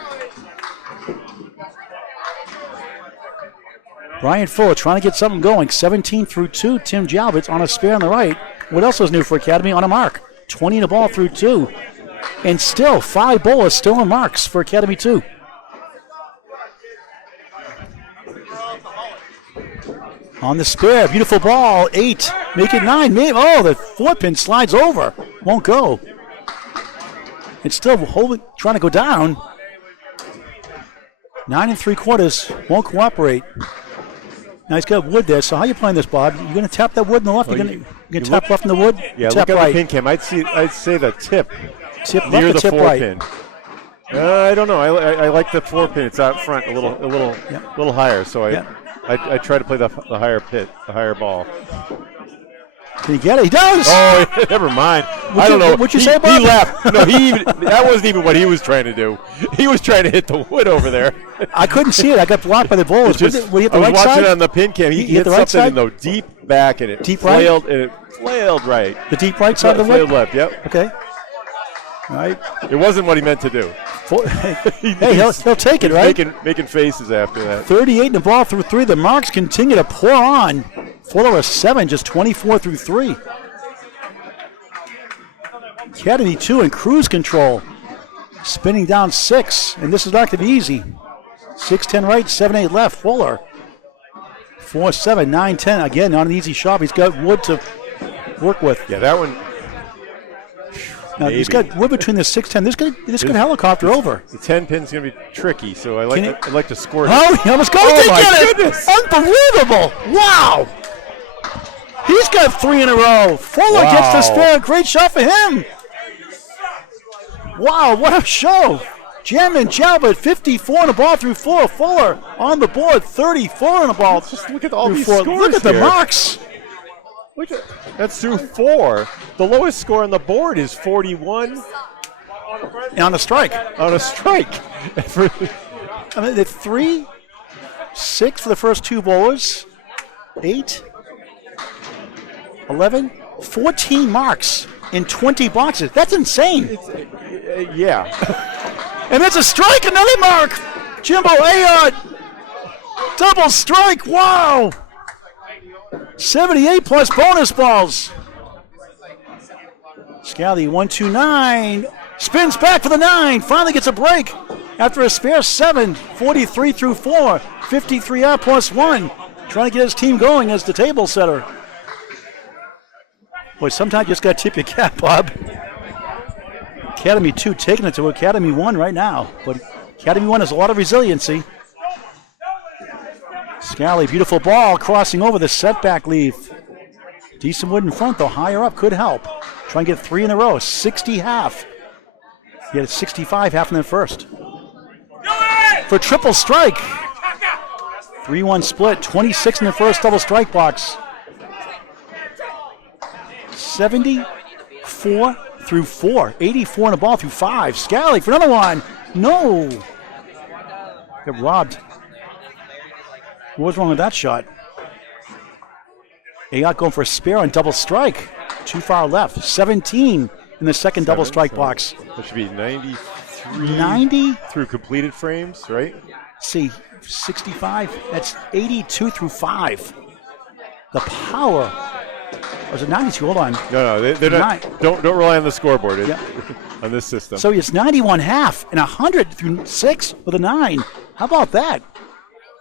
Brian Fuller trying to get something going. 17 through 2. Tim Jalbert on a spare on the right. What else was new for Academy? On a mark. 20 in a ball through 2. And still 5 bowlers still in marks for Academy 2. On the spare, beautiful ball, 8, make it 9, maybe. Oh, the 4 pin slides over, won't go. It's still trying to go down. 9 3/4 won't cooperate. Now he's got wood there. So how you playing this, Bob? You going to tap that wood in the left? Well, you going to tap left in the wood? Yeah, tap look at right. the pin cam. I'd say the tip Tip near left the or tip 4 right? pin. I don't know. I like the 4 pin. It's out front, a little higher. So I try to play the higher pit, the higher ball. Can he get it? He does. Oh, never mind. I don't know. What'd you say, Bob? He laughed. No, that wasn't even what he was trying to do. He was trying to hit the wood over there. I couldn't see it. I got blocked by the bowlers. I was watching it on the pin cam. He hit the right something side? in the deep back, and it Deep flailed, and it flailed right. The deep right side of the Flailed wood? left, yep. Okay. All right. It wasn't what he meant to do. Hey, he'll take it, right? Making faces after that. 38 in the ball through 3. The marks continue to pour on. Fuller a 7, just 24 through 3. Academy 2 in cruise control. Spinning down 6, and this is not going to be easy. 6-10 right, 7-8 left. Fuller. 4-7, 9-10. Again, not an easy shot. He's got wood to work with. Yeah, that one. Now, he's got wood between the 6-10. This could helicopter over. The 10 pin's going to be tricky, so I like to score it. Oh, he almost got it. My Get goodness. it. Unbelievable. Wow. He's got 3 in a row. Fuller gets the spare. Great shot for him. Wow, what a show. Jamin Jalbert, 54 in the ball through 4. Fuller on the board, 34 in the ball. Just look at all these 4. scores Look at the here. marks. That's through 4. The lowest score on the board is 41 On a strike. on a strike. I mean, the 3, 6 for the first 2 bowlers, 8, 11, 14 marks in 20 boxes. That's insane. Yeah. And that's a strike, another mark. Jimbo, Ayotte, double strike. Wow. 78 plus bonus balls. Scali 1-2-9. Spins back for the 9. Finally gets a break after a spare 7. 43 through 4. 53 out plus 1. Trying to get his team going as the table setter. Boy, sometimes you just got to tip your cap, Bob. Academy 2 taking it to Academy 1 right now. But Academy 1 has a lot of resiliency. Scali, beautiful ball, crossing over the setback leaf. Decent wood in front, though. Higher up could help. Try and get 3 in a row. 60 half. He had a 65 half in the first. For triple strike. 3-1 split. 26 in the first double strike box. 74 through 4. 84 in the ball through 5. Scali for another one. No. Got robbed. What was wrong with that shot? Ayotte going for a spare on double strike. Too far left. 17 in the second double strike box. That should be 93 90 through completed frames, right? See, 65. That's 82 through 5. The power. Or is it 92? Hold on. No, they're not. Don't rely on the scoreboard on this system. So it's 91 half and 100 through 6 with a 9. How about that?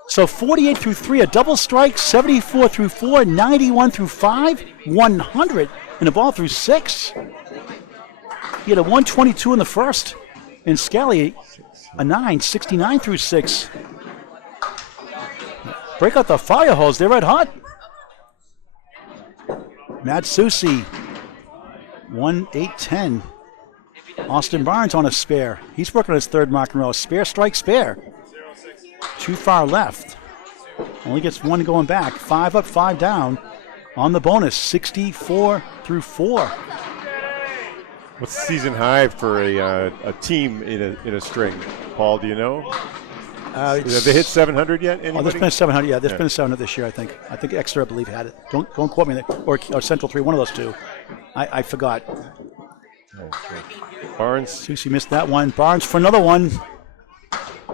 So 48 through 3, a double strike, 74 through 4, 91 through 5, 100 and a ball through 6. He had a 122 in the first. And Scali, a 9, 69 through 6. Break out the fire hose, they're red hot. Matt Soucy, 1-8-10. Austin Barnes on a spare. He's working on his third mark in a row. Spare, strike, spare. Too far left. Only gets 1 going back. 5 up, 5 down. On the bonus, 64 through 4. What's the season high for a team in a string? Paul, do you know? Have they hit 700 yet? Anybody? Oh, there's been a 700. Yeah, there's been a 700 this year, I think. I think Exeter, I believe, had it. Don't quote me on that. Or Central 3, one of those two. I forgot. Barnes. Soucy missed that one. Barnes for another one.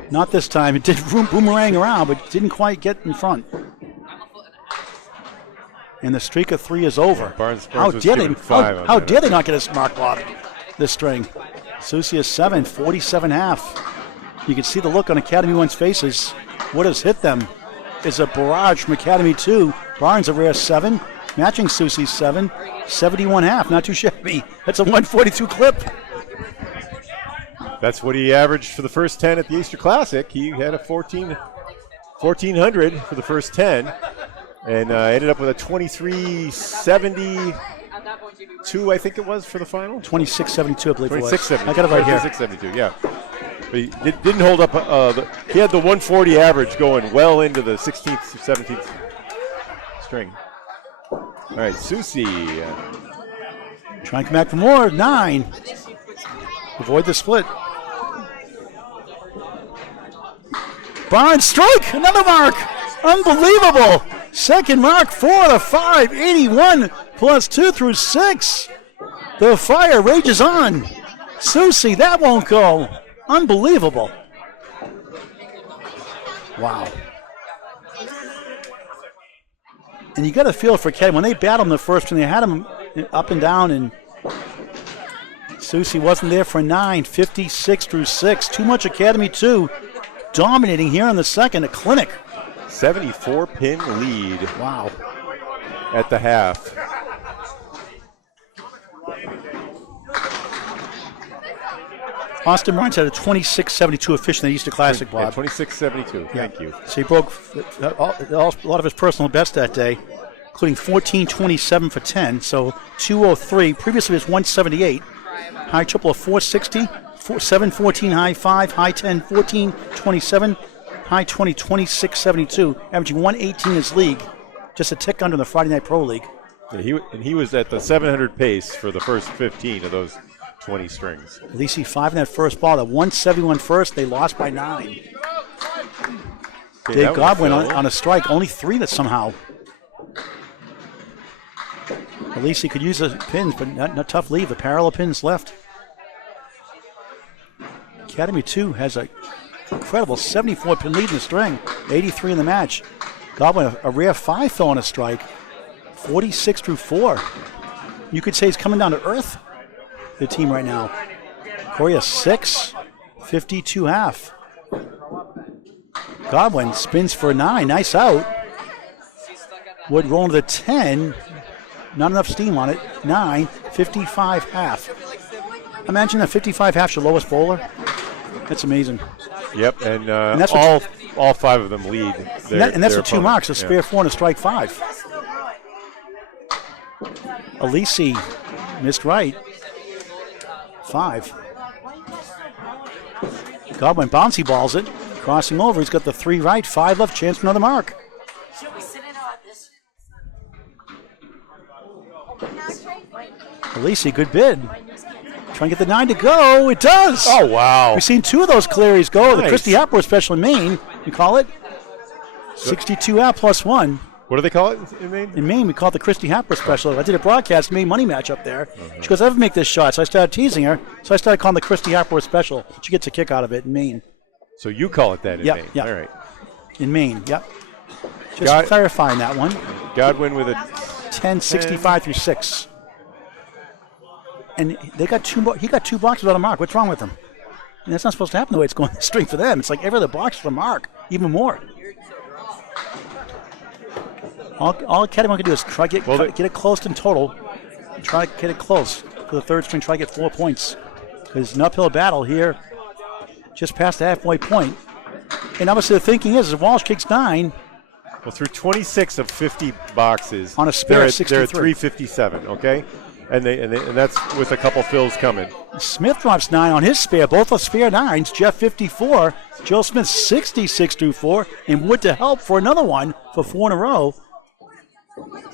Not this time. It did boomerang around, but didn't quite get in front. And the streak of 3 is over. Barnes how was dare given they? 5 How dare they not get a mark block this string? Soucy is 7, 47 half. You can see the look on Academy 1's faces. What has hit them is a barrage from Academy 2. Barnes a rare 7, matching Soucy's 7, 71 half. Not too shabby. That's a 142 clip. That's what he averaged for the first 10 at the Easter Classic. He had a 1400 for the first 10, and ended up with a 23.72, I think it was, for the final. 26.72, I believe it was. 26.72. I got it right here. 26.72, yeah. But he didn't hold up. He had the 140 average going well into the 16th or 17th string. All right, Soucy. Trying to come back for more. 9. Avoid the split. Barnes strike. Another mark. Unbelievable. Second mark, 4 to 5. 81 plus 2 through 6. The fire rages on. Soucy, that won't go. Unbelievable. Wow. And you got to feel for Ken. When they battled him the first one, they had him up and down, and Soucy wasn't there for 9, 56 through 6. Too much Academy 2. Dominating here in the second, a clinic. 74-pin lead. Wow. At the half. Austin Barnes had a 26.72 efficient at Easter Classic, Bob. Yeah, 26.72. Thank you. So he broke a lot of his personal best that day, including 14.27 for 10. So 203. Previously it was 178. High triple of 460. 714 high 5, high 10, 14.27, high 20, 26.72, averaging 118 in his league, just a tick under the Friday Night Pro League. Yeah, he was at the 700 pace for the first 15 of those 20 strings. Aleci 5 in that first ball. The 171 first, they lost by 9. Okay, Dave Godwin on a strike, only 3 that somehow. Aleci could use the pins, but not a tough lead. The parallel pins left. Academy 2 has an incredible 74-pin lead in the string, 83 in the match. Godwin, a rare 5 fill on a strike, 46 through 4. You could say he's coming down to earth, the team right now. Cory a 6, 52 half. Godwin spins for a 9, nice out. Would roll to the 10, not enough steam on it, 9, 55 half. Imagine a 55 half's your lowest bowler. That's amazing. Yep, and that's all 5 of them lead. And that's with 2 marks, a spare 4 and a strike 5. Aleci missed right. 5. Godwin bouncy balls it, crossing over. He's got the 3 right, 5 left, chance for another mark. Aleci, good bid. Trying to get the 9 to go. It does. Oh, wow. We've seen 2 of those Clearys go. Nice. The Christy Happer special in Maine, we call it. 62 out plus 1. What do they call it in Maine? In Maine, we call it the Christy Happer special. I did a broadcast Maine money match up there. She goes, I ever make this shot. So I started teasing her. So I started calling the Christy Happer special. She gets a kick out of it in Maine. So you call it that in Maine? Yep. All right. In Maine, yep. Just clarifying that one. Godwin with a 10.65 through 6. And they got 2. He got 2 boxes without a mark. What's wrong with him? And that's not supposed to happen the way it's going the string for them. It's like every other box for a mark, even more. All Academy can do is try to get it close in total. Try to get it close for the third string. Try to get 4 points. Because it's an uphill battle here, just past the halfway point. And obviously the thinking is if Walsh kicks 9. Well, through 26 of 50 boxes, on a spare they're 63. They're at 357, okay? And that's with a couple fills coming. Smith drops 9 on his spare. Both are spare 9s. Jeff 54. Joe Smith 66 through 4. And Wood to help for another one for 4 in a row.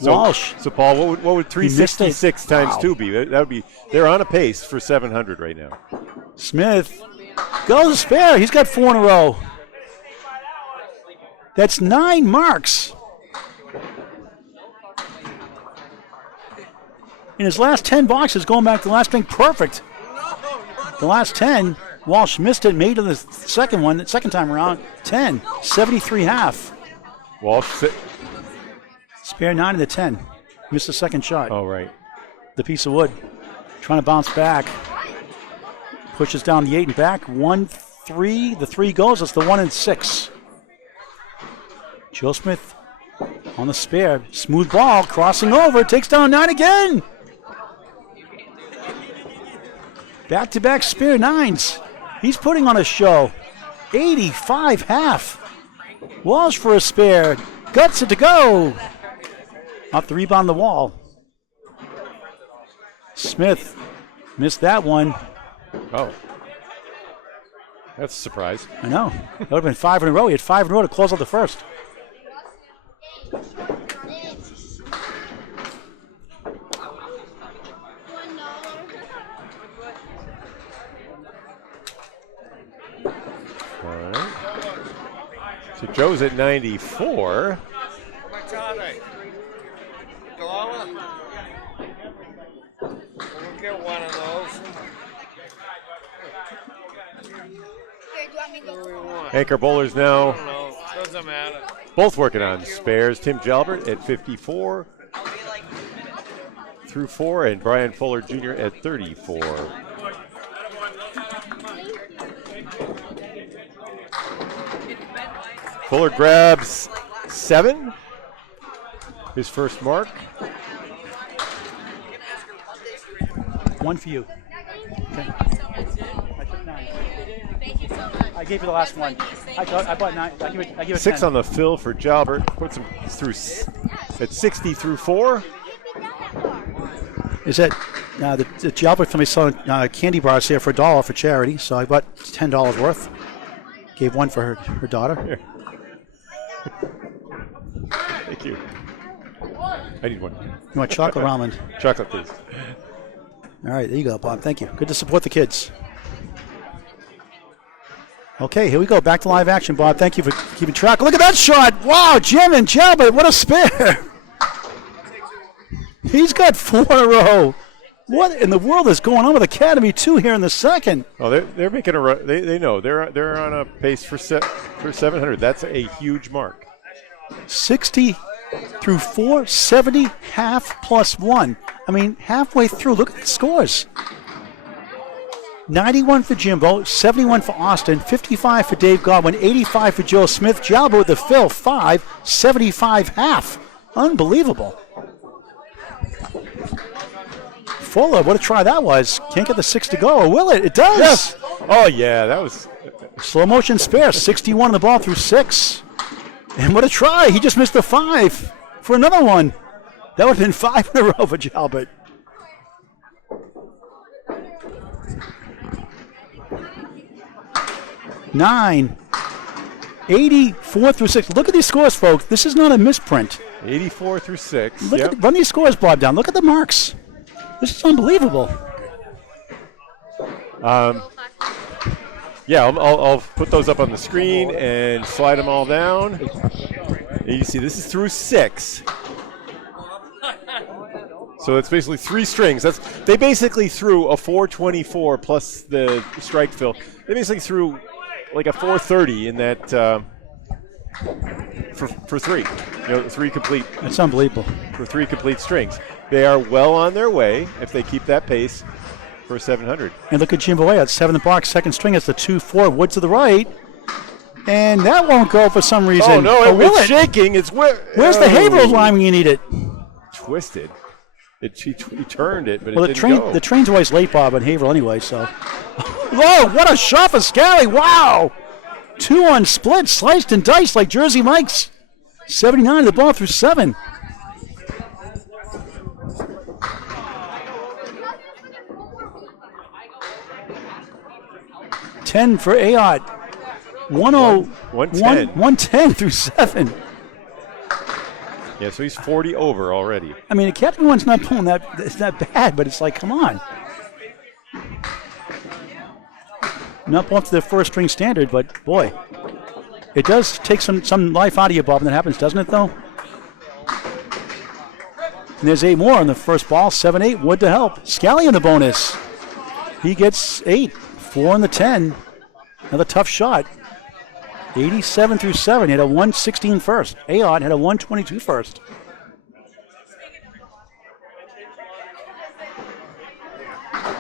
Walsh. So Paul, what would 366 times 2 be? That would be. They're on a pace for 700 right now. Smith goes spare. He's got 4 in a row. That's 9 marks. In his last 10 boxes, going back to the last thing, perfect. The last 10, Walsh missed it, made it the second time around, 10, 73 half. Walsh. Spare 9 in the 10. Missed the second shot. Oh, right. The piece of wood. Trying to bounce back. Pushes down the 8 and back. 1, 3. The 3 goes. That's the 1 and 6. Joe Smith on the spare. Smooth ball. Crossing over. Takes down 9 again. Back-to-back spare 9s. He's putting on a show. 85 half. Walsh for a spare. Guts it to go. Off the rebound the wall. Smith missed that one. Oh. That's a surprise. I know. That would have been 5 in a row. He had 5 in a row to close out the first. All right. So Joe's at 94. We'll get one of those. Anchor bowlers now. No, doesn't matter. Both working on spares. Tim Jalbert at 54 through 4, and Brian Fuller Jr. at 34. Fuller grabs 7, his first mark. One for you. Okay. I took 9. I gave you the last one. I bought 9. I give it 6 10. on the fill for Jalbert. Puts him through at 60 through 4. Is that the Jalbert family selling candy bars here for $1 for charity? So I bought $10 worth. Gave one for her daughter. Here. Thank you. I need one. You want chocolate ramen? Chocolate, please. All right, there you go, Bob. Thank you. Good to support the kids. Okay, here we go. Back to live action, Bob. Thank you for keeping track. Look at that shot. Wow, Jim and Jalbert, what a spare. He's got 4 in a row. What in the world is going on with Academy 2 here in the second? Oh, they're making a run. They know they're on a pace for 700. That's a huge mark. 60 through 4, 70, half plus 1. I mean, halfway through. Look at the scores. 91 for Jimbo, 71 for Austin, 55 for Dave Godwin, 85 for Joe Smith. Jalbert with the fill, 5, 75 half. Unbelievable. Fuller, what a try that was. Can't get the 6 to go, or will it? It does. Yes. Oh, yeah, that was... Slow motion spare, 61 on the ball through 6. And what a try. He just missed the 5 for another one. That would have been 5 in a row for Jalbert. Nine. 84 through 6. Look at these scores, folks. This is not a misprint. 84 through 6. Look at, run these scores, Bob, down. Look at the marks. This is unbelievable. Yeah, I'll put those up on the screen and slide them all down. And you see, this is through 6. So it's basically 3 strings. They basically threw a 424 plus the strike fill. They basically threw like a 430 in that for 3. 3 complete. That's unbelievable. For 3 complete strings. They are well on their way if they keep that pace for 700. And look at Jimbo at 7th box, second string. It's the 2-4. Wood to the right. And that won't go for some reason. Oh, no, it's shaking. Where's the Haverhill line when you need it? Twisted. He turned it, but well, it didn't go. The train's always late, Bob, on Haverhill anyway, so. Whoa, what a shot for Scali. Wow. 2 on split, sliced and diced like Jersey Mike's. 79 the ball through 7. $10 for Ayotte. 110 through 7. Yeah, so he's 40 over already. I mean, Academy 1's not pulling that. It's not bad, but it's like, come on. Not up to their first string standard, but boy, it does take some life out of you, Bob, when that happens, doesn't it, though? And there's 8 more on the first ball. 7-8. Wood to help. Scali in the bonus. He gets 8. 4 on the 10. Another tough shot. 87 through 7. He had a 116 first. Ayotte had a 122 first.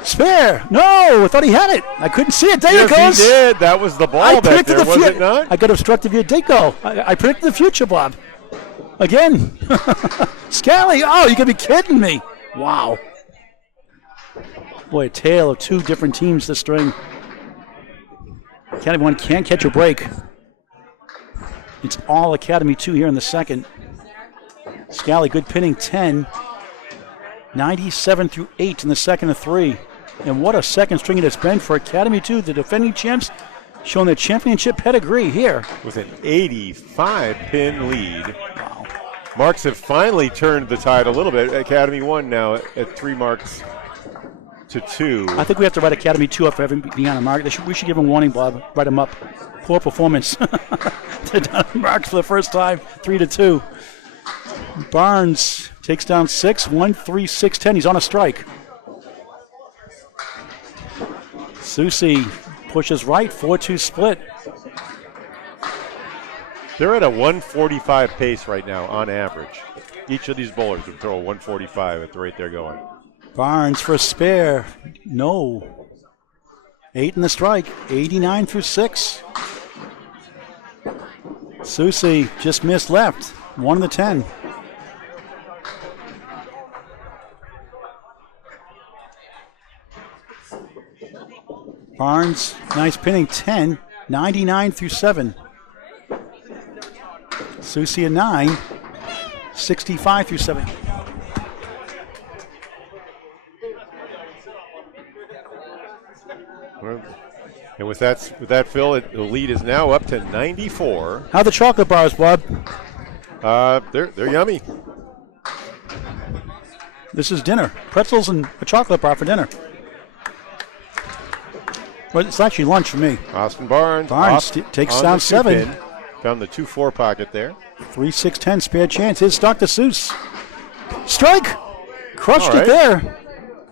Spare. No, I thought he had it. I couldn't see it. There it goes. Yes, he did. That was the ball back there, was it not? I got obstructive via Dayco. I predicted the future, Bob. Again. Scali. Oh, you got to be kidding me. Wow. Boy, a tale of 2 different teams this string. Academy 1 can't catch a break. It's all Academy 2 here in the second. Scali, good pinning, 10. 97 through 8 in the second of 3. And what a second string it has been for Academy 2, the defending champs, showing their championship pedigree here. With an 85-pin lead. Wow. Marks have finally turned the tide a little bit. Academy 1 now at 3 marks to 2. I think we have to write Academy 2 up for having being on the mark. We should give them a warning, Bob. Write them up. Poor performance. They're down on marks for the first time, 3-2. Barnes takes down 6, 1-3, 6-10. He's on a strike. Soucy pushes right, 4-2 split. They're at a 145 pace right now on average. Each of these bowlers would throw a 145 at the rate they're going. Barnes for a spare. No. 8 in the strike, 89 through 6. Soucy just missed left, 1 in the 10. Barnes, nice pinning, 10, 99 through 7. Soucy a 9, 65 through 7. And with that, Phil, the lead is now up to 94. How are the chocolate bars, Bob? They're yummy. This is dinner. Pretzels and a chocolate bar for dinner. Well, it's actually lunch for me. Austin Barnes. Takes down 7. Pin. Found the 2-4 pocket there. 3-6-10 spare chance. Here's Dr. Seuss. Strike! Crushed All right. it there.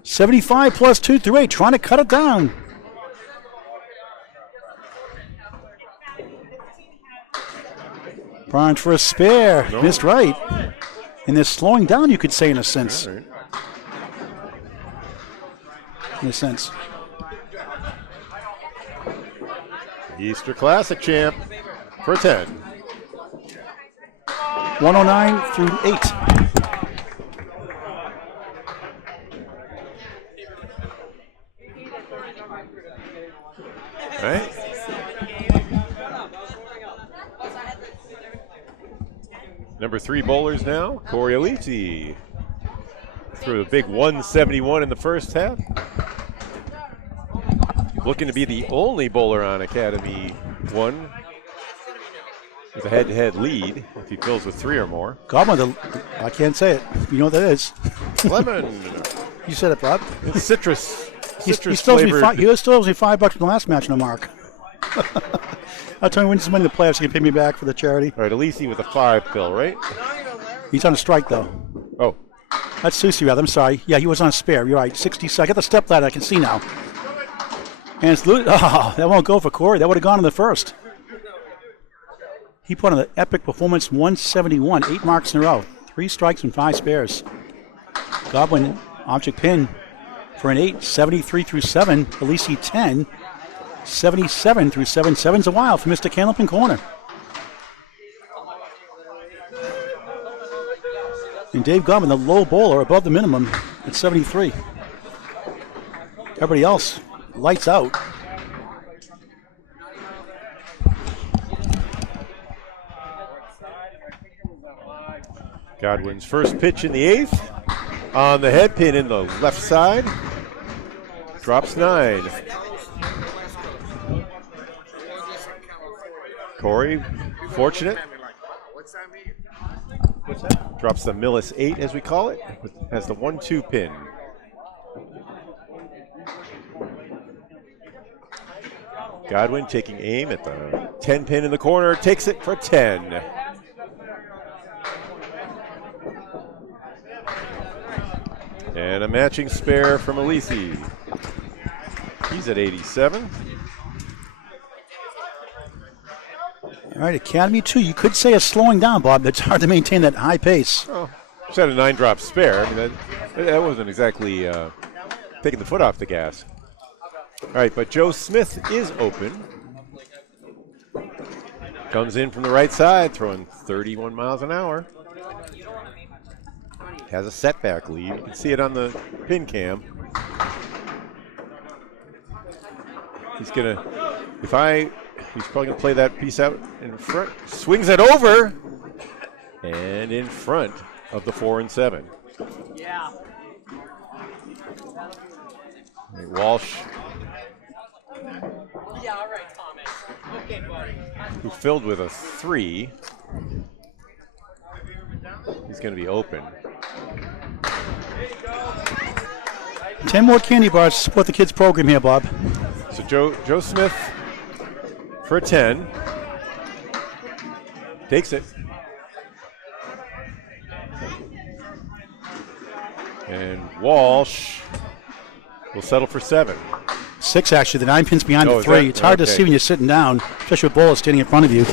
75 plus 2 through 8. Trying to cut it down. Barnes for a spare. No. Missed right. And they're slowing down, you could say, in a sense. All right. In a sense. Easter Classic champ for 10. 109 through 8. All right. Number 3 bowlers now, Cory Aleci. Threw a big 171 in the first half. Looking to be the only bowler on Academy 1 with a head-to-head lead if he fills with 3 or more. Godwin, I can't say it. You know what that is. Lemon. You said it, Bob. It's citrus. He Citrus still owes me flavored. he still owes me $5 from the last match in the mark. I'll tell you when he's winning the playoffs, he can pay me back for the charity. All right, Aleci with a 5 fill, right? He's on a strike, though. Oh, That's Soucy, rather. I'm sorry. Yeah, he was on a spare. You're right. 60 seconds. I got the step ladder. I can see now. And it's that won't go for Cory. That would have gone in the first. He put on an epic performance, 171, 8 marks in a row, 3 strikes and 5 spares. Godwin, object pin for an 8, 73 through 7. Aleci 10, 77 through 7. 7's a while for Mr. Candlepin corner. And Dave Godwin, the low bowler, above the minimum at 73. Everybody else, lights out. Godwin's first pitch in the 8th. On the head pin in the left side. Drops 9. Cory, fortunate. Drops the Millis 8, as we call it. Has the 1-2 pin. Godwin taking aim at the 10 pin in the corner. Takes it for 10. And a matching spare from Aleci. He's at 87. All right, Academy 2, you could say a slowing down, Bob. It's hard to maintain that high pace. Oh, just had a 9-drop spare. I mean, that wasn't exactly taking the foot off the gas. All right, but Joe Smith is open. Comes in from the right side, throwing 31 miles an hour. Has a setback lead. You can see it on the pin cam. He's going to He's probably going to play that piece out in front. Swings it over. And in front of the 4 and 7. Yeah. Walsh. Yeah, all right, Thomas. Okay, buddy. Who filled with a 3. He's going to be open. 10 more candy bars to support the kids' program here, Bob. So Joe Smith for a 10. Takes it. And Walsh will settle for 7. 6, actually. The 9 pins behind the 3. It's hard to see when you're sitting down, especially with Bowler standing in front of you.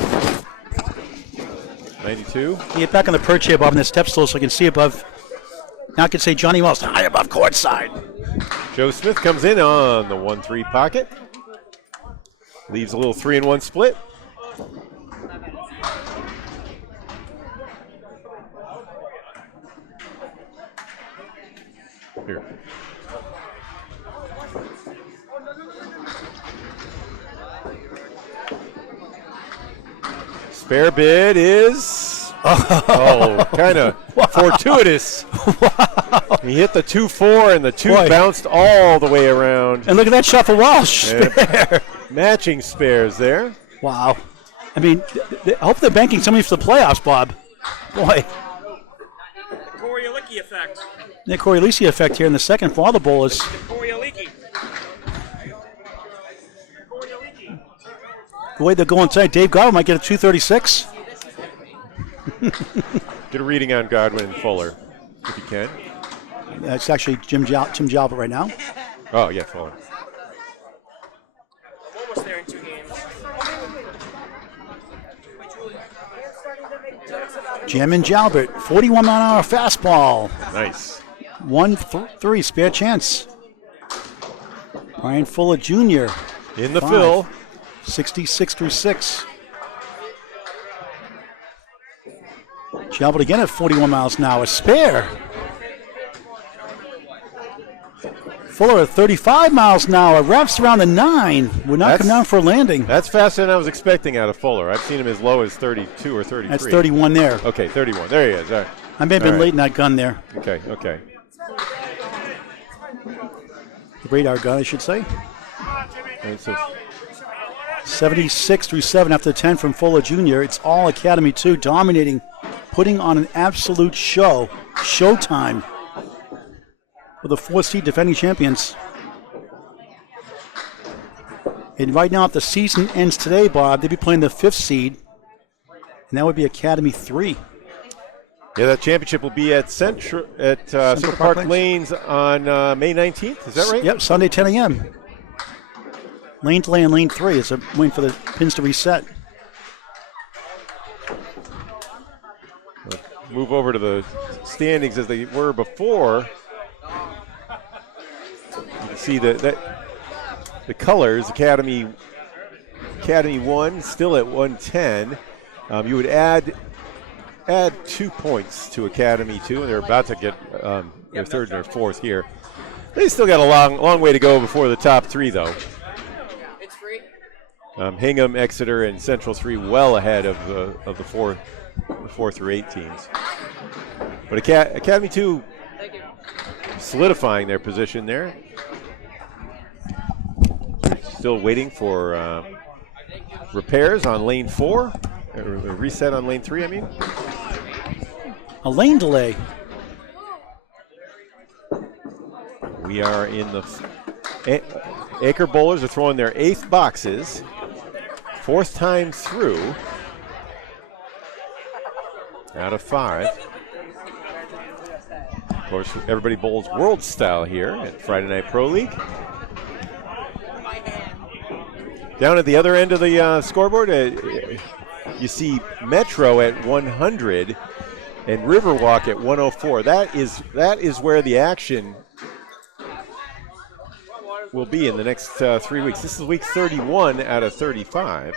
92. Get back on the perch here, Bob, in the step stool so I can see above. Now I can say Johnny Wells, high above court side. Joe Smith comes in on the 1-3 pocket. Leaves a little 3-1 split. Here. Spare bid is kind of fortuitous. Wow. He hit the 2-4 and the 2 bounced all the way around. And look at that shot for Walsh. Spare. Matching spares there. Wow. I mean, I hope they're banking somebody for the playoffs, Bob. Boy. Cory effect. The Cory effect here in the second for all the bowlers. Cory. The way they're going tonight, Dave Godwin might get a 236. Get a reading on Godwin and Fuller, if you can. It's actually Tim Jalbert right now. Oh, yeah, Fuller. Almost there in 2 games. Jim Jalbert, 41-mile-an-hour fastball. Nice. 1-3, spare chance. Brian Fuller Jr. In the fill. 66 through 6. Jalbert again at 41 miles an hour. Spare. Fuller at 35 miles an hour. Wraps around the 9. Would not come down for a landing. That's faster than I was expecting out of Fuller. I've seen him as low as 32 or 33. That's 31 there. Okay, 31. There he is. All right. I may have been late in that gun there. Okay. Radar gun, I should say. And so 76 through 7 after 10 from Fuller Jr. It's all Academy 2 dominating, putting on an absolute show. Showtime for the 4th seed defending champions. And right now, if the season ends today, Bob, they'd be playing the 5th seed, and that would be Academy 3. Yeah, that championship will be at Central Park Lanes on May 19th. Is that right? Yep, Sunday 10 a.m. Lane delay and lane 3. It's a win for the pins to reset. Move over to the standings as they were before. You can see that the colors, Academy 1 still at 110. You would add 2 points to Academy 2, and they're about to get their 3rd and their 4th here. They still got a long way to go before the top 3, though. It's free. Hingham, Exeter, and Central 3 well ahead of the 4 through 8 teams. But Academy 2 solidifying their position there. Still waiting for repairs on lane 4, or reset on lane 3, I mean. A lane delay. We are in the Acre Bowlers are throwing their 8th boxes, 4th time through, out of 5. Of course, everybody bowls world style here at Friday Night Pro League. Down at the other end of the scoreboard, you see Metro at 100 and Riverwalk at 104. That is where the action will be in the next 3 weeks. This is week 31 out of 35.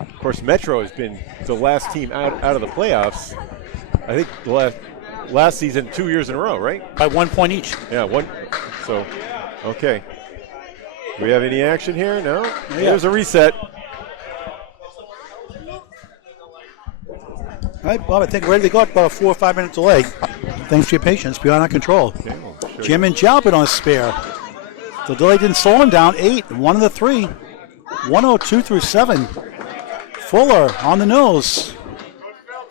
Of course, Metro has been the last team out of the playoffs. I think the last season 2 years in a row, right? By 1 point each. Yeah, one. So, okay. Do we have any action here? No. There's a reset. All right, Bob, I think we're ready to go at about a 4 or 5 minute delay. Thanks for your patience. Beyond our control. Okay, we'll show Jim and Jalbert on a spare. The delay didn't slow him down. 8, 1 of the 3. 102 through 7. Fuller on the nose.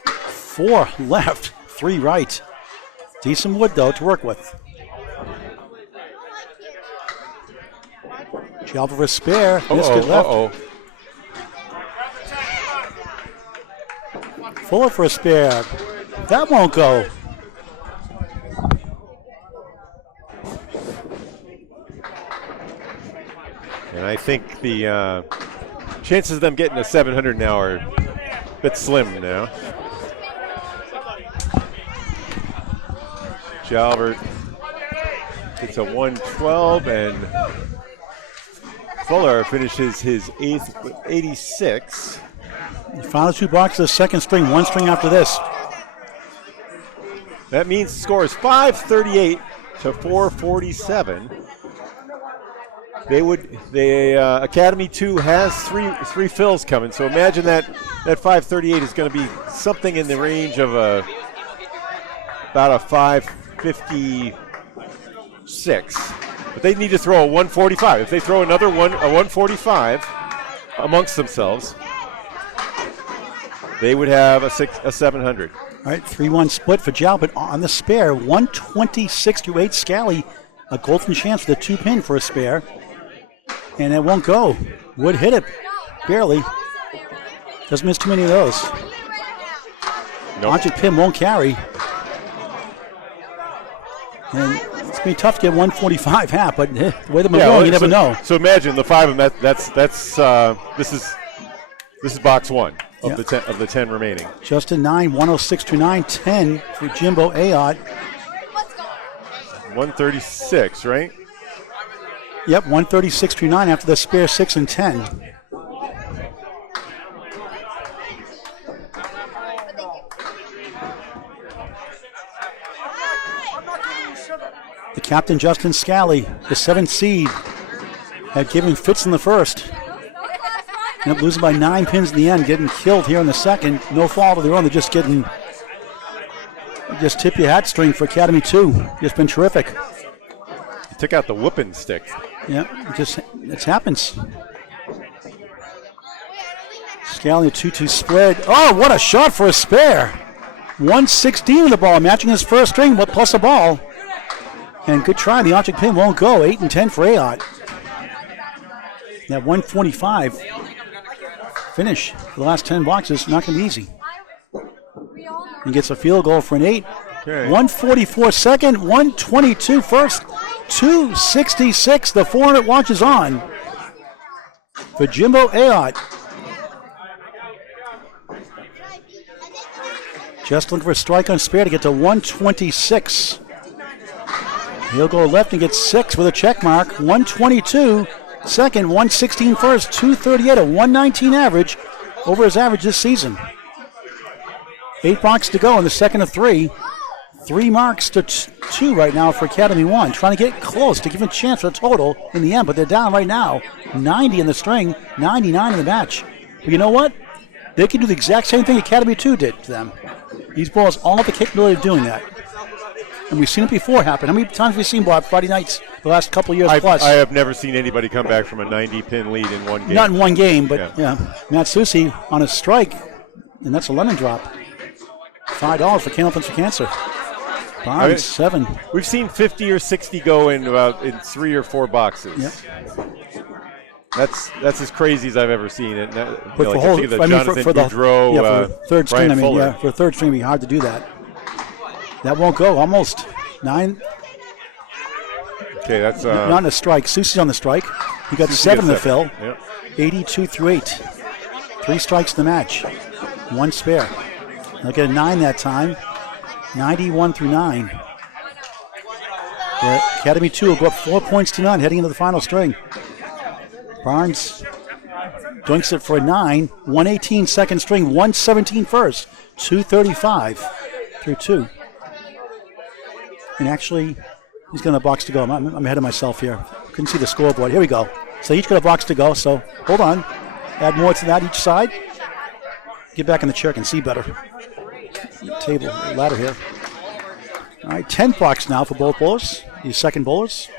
4 left, 3 right. Decent wood, though, to work with. Jalbert for a spare. Missed it left. Fuller for a spare. That won't go. And I think the chances of them getting a 700 now are a bit slim now. Jalbert gets a 112, and Fuller finishes his 8th with 86. The final 2 boxes, second string, 1 string after this. That means the score is 538 to 447. Academy 2 has three fills coming, so imagine that 538 is going to be something in the range of about a 556. But they need to throw a 145. If they throw a 145 amongst themselves, they would have a 700. All right, 3-1 split for Jalbert on the spare. 126 to 8. Scali, a golden chance with a 2-pin for a spare. And it won't go. Would hit it. Barely. Doesn't miss too many of those. Nope. Pin won't carry. And it's going to be tough to get 145 half, but the way they're going, you never know. So imagine the 5 of them. This is box 1 of the 10 remaining. Justin 9, 106 to 9, 10 for Jimbo Ayotte. 136, right? Yep, 136 to 9 after the spare 6 and 10. The captain, Justin Scali, the 7th seed, had given fits in the first. Ended up losing by 9 pins in the end, getting killed here in the second. No fault of their own. They're just tip your hat string for Academy 2. Just been terrific. Took out the whooping stick. Yeah, it happens. Scali a 2-2 split. Oh, what a shot for a spare. 116 in the ball, matching his first string, but plus a ball. And good try. The object pin won't go. 8 and 10 for Ayotte. That 145 finish for the last 10 boxes, not going to be easy. He gets a field goal for an 8. Okay. 144 second, 122 first, 266. The 400 watches on for Jimbo Ayotte. Just looking for a strike on spare to get to 126. He'll go left and get 6 with a check mark. 122 second, 116 first, 238, a 119 average over his average this season. 8 boxes to go in the second of 3. 3 marks to 2 right now for Academy 1. Trying to get close to give him a chance for a total in the end, but they're down right now. 90 in the string, 99 in the match. But you know what? They can do the exact same thing Academy 2 did to them. These balls all have the capability of doing that. And we've seen it before happen. How many times have we seen Bob Friday nights the last couple of years plus? I have never seen anybody come back from a 90-pin lead in one game. Not in one game, but yeah. Matt Soucy on a strike, and that's a lemon drop. $5 for Candlepin for Cancer. Barnes, 7. We've seen 50 or 60 go in 3 or 4 boxes. Yep. That's as crazy as I've ever seen it. But for the third string, for a third string, it'd be hard to do that. That won't go. Almost 9. Okay, that's not in a strike. Soucy's on the strike. He got 7 in the fill. Yep. 82 through 8. 3 strikes in the match. 1 spare. They'll get a 9 that time. 91 through 9. The Academy 2 will go up 4 points to none heading into the final string. Barnes doinks it for a 9. 118 second string, 117 first. 235 through 2. And actually, he's got a box to go. I'm ahead of myself here. Couldn't see the scoreboard. Here we go. So each got a box to go, so hold on. Add more to that each side. Get back in the chair, can see better. Table, ladder here. All right, 10 box now for both bowlers, these second bowlers.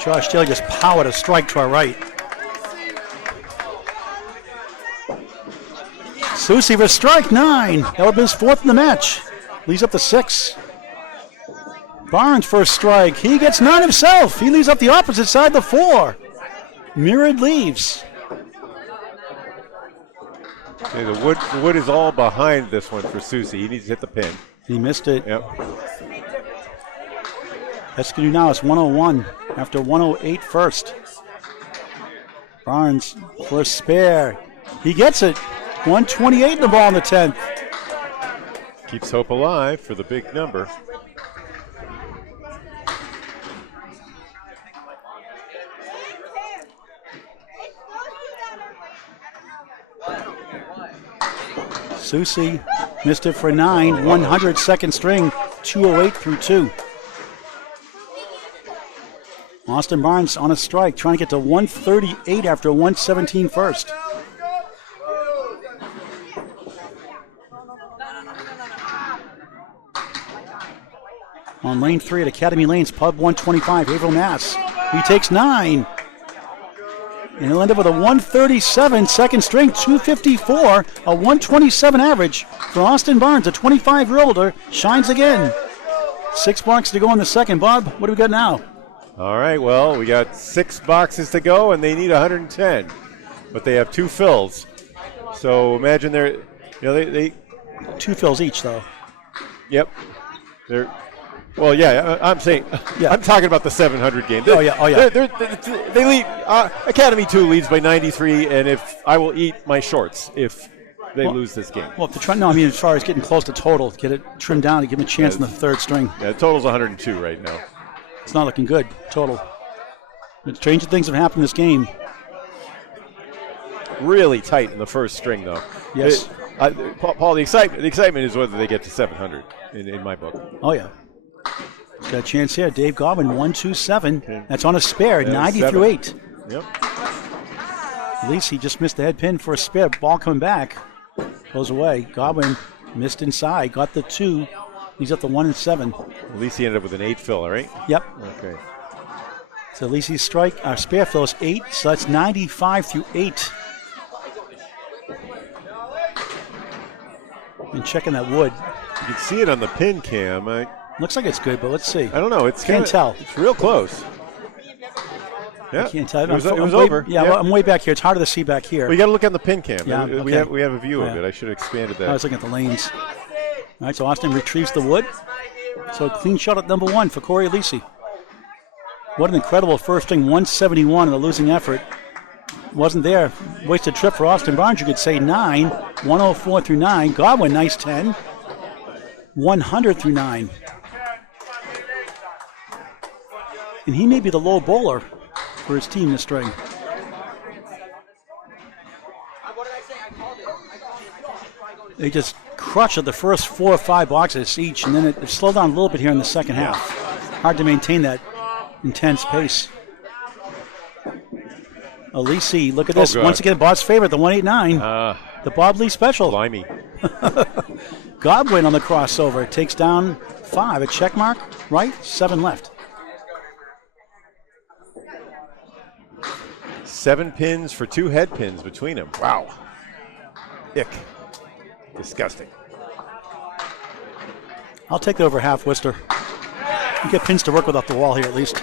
Josh Daly just powered a strike to our right. Soucy for strike 9. That would have been his 4th in the match. Leaves up to 6. Barnes for a strike. He gets 9 himself. He leaves up the opposite side, the 4. Mirrored leaves. Okay, the wood is all behind this one for Soucy. He needs to hit the pin. He missed it. Yep. That's going to do now. It's 101 after 108 first. Barnes for a spare. He gets it. 128 in the ball in the 10th. Keeps hope alive for the big number. Soucy missed it for 9. 100 second string. 208 through 2. Austin Barnes on a strike, trying to get to 138 after 117 first. On lane 3 at Academy Lanes, Pub 125, Haverhill, Mass. He takes 9. And he'll end up with a 137 second string, 254, a 127 average for Austin Barnes, a 25-year-older, shines again. 6 marks to go in the second. Bob, what do we got now? All right, well, we got 6 boxes to go, and they need 110. But they have 2 fills. So imagine they 2 fills each, though. Yep. Well, yeah, I'm saying, Yeah. I'm talking about the 700 game. Oh, yeah. They lead, Academy 2 leads by 93, and if I will eat my shorts if they lose this game. Well, if they're trying, no, I mean, as far as getting close to total, get it trimmed down to give them a chance in the 3rd string. Yeah, the total's 102 right now. It's not looking good, total. But stranger things have happened in this game. Really tight in the first string, though. Yes. Paul, the excitement is whether they get to 700 in my book. Oh, yeah. Got a chance here. Dave Godwin, 127. Okay. That's on a spare, 90 through 8. Yep. Aleci just missed the head pin for a spare. Ball coming back. Goes away. Godwin missed inside. Got the 2. He's up to 1 and 7. Aleci ended up with an 8 fill, right? Yep. Okay. So Aleci's spare fill is 8, so that's 95 through 8. And checking that wood. You can see it on the pin cam. Looks like it's good, but let's see. I don't know. Can't tell. It's real close. Yeah. I can't tell. It was over. Yeah, well, I'm way back here. It's harder to see back here. Well, you got to look on the pin cam. Yeah, we okay. have a view of it. I should have expanded that. I was looking at the lanes. All right, so Austin retrieves the wood. So clean shot at number 1 for Cory Aleci. What an incredible first string, 171 in a losing effort. Wasn't there. Wasted trip for Austin Barnes, you could say 9. 104 through 9. Godwin, nice 10. 100 through 9. And he may be the low bowler for his team this string. They just crushed at the first 4 or 5 boxes each, and then it slowed down a little bit here in the second half. Hard to maintain that intense pace. Aleci, look at this. Once again, Bob's favorite, the 189. The Bob Lee special. Blimey. Godwin on the crossover. Takes down 5. A check mark, right? 7 left. 7 pins for 2 head pins between them. Wow. Ick. Disgusting. I'll take the over half Worcester. You get pins to work with off the wall here at least.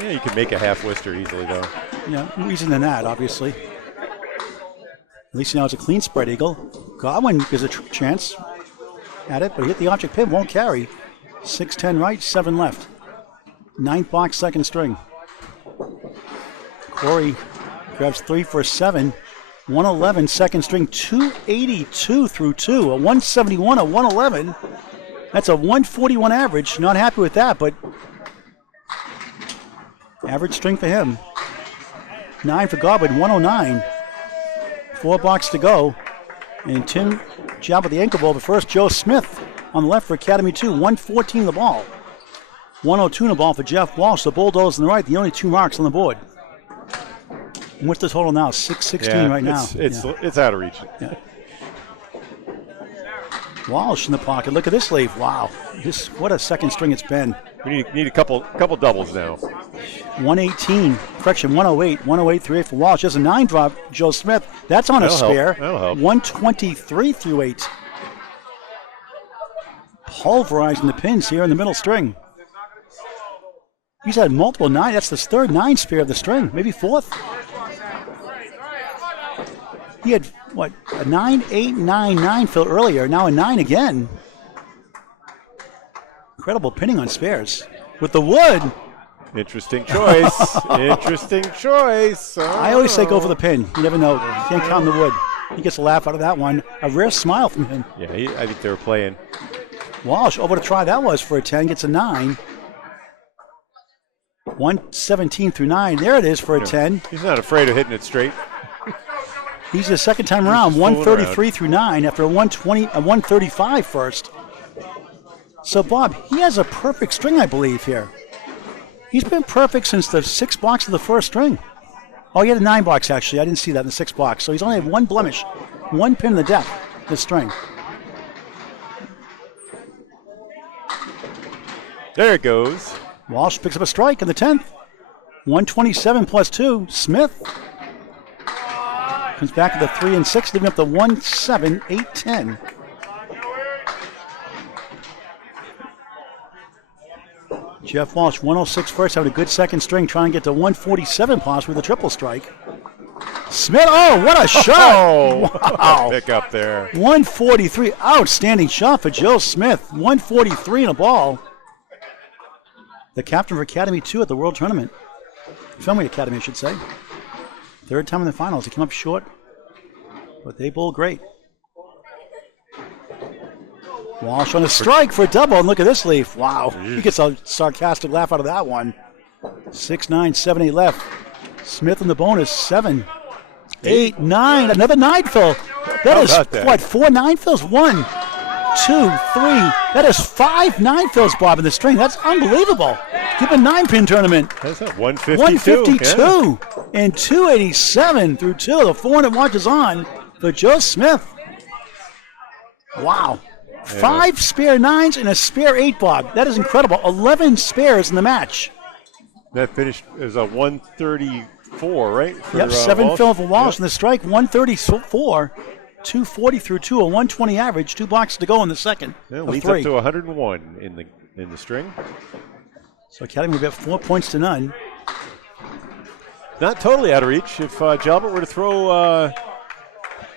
Yeah, you can make a half Worcester easily, though. Yeah, easier than that, obviously. At least now it's a clean spread eagle. Godwin gives a chance at it, but he hit the object pin, won't carry. 6-10 right, 7 left. 9th box, second string. Cory grabs 3 for 7. 111, second string, 282 through 2. A 171, a 111. That's a 141 average. Not happy with that, but average string for him. 9 for Godwin, 109. 4 box to go. And Tim job with the ankle ball, but first Joe Smith on the left for Academy 2. 114 the ball. 102 in the ball for Jeff Walsh. The Bulldogs on the right, the only 2 marks on the board. And what's the total now? 6-16 right now. It's out of reach. Yeah. Walsh in the pocket. Look at this lead. Wow. What a second string it's been. We need a couple doubles now. 108, 108 through 8 for Walsh. There's a 9 drop, Joe Smith. That's on That'll a spare. That'll help. 123 through 8. Pulverizing the pins here in the middle string. He's had multiple 9. That's the third 9 spare of the string, maybe 4th. He had, a 9, 8, 9, 9 fill earlier, now a 9 again. Incredible pinning on spares. With the wood. Interesting choice. Interesting choice. I always say go for the pin. You never know. You can't count the wood. He gets a laugh out of that one. A rare smile from him. Yeah, I think they were playing. Walsh, what a try that was for a 10. Gets a 9. 117 through 9. There it is for a 10. He's not afraid of hitting it straight. He's the second time around. 133 through 9 after a 135 first. So, Bob, he has a perfect string, I believe, here. He's been perfect since the 6 box of the first string. Oh, he had a 9 box, actually. I didn't see that in the 6 box. So he's only had 1 blemish, 1 pin in the deck, this string. There it goes. Walsh picks up a strike in the 10th. 127 plus 2. Smith comes back to the 3 and 6, leaving up the 1, 7, 8, 10. Jeff Walsh, 106 first, having a good second string, trying to get to 147 plus with a triple strike. Smith, oh, what a shot! Wow. Pick up there. 143, outstanding shot for Joe Smith. 143 in a ball. The captain for Academy 2 at the World Tournament. Filming Academy, I should say. 3rd time in the finals. They came up short, but they bowled great. Walsh on a strike for a double, and look at this leaf. Wow. He gets a sarcastic laugh out of that one. 6, 9, 7, 8 left. Smith in the bonus, 7, 8, 9. Another 9 fill. That is, 4 9 fills? 1, 2, 3. That is 5 9 fills, Bob, in the string. That's unbelievable. Give a 9-pin tournament. That's a 152. 152 and 287 through 2. The 400 watches on for Joe Smith. Wow. 5 spare 9s and a spare 8, Bob. That is incredible. 11 spares in the match. That finished as a 134, right? Yep, 7 Walsh. fill for Walsh. Yep. And the strike, 134. 240 through 2, a 120 average. 2 boxes to go in the second. Yeah, leads up to 101 in the string. So Academy will get 4 points to none. Not totally out of reach. If Jalbert were to throw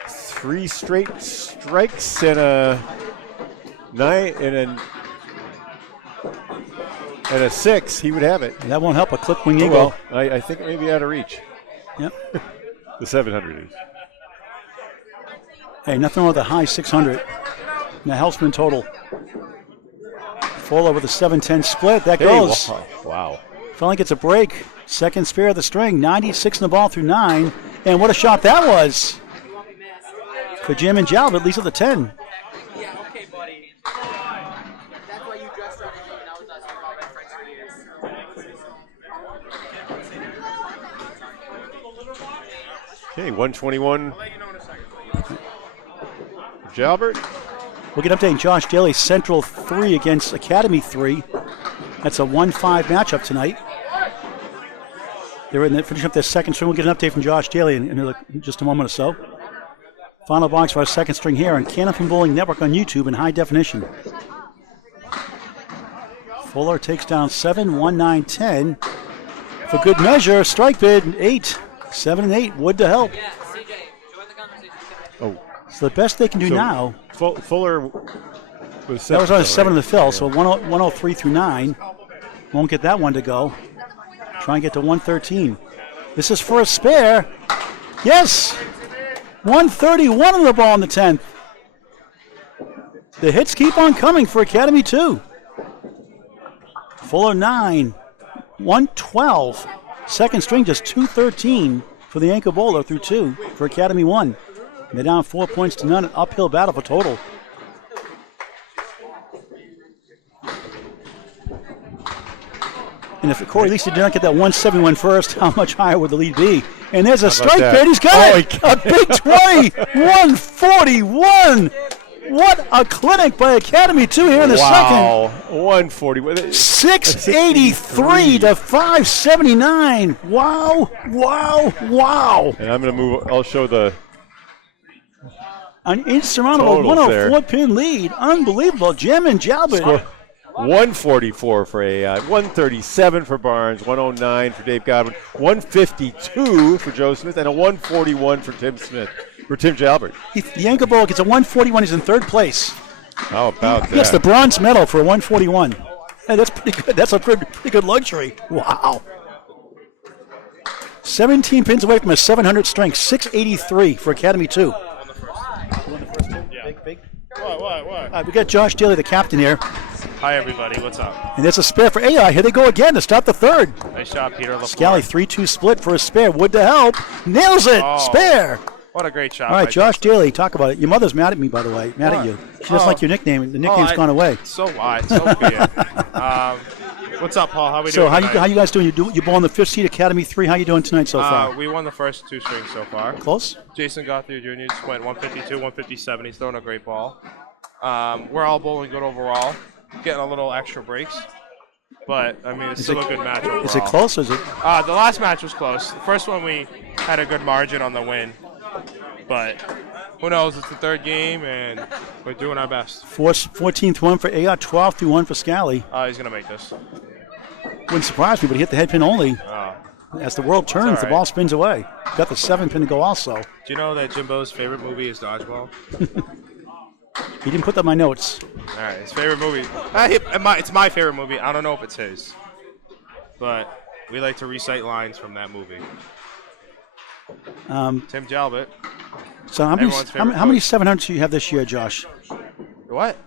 3 straight strikes and a 9 and a 6, he would have it. That won't help a clip wing eagle. Well, I think it may be out of reach. Yep. The 700 is. Hey, nothing wrong with the high 600. And the Helsman total. Fuller with a 7-10 split. That goes. Wow. Finally gets a break. Second spare of the string. 96 in the ball through 9. And what a shot that was. For Jim and Jalbert, at least at the 10. Yeah, okay, buddy. That's why you dressed up and I was asking about my friends for years. Okay, 121. Jalbert. We'll get updating Josh Daly, Central 3 against Academy 3. That's a 1-5 matchup tonight. They're finishing up their second string. We'll get an update from Josh Daly in just a moment or so. Final box for our second string here on Candlepin Bowling Network on YouTube in high definition. Fuller takes down 7, 1, 9, 10. For good measure, strike bid 8, 7, and 8. Wood to help. Yeah, CJ, join the conversation. Oh, So the best they can do now. Fuller was 7. That was on a 7 in the fill, Yeah. so 103 through 9. Won't get that one to go. Try and get to 113. This is for a spare. Yes! 131 on the ball in the 10th. The hits keep on coming for Academy 2. Fuller 9. 112. Second string just 213 for the ankle bowler through 2 for Academy 1. They're down 4 points to none. An uphill battle for total. And if Cory Aleci did not get that 171 first, how much higher would the lead be? And there's a strike that? bid. He's got it. A big 20. 141. What a clinic by Academy 2 here in the Wow, second. 140. 683 to 579. Wow, wow, wow. And I'm going to move. I'll show the. An insurmountable Totals 104-pin lead. Unbelievable. Jim and Jalbert. 144 for AI, 137 for Barnes, 109 for Dave Godwin, 152 for Joe Smith, and a 141 for Tim Jalbert. The Anchor Bowl gets a 141. He's in third place. How about that? He gets the bronze medal for a 141. Hey, that's pretty good. That's a pretty good luxury. Wow. 17 pins away from a 700 strength. 683 for Academy 2. What? We got Josh Daly, the captain here. Hi, everybody. What's up? And there's a spare for AI. Here they go again to stop the third. Nice job, Peter. Scali 3-2 split for a spare. Wood to help. Nails it. Oh. Spare. What a great shot. All right, by Josh Justin. Daly, talk about it. Your mother's mad at me, by the way. Mad at you. She doesn't like your nickname. The nickname's gone away. So what? So be it. What's up, Paul? How we So doing how you guys doing? You bowling the 5th seed Academy 3. How you doing tonight so far? We won the first 2 strings so far. Close? Jason Guthrie Jr. just went 152, 157. He's throwing a great ball. We're all bowling good overall. Getting a little extra breaks. But, I mean, it's still a good match overall. Is it close or is it? The last match was close. The first one we had a good margin on the win. But who knows? It's the third game, and we're doing our best. 14th one for Ayotte, 12th 1 for Scali. He's going to make this. Wouldn't surprise me, but he hit the head pin only. As the world turns, all the right. ball spins away. Got the 7 pin to go also. Do you know that Jimbo's favorite movie is Dodgeball? He didn't put that in my notes. All right, his favorite movie. It's my favorite movie. I don't know if it's his. But we like to recite lines from that movie. Tim Jalbert. So how many 700s do you have this year, Josh? What?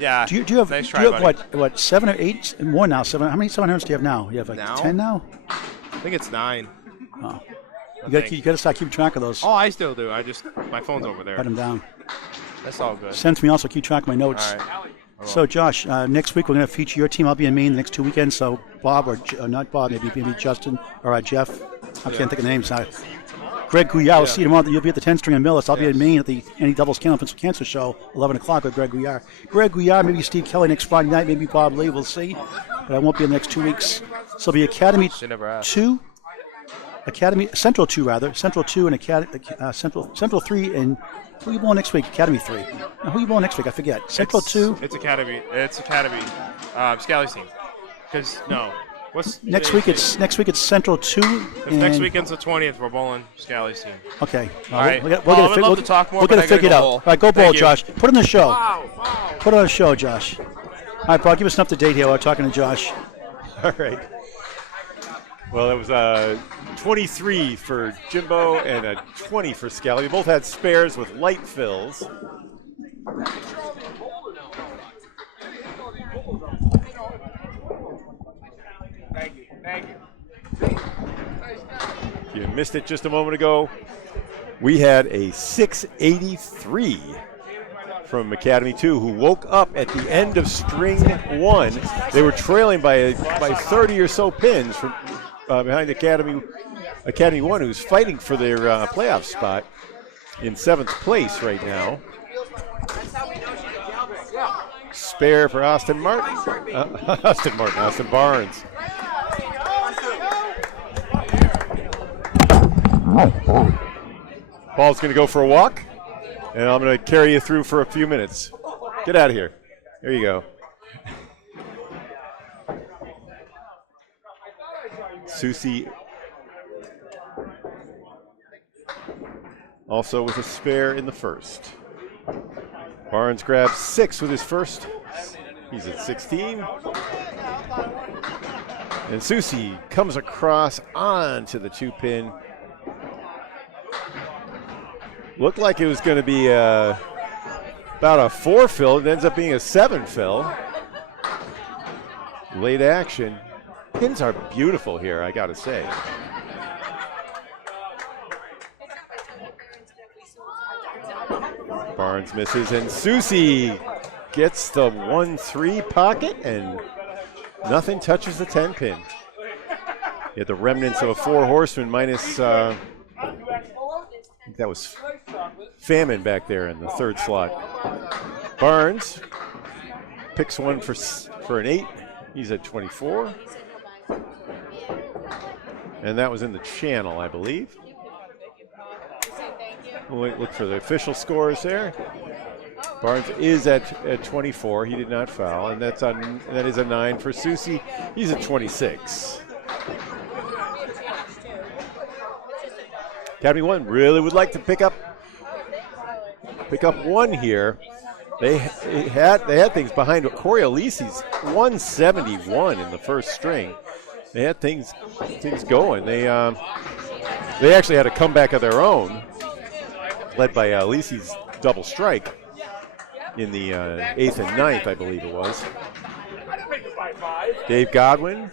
Yeah. Do you have, nice do try, you have buddy. what 7 or 8 more now? 7. How many 700s do you have now? You have like Now? 10 now? I think it's 9. Oh. You got to start keeping track of those. Oh, I still do. My phone's over there. Write them down. That's all good. Send to me also. Keep track of my notes. All right. So, Josh, next week we're going to feature your team. I'll be in Maine the next 2 weekends. So, Bob or not Bob, maybe Justin or Jeff. I can't think of the names. Greg Gouillard, we'll see you tomorrow. You'll be at the 10 String in Millis. I'll be in Maine at the Any Doubles Candlepin Cancer Show, 11 o'clock with Greg Gouillard. Greg Gouillard, maybe Steve Kelly next Friday night, maybe Bob Lee. We'll see. But I won't be in the next 2 weeks. So it'll be Academy 2, Academy Central 2 rather, Central 2 and Academy Central 3 and who are you bowling next week? Academy 3. Now, who are you bowling next week? I forget. Central 2. It's Academy. Scali's team. Because no. What's Next week it's Central 2. If next weekend's the 20th, we're bowling Scali's team. Okay. All right. We're I would love to talk more, We're but going I to gotta figure it go out. bowl. All right, go bowl, Thank you. Josh. Put it on the show. Wow. Put it on the show, Josh. All right, Bob, give us an up-to-date here. We're talking to Josh. All right. Well, it was 23 for Jimbo and a 20 for Scali. They both had spares with light fills. Thank you. If you missed it just a moment ago, we had a 683 from Academy 2 who woke up at the end of string 1. They were trailing by 30 or so pins from behind Academy 1, who's fighting for their playoff spot in 7th place right now. Spare for Austin Barnes. Paul's going to go for a walk, and I'm going to carry you through for a few minutes. Get out of here. There you go. Soucy also with a spare in the first. Barnes grabs 6 with his first. He's at 16. And Soucy comes across onto the 2-pin. Looked like it was going to be about a 4 fill. It ends up being a 7 fill. Late action. Pins are beautiful here, I got to say. Barnes misses, and Soucy gets the 1-3 pocket and Nothing touches the 10 pin. You had the remnants of a 4 horseman minus, I think that was Famine back there in the 3rd slot. Barnes picks one for an 8. He's at 24. And that was in the channel, I believe. We'll look for the official scores there. Barnes is at 24. He did not foul, and that is a 9 for Soucy. He's at 26. Academy1 really would like to pick up one here. They had things behind Cory Aleci's 171 in the first string. They had things going. They actually had a comeback of their own, led by Aleci's double strike in the 8th and 9th, I believe it was. Dave Godwin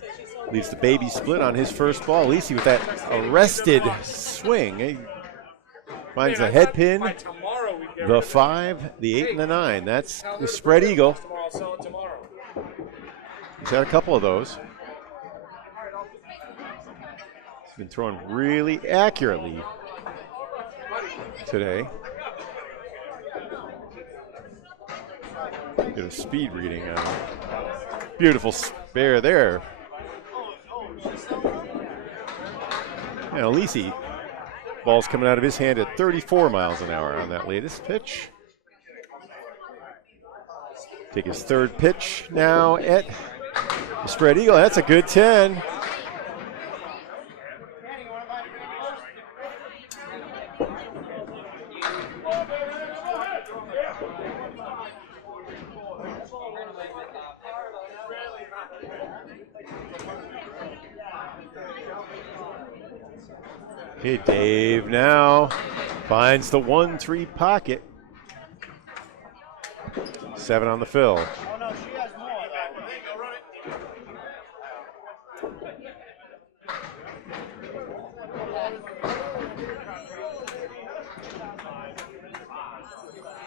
leaves the baby split on his first ball. Aleci with that arrested swing. He finds the head pin, the 5, the 8, and the 9. That's the spread eagle. He's had a couple of those. He's been throwing really accurately today. Get a speed reading on it. Beautiful spare there. And Aleci, ball's coming out of his hand at 34 miles an hour on that latest pitch. Take his 3rd pitch now at the spread eagle. That's a good 10. Okay, Dave now finds the 1-3 pocket. 7 on the fill.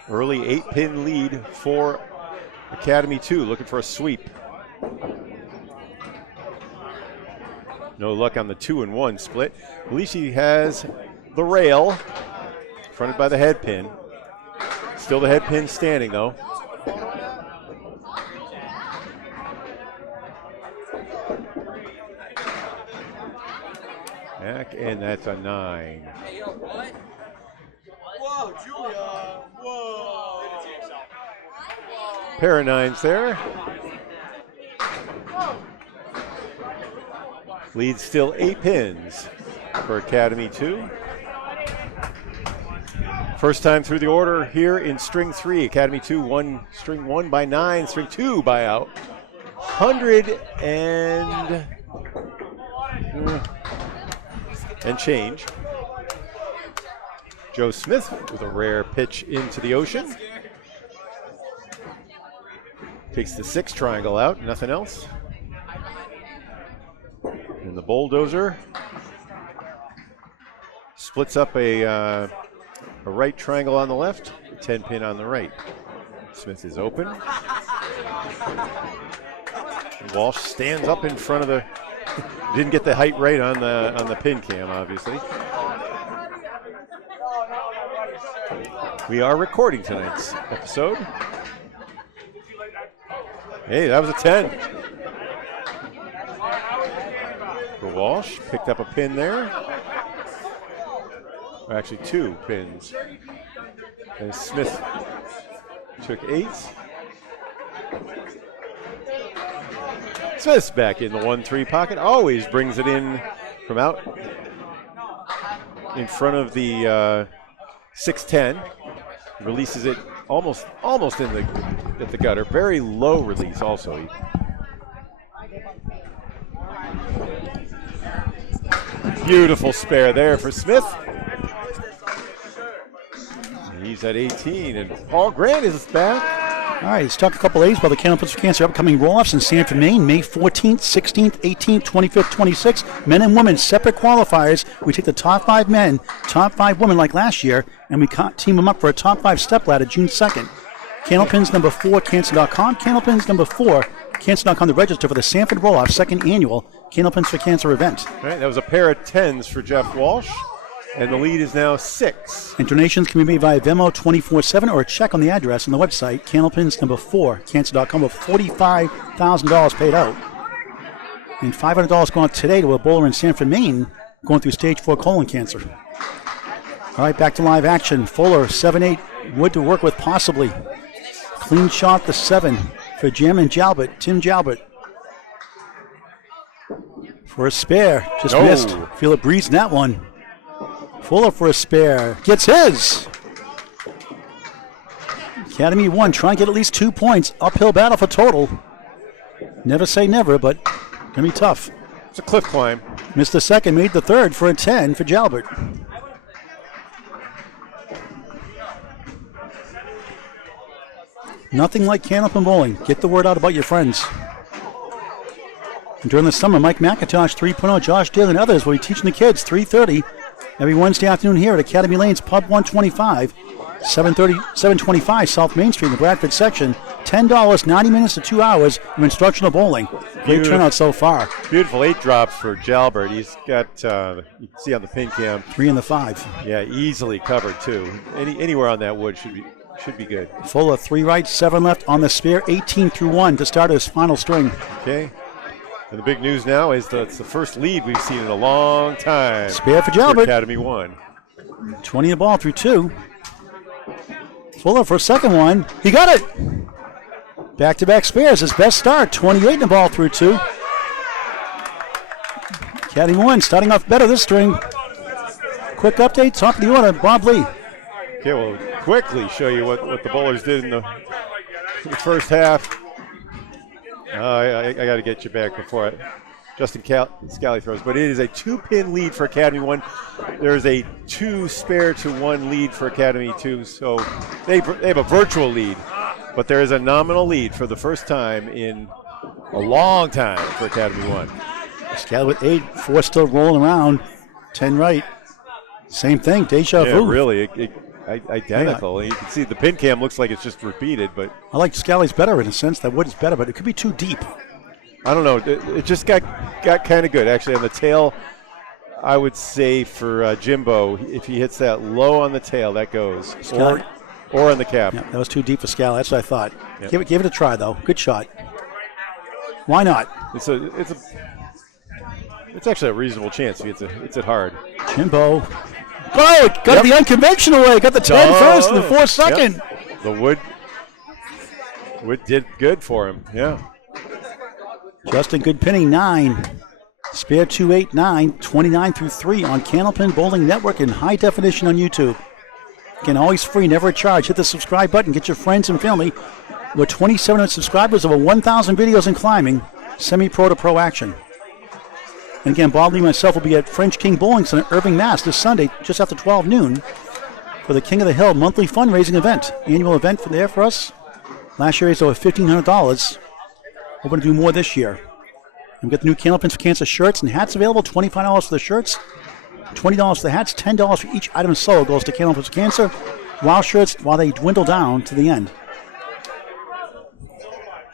Early 8-pin lead for Academy2, looking for a sweep. No luck on the 2-1 split. Aleci has the rail, fronted by the head pin. Still the head pin standing though. Back, and that's a 9. Hey, yo, what? Whoa, Julia. Whoa. Pair of 9s there. Lead still 8 pins for Academy2. First time through the order here in string 3. Academy2 won string 1 by 9, string 2 by out. 100 and change. Joe Smith with a rare pitch into the ocean. Takes the 6 triangle out, nothing else. And the bulldozer splits up a right triangle on the left, a 10 pin on the right. Smith is open. Walsh stands up in front of the. Didn't get the height right on the pin cam, obviously. We are recording tonight's episode. Hey, that was a 10. For Walsh, picked up a pin there. Or actually 2 pins. And Smith took 8. Smith's back in the 1-3 pocket. Always brings it in from out in front of the 6-10. Releases it almost at the gutter. Very low release also. Beautiful spare there for Smith. He's at 18, and Paul Grant is back. All right, let's talk a couple days about the Candlepin for Cancer upcoming roll-offs in Sanford, Maine, May 14th, 16th, 18th, 25th, 26th. Men and women, separate qualifiers. We take the top 5 men, top 5 women like last year, and we team them up for a top 5 step ladder June 2nd. Candlepins number 4, cancer.com. Candlepins number 4, Cancer.com to register for the Sanford Roll-Off second annual Candlepins for Cancer event. All right, that was a pair of 10s for Jeff Walsh, and the lead is now 6. And donations can be made via Venmo 24/7 or a check on the address on the website, Candlepins number 4, Cancer.com, with $45,000 paid out. And $500 going out today to a bowler in Sanford, Maine, going through stage 4 colon cancer. All right, back to live action. Fuller, 7-8, Wood to work with possibly. Clean shot, the 7 for Jim and Jalbert, Tim Jalbert. For a spare, just No. missed. Feel a breeze in that one. Fuller for a spare, gets his. Academy 1 trying to get at least 2 points. Uphill battle for total. Never say never, but gonna be tough. It's a cliff climb. Missed the second, made the third for a 10 for Jalbert. Nothing like Candlepin bowling. Get the word out about your friends. And during the summer, Mike McIntosh 3.0, Josh Daly, and others will be teaching the kids 3:30 every Wednesday afternoon here at Academy Lanes Pub 125, 725 South Main Street in the Bradford section. $10, 90 minutes to 2 hours of instructional bowling. Great Beautiful. turnout so far. Beautiful 8 drops for Jalbert. He's got, you can see on the pin cam, 3 in the 5. yeah, easily covered too. Anywhere on that wood should be good. Fuller, 3 right, 7 left on the spare, 18 through 1 to start his final string. Okay. And the big news now is that it's the first lead we've seen in a long time. Spare for Jalbert. Academy 1. 20 the ball through 2. Fuller for a second one. He got it. Back-to-back spares, his best start. 28 in the ball through 2. Academy 1 starting off better this string. Quick update, top of the order, Bob Lee. Okay, we'll quickly show you what the bowlers did in the first half. I got to get you back before Justin Scali throws. But it is a 2-pin lead for Academy 1. There's a 2 spare to 1 lead for Academy 2. So they have a virtual lead. But there is a nominal lead for the first time in a long time for Academy 1. Scali with 8, 4 still rolling around. 10 right. Same thing, deja vu. Yeah, really. Identical. You can see the pin cam looks like it's just repeated, but I like Scali's better in a sense. That wood is better, but it could be too deep. I don't know. It just got kind of good. Actually, on the tail, I would say for Jimbo, if he hits that low on the tail, that goes. Or on the cap. Yeah, that was too deep for Scali. That's what I thought. Yep. Give it a try, though. Good shot. Why not? It's actually a reasonable chance if it's it hard. Jimbo. Oh, got the unconventional way. Got the 10 first and the 4 second. Yep. The wood did good for him. Yeah. Justin, good pinning, 9. Spare 2, 8, 9, 29 through 3 on Candlepin Bowling Network in high definition on YouTube. Again, always free, never a charge. Hit the subscribe button. Get your friends and family. We're 2,700 subscribers, over 1,000 videos in climbing, semi-pro to pro action. And again, Bob Lee and myself will be at French King Bowling Center, Irving, Mass. this Sunday, just after 12 noon, for the King of the Hill monthly fundraising event. Annual event for us. Last year raised over $1,500. Hoping to do more this year. And we get the new Candlepins for Cancer shirts and hats available. $25 for the shirts, $20 for the hats, $10 for each item sold goes to Candlepins for Cancer. Wow shirts while they dwindle down to the end.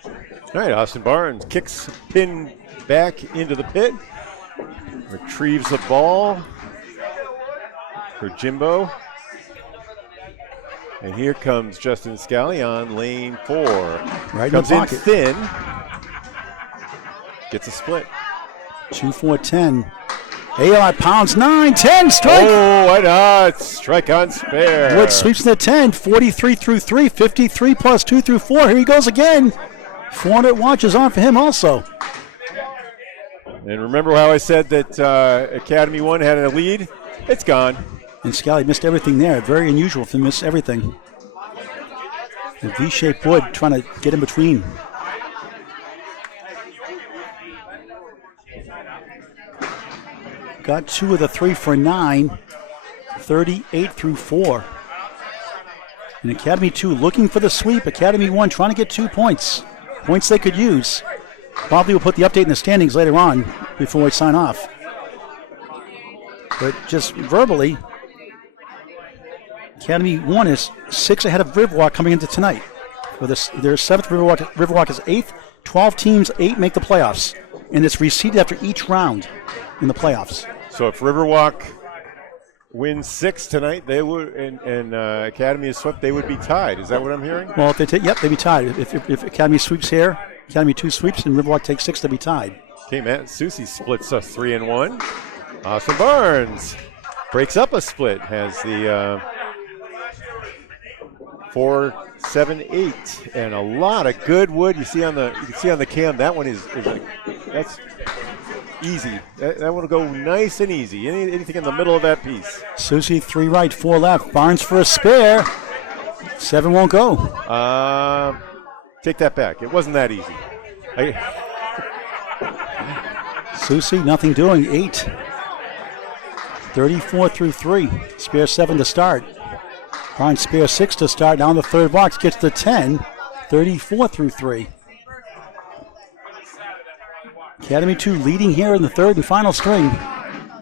All right, Austin Barnes kicks pin back into the pit. Retrieves the ball for Jimbo. And here comes Justin Scali on lane 4. Right comes in the in pocket. thin. Gets a split. 2, 4, 10. AR pounds 9, 10, strike. Oh, why not? Strike on spare. Wood sweeps the 10, 43 through 3, 53 plus 2 through 4. Here he goes again. 400 watches on for him also. And remember how I said that Academy 1 had a lead? It's gone. And Scali missed everything there. Very unusual to miss everything. The V-shaped wood trying to get in between. Got 2 of the 3 for 9. 38 through 4. And Academy 2 looking for the sweep. Academy 1 trying to get 2 points. Points they could use. Bob Lee will put the update in the standings later on before we sign off. But just verbally, Academy 1 is 6 ahead of Riverwalk coming into tonight. Their 7th, Riverwalk is 8th, 12 teams, 8 make the playoffs. And it's reseeded after each round in the playoffs. So if Riverwalk wins 6 tonight, they would, and Academy is swept, they would be tied. Is that what I'm hearing? Well, if they take, they'd be tied. If Academy sweeps here, Academy 2 sweeps, and Riverwalk takes 6, they'd be tied. Okay, Matt Soucy splits a 3-1. Austin Barnes breaks up a split, has the 4-7-8, and a lot of good wood. You can see on the cam that one is that's easy. That one will go nice and easy. Anything in the middle of that piece. Soucy 3 right, 4 left. Barnes for a spare. 7 won't go. Take that back. It wasn't that easy. Soucy, nothing doing. 8. 34 through 3. Spare 7 to start. Barnes spare 6 to start. Down the third box. Gets to 10. 34 through 3. Academy 2 leading here in the third and final string.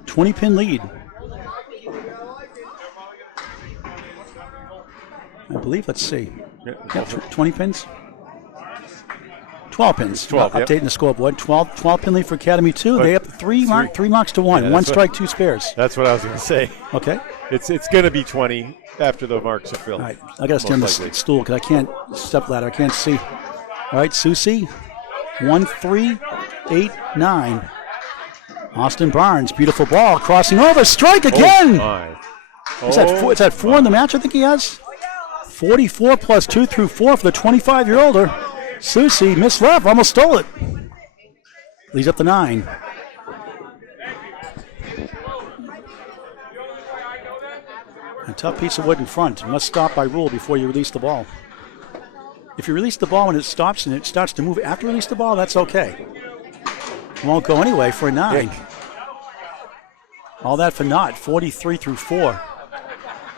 20-pin lead. I believe, let's see. Yeah, 20 pins? 12 pins. 12, Updating yep. the scoreboard. 12-pin lead for Academy 2. They up 3 marks to 1. Yeah, 1 strike, 2 spares. That's what I was going to say. Okay. It's going to be 20 after the marks are filled. All right. I got to stand on the stool because I can't step ladder. I can't see. All right, Soucy. 1, 3, 8, 9. Austin Barnes, beautiful ball, crossing over, strike again! Is that 4 in the match I think he has? 44 plus 2 through 4 for the 25-year-older. Soucy missed left, almost stole it. Leads up to 9. A tough piece of wood in front. Must stop by rule before you release the ball. If you release the ball when it stops and it starts to move after you release the ball, that's okay. Won't go anyway for a 9. All that for naught. 43 through 4.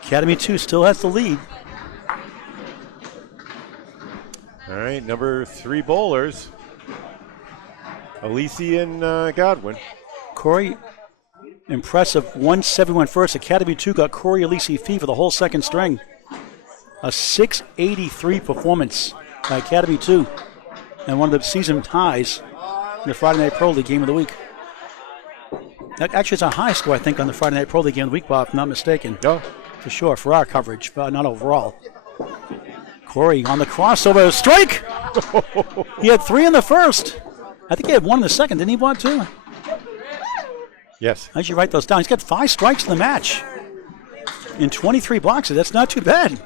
Academy 2 still has the lead. All right, number 3 bowlers. Aleci and Godwin. Cory, impressive. 171 first. Academy 2 got Cory Aleci fee for the whole second string. A 683 performance by Academy 2. And one of the season highs in the Friday Night Pro League game of the week. That actually is a high score, I think, on the Friday Night Pro League game of the week, Bob, if I'm not mistaken. Yeah. For sure, for our coverage, but not overall. Cory on the crossover. Strike! He had 3 in the first. I think he had 1 in the second. Didn't he want 2? Yes. I should write those down. He's got 5 strikes in the match. In 23 boxes. That's not too bad.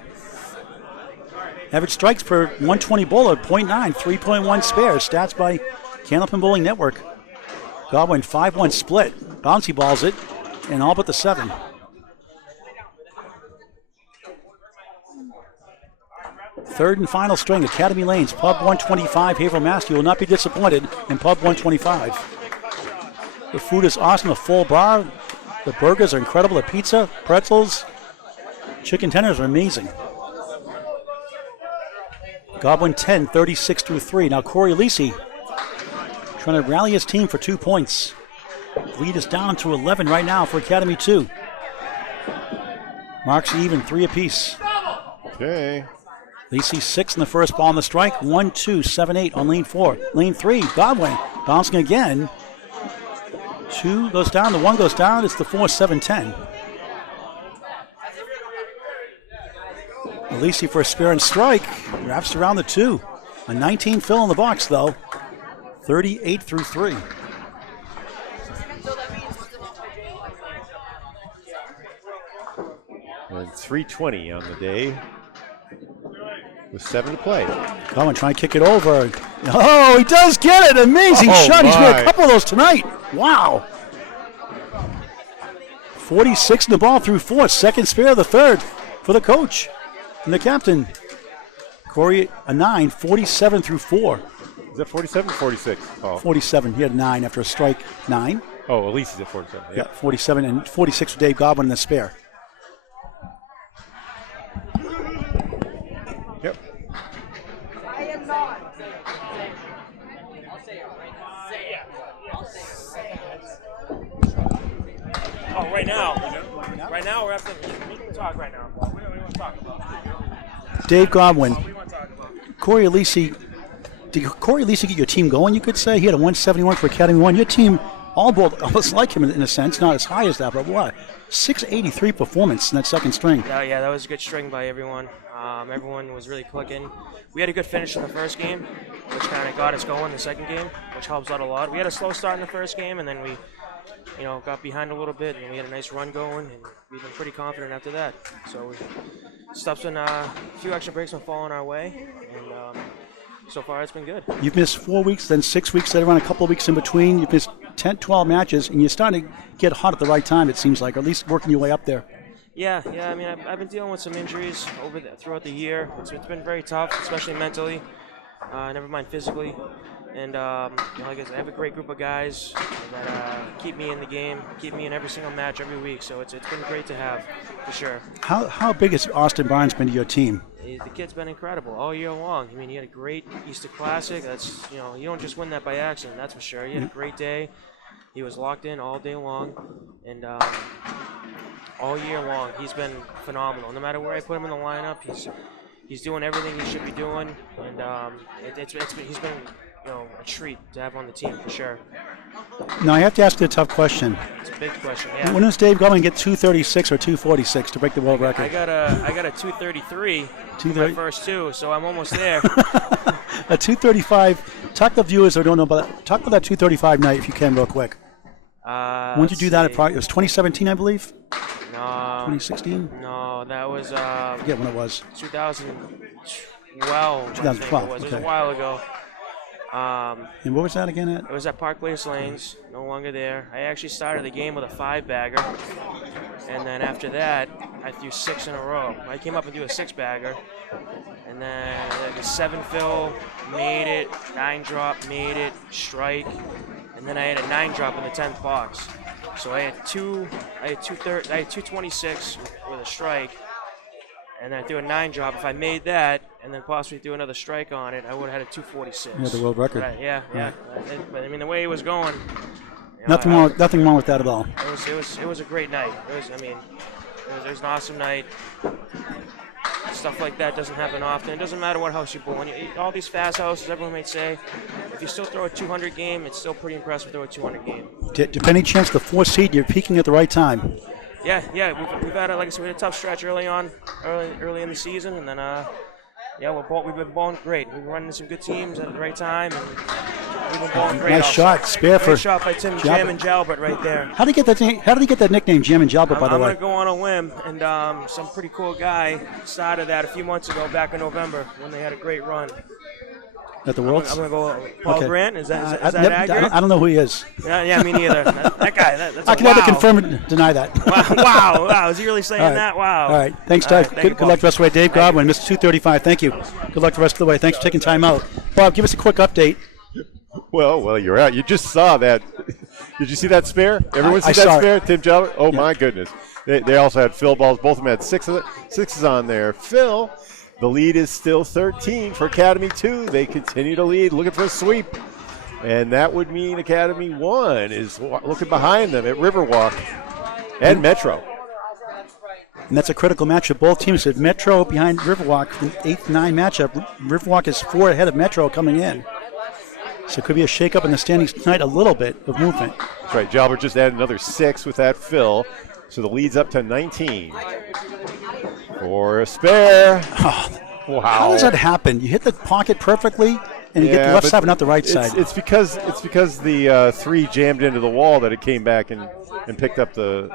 Average strikes per 120 bowler, 0.9, 3.1 spares. Stats by Candlepin Bowling Network. Godwin 5-1 split. Bouncy balls it, and all but the 7. Third and final string, Academy Lanes, Pub 125, Haverhill, Mass. You will not be disappointed in Pub 125. The food is awesome, a full bar. The burgers are incredible. The pizza, pretzels, chicken tenders are amazing. Godwin 10, 36 through 3. Now Cory Aleci trying to rally his team for 2 points. Lead is down to 11 right now for Academy 2. Marks even, 3 apiece. Okay. Aleci 6 in the first ball on the strike. 1, 2, 7, 8 on lane 4. Lane 3, Godwin bouncing again. 2 goes down, the 1 goes down. It's the 4, 7, 10. Aleci for a spare and strike. Wraps around the 2. A 19 fill in the box, though. 38 through 3. And 3:20 on the day with 7 to play. Godwin trying to kick it over. Oh, he does get it. Amazing shot. He's made a couple of those tonight. Wow. 46 in the ball through 4. Second spare of the third for the coach and the captain. Cory, a 9, 47 through 4. Is that 47 or 46? Oh. 47. He had 9 after a strike. 9. Oh, Aleci's at 47. Yeah, 47 and 46 for Dave Godwin in the spare. Yep. I am not. Oh, right now. Right now, we're after. We can talk right now. What do we want to talk about? Dave Godwin. What do you want to talk about? Cory Aleci did Cory Aleci get your team going, you could say? He had a 171 for Academy 1. Your team all bowled almost like him in a sense, not as high as that, but what? 683 performance in that second string. Yeah, that was a good string by everyone. Everyone was really clicking. We had a good finish in the first game, which kind of got us going the second game, which helps out a lot. We had a slow start in the first game, and then we got behind a little bit, and we had a nice run going, and we've been pretty confident after that. So stuff's been a few extra breaks been falling our way, and so far it's been good. You've missed 4 weeks, then 6 weeks, then around a couple of weeks in between. You've missed 10, 12 matches, and you're starting to get hot at the right time, it seems like, or at least working your way up there. Yeah. I mean, I've been dealing with some injuries throughout the year. It's been very tough, especially mentally. Never mind physically. And like I said, I have a great group of guys that keep me in the game, keep me in every single match every week. So it's been great to have, for sure. How big has Austin Barnes been to your team? The kid's been incredible all year long. I mean, he had a great Easter Classic. That's you don't just win that by accident. That's for sure. He had a great day. He was locked in all day long, and all year long he's been phenomenal. No matter where I put him in the lineup, he's doing everything he should be doing, and he's been a treat to have on the team for sure. Now I have to ask you a tough question. It's a big question. Yeah. When does Dave Godwin get 236 or 246 to break the world record? I got a 233 for my first two, so I'm almost there. A 235. Talk to the viewers who don't know about that. Talk about that 235 night if you can, real quick. When did you do that? It was 2017, I believe. No. 2016. No, that was. I forget when it was. 2012. 2012. It was a while ago. And what was that again at? It was at Park Place Lanes. No longer there. I actually started the game with a 5-bagger, and then after that, I threw 6 in a row. I came up and threw a 6-bagger, and then like a 7-fill, made it, 9-drop, made it, strike, and then I had a 9-drop in the 10th box. So I had 226 with a strike, and then I threw a 9-drop. If I made that, and then possibly threw another strike on it, I would have had a 246. You had the world record. Right, yeah. But I mean, the way it was going. Nothing wrong with that at all. It was a great night. It was an awesome night. Stuff like that doesn't happen often. It doesn't matter what house you bowl in. All these fast houses, everyone might say, if you still throw a 200 game, it's still pretty impressive to throw a 200 game. Depending chance the 4 seed, you're peaking at the right time. Yeah. We've had like I said, we had a tough stretch early in the season, and then we've been bowling great. We've been running some good teams at the right time, and we've been bowling great. Nice shot, spare for. Great shot by Jim and Jalbert right there. How did he get that nickname, Jim and Jalbert? By the way, I'm gonna go on a whim, and some pretty cool guy started that a few months ago, back in November, when they had a great run. At the Worlds? I'm gonna go Paul Grant. Is that accurate? I don't know who he is. Yeah, me neither. That guy. That's I can neither confirm or deny that. Wow. Is he really saying that? Wow. All right. Thanks, Dave. Good luck the rest of the way. Dave Godwin, Mr. 235. Thank you. Good luck the rest of the way. Thanks for taking time out. Bob, give us a quick update. Well, you're out. You just saw that. Did you see that spare? Everyone see that spare? Tim Jalbert? Oh, my goodness. They also had Phil balls. Both of them had sixes on there. Phil, the lead is still 13 for Academy 2. They continue to lead, looking for a sweep. And that would mean Academy 1 is looking behind them at Riverwalk and Metro. And that's a critical matchup. Both teams have Metro behind Riverwalk in 8-9 matchup. Riverwalk is 4 ahead of Metro coming in. So it could be a shake-up in the standings tonight, a little bit of movement. That's right. Jalbert just added another 6 with that fill. So the lead's up to 19. For a spare. Oh, wow. How does that happen? You hit the pocket perfectly, and you get the left side, but not the right side. It's because the 3 jammed into the wall that it came back and picked up the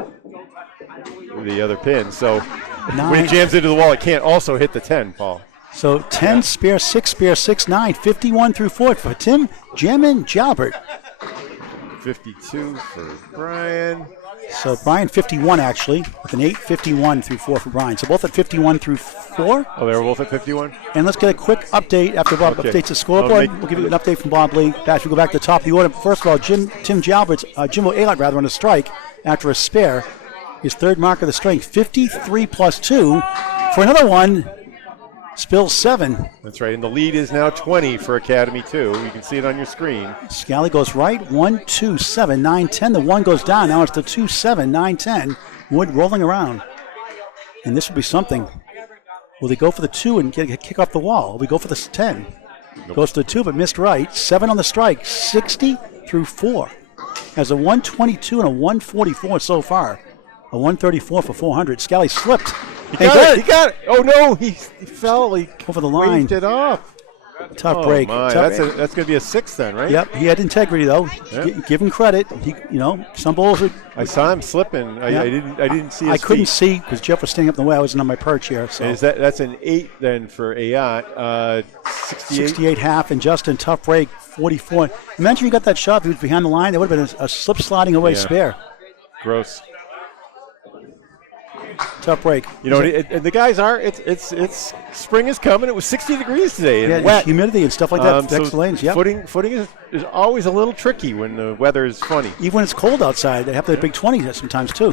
other pin. So when it jams into the wall, it can't also hit the 10, Paul. So 10, spare 6, 9, 51 through 4 for Tim, Jim, and Jalbert. 52 for Brian. So Brian 51 actually, with an 8, 51 through 4 for Brian. So both at 51 through 4. Oh, they were both at 51? And let's get a quick update after Bob updates the scoreboard. We'll give you an update from Bob Lee. As we go back to the top of the order. First of all, Tim Jalbert's, Jimbo Ayotte on a strike after a spare. His third mark of the string, 53 plus 2 for another one. Spills 7. That's right, and the lead is now 20 for Academy 2. You can see it on your screen. Scali goes right, 1, 2, 7, 9, 10. The 1 goes down. Now it's the 2, 7, 9, 10. Wood rolling around. And this would be something. Will they go for the 2 and kick off the wall? Will we go for the 10? Goes to the 2, but missed right. 7 on the strike. 60 through 4. Has a 122 and a 144 so far. A 134 for 400. Scali slipped. He got it. Oh, no. He fell. He over the line. waved it off. Tough break. My. Tough That's going to be a 6 then, right? Yep, he had integrity though. Yep. Give him credit. He, some bowlers. I saw him slipping. I didn't see his I couldn't feet. see because Jeff was standing up in the way. I wasn't on my perch here. So And that's an 8 then for Ayotte. 68 half, and Justin tough break 44. Imagine you got that shot. If he was behind the line, it would have been a slip sliding away spare. Gross. Tough break. And the guys are. It's spring is coming. It was 60 degrees today and Yeah, wet. humidity and stuff like that. So Next to lanes. Yep. Footing is always a little tricky when the weather is funny. Even when it's cold outside, they have the big 20 sometimes too.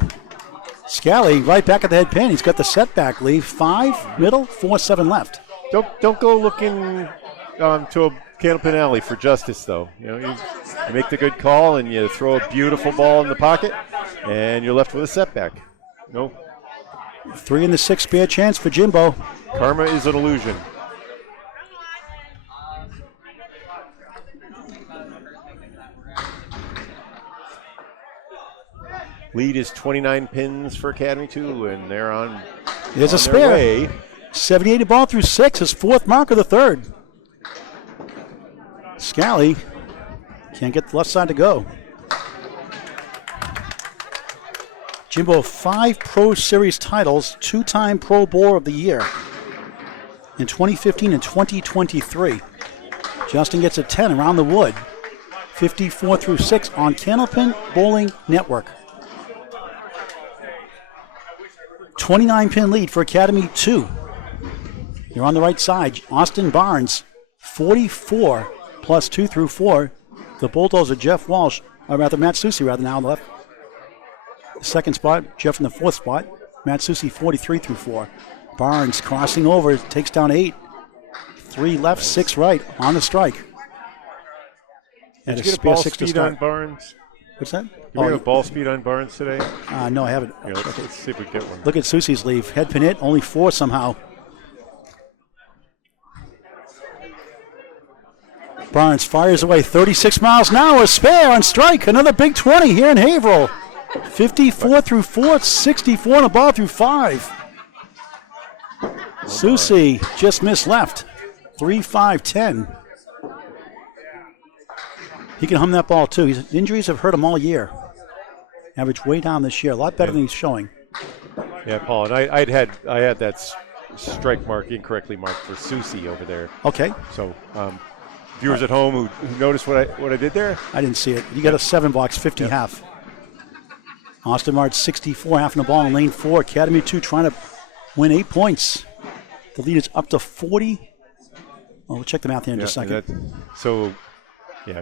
Scali right back at the head pin. He's got the setback leave. 5 middle, 4-7 left. Don't go looking to a Candlepin alley for justice though. You make the good call and you throw a beautiful ball in the pocket, and you're left with a setback. No. 3 in the 6 spare chance for Jimbo. Karma is an illusion. Lead is 29 pins for Academy 2, and they're on. There's a their spare. way. 78 ball through 6, his 4th mark of the 3rd. Scali can't get the left side to go. Jimbo, 5 Pro Series titles, 2-time Pro Bowler of the Year in 2015 and 2023. Justin gets a 10 around the wood. 54 through 6 on Candlepin Bowling Network. 29-pin lead for Academy 2. You're on the right side. Austin Barnes, 44 plus 2 through 4. The Bulldozer, Jeff Walsh, or rather Matt Soucy, now on the left. Second spot, Jeff in the 4th spot. Matt Soucy, 43 through 4. Barnes crossing over, takes down 8. 3 left, 6 right, on the strike. Did you get a ball speed on Barnes? What's that? Do we have a ball speed on Barnes today? No, I haven't. Yeah, let's see if we get one. Look at Soucy's leave. Head pin hit, only 4 somehow. Barnes fires away 36 miles an hour, spare on strike. Another big 20 here in Haverhill. 54 through 4, 64 and a ball through 5. Soucy just missed left. 3-5-10. He can hum that ball too. His injuries have hurt him all year. Average way down this year. A lot better than he's showing. Yeah, Paul, and I had that strike mark incorrectly marked for Soucy over there. Okay. So viewers at home who noticed what I did there? I didn't see it. You got a 7 box, 50 half. Austin March 64 half in the ball in lane 4. Academy 2 trying to win 8 points. The lead is up to 40. Oh, we'll check the math here in just a second.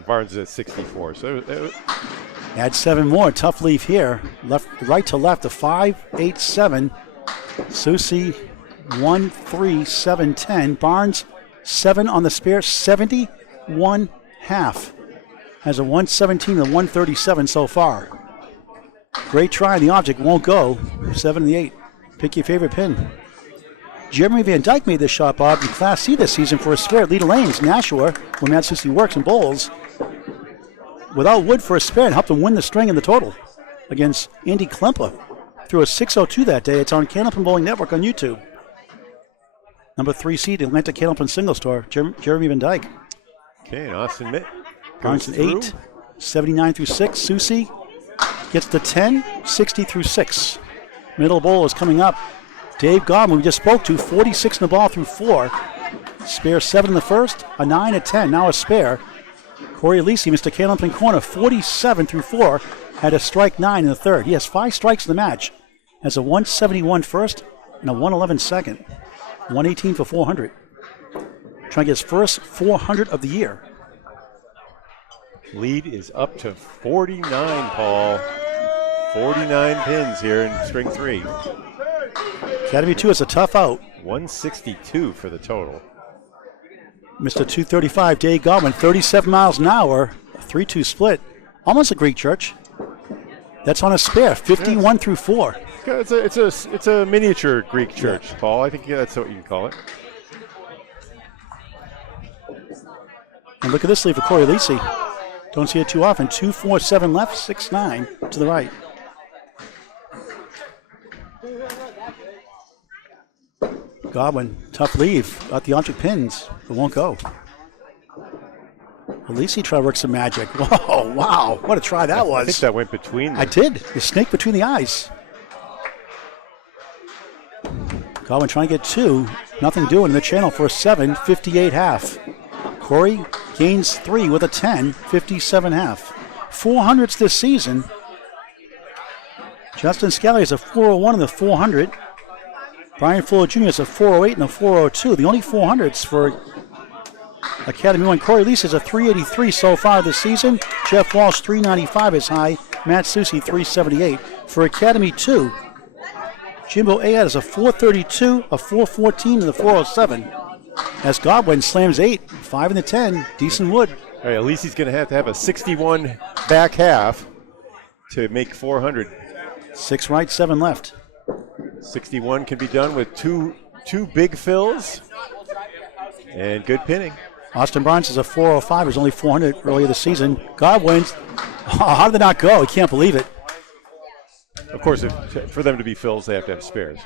Barnes is at 64. So add 7 more. Tough leave here. Right to left, a 5-8-7. Soucy 1-3-7-10. Barnes 7 on the spare, 71 half. Has a 117 and 137 so far. Great try. The object won't go. 7 and the 8. Pick your favorite pin. Jeremy Van Dyke made this shot, Bob, in Class C this season for a spare at Leader Lanes, Nashua, where Matt Soucy works and bowls. Without wood for a spare and helped him win the string in the total against Andy Klemper. Threw a 6:02 that day. It's on Candlepin Bowling Network on YouTube. Number 3 seed, Atlanta Candlepin Single Store, Jeremy Van Dyke. Okay, and Austin Mitt. Barnes at 8, 79 through 6. Soucy gets the 10, 60 through 6. Middle bowl is coming up. Dave Godwin, we just spoke to, 46 in the ball through 4. Spare 7 in the first, a 9, a 10, now a spare. Cory Aleci, Mr. Candlepin Corner, 47 through 4, had a strike 9 in the third. He has 5 strikes in the match. Has a 171 first and a 111 second. 118 for 400. Trying to get his first 400 of the year. Lead is up to 49, Paul. 49 pins here in string 3. Academy 2 is a tough out. 162 for the total. Mr. 235, Dave Godwin, 37 miles an hour, a 3-2 split. Almost a Greek church. That's on a spare, 51 through 4. It's a miniature Greek church, Paul. I think that's what you can call it. And look at this lead for Cory Aleci. Don't see it too often. 2-4-7 left, 6-9 to the right. Godwin, tough leave. Got the object pins, but won't go. Aleci try to work some magic. Whoa, wow. What a try that was. I think that went between them. I did. The snake between the eyes. Godwin trying to get 2. Nothing doing in the channel for a 7, 58 half. Cory gains 3 with a 10, 57 half. 400s this season. Justin Scali has a 401 in the 400. Brian Fuller Jr. has a 408 and a 402. The only 400s for Academy1. Cory Aleci has a 383 so far this season. Jeff Walsh, 395 is high. Matt Soucy, 378. For Academy 2, Jimbo Ayotte has a 432, a 414, and a 407. As Godwin slams 8, 5 in the 10. Decent wood. All right, Aleci's going to have a 61 back half to make 400. 6 right, 7 left. 61 can be done with two big fills and good pinning. Austin Barnes is a 405. He was only 400 earlier this season. Godwin's, how did they not go? I can't believe it. Of course, for them to be fills, they have to have spares.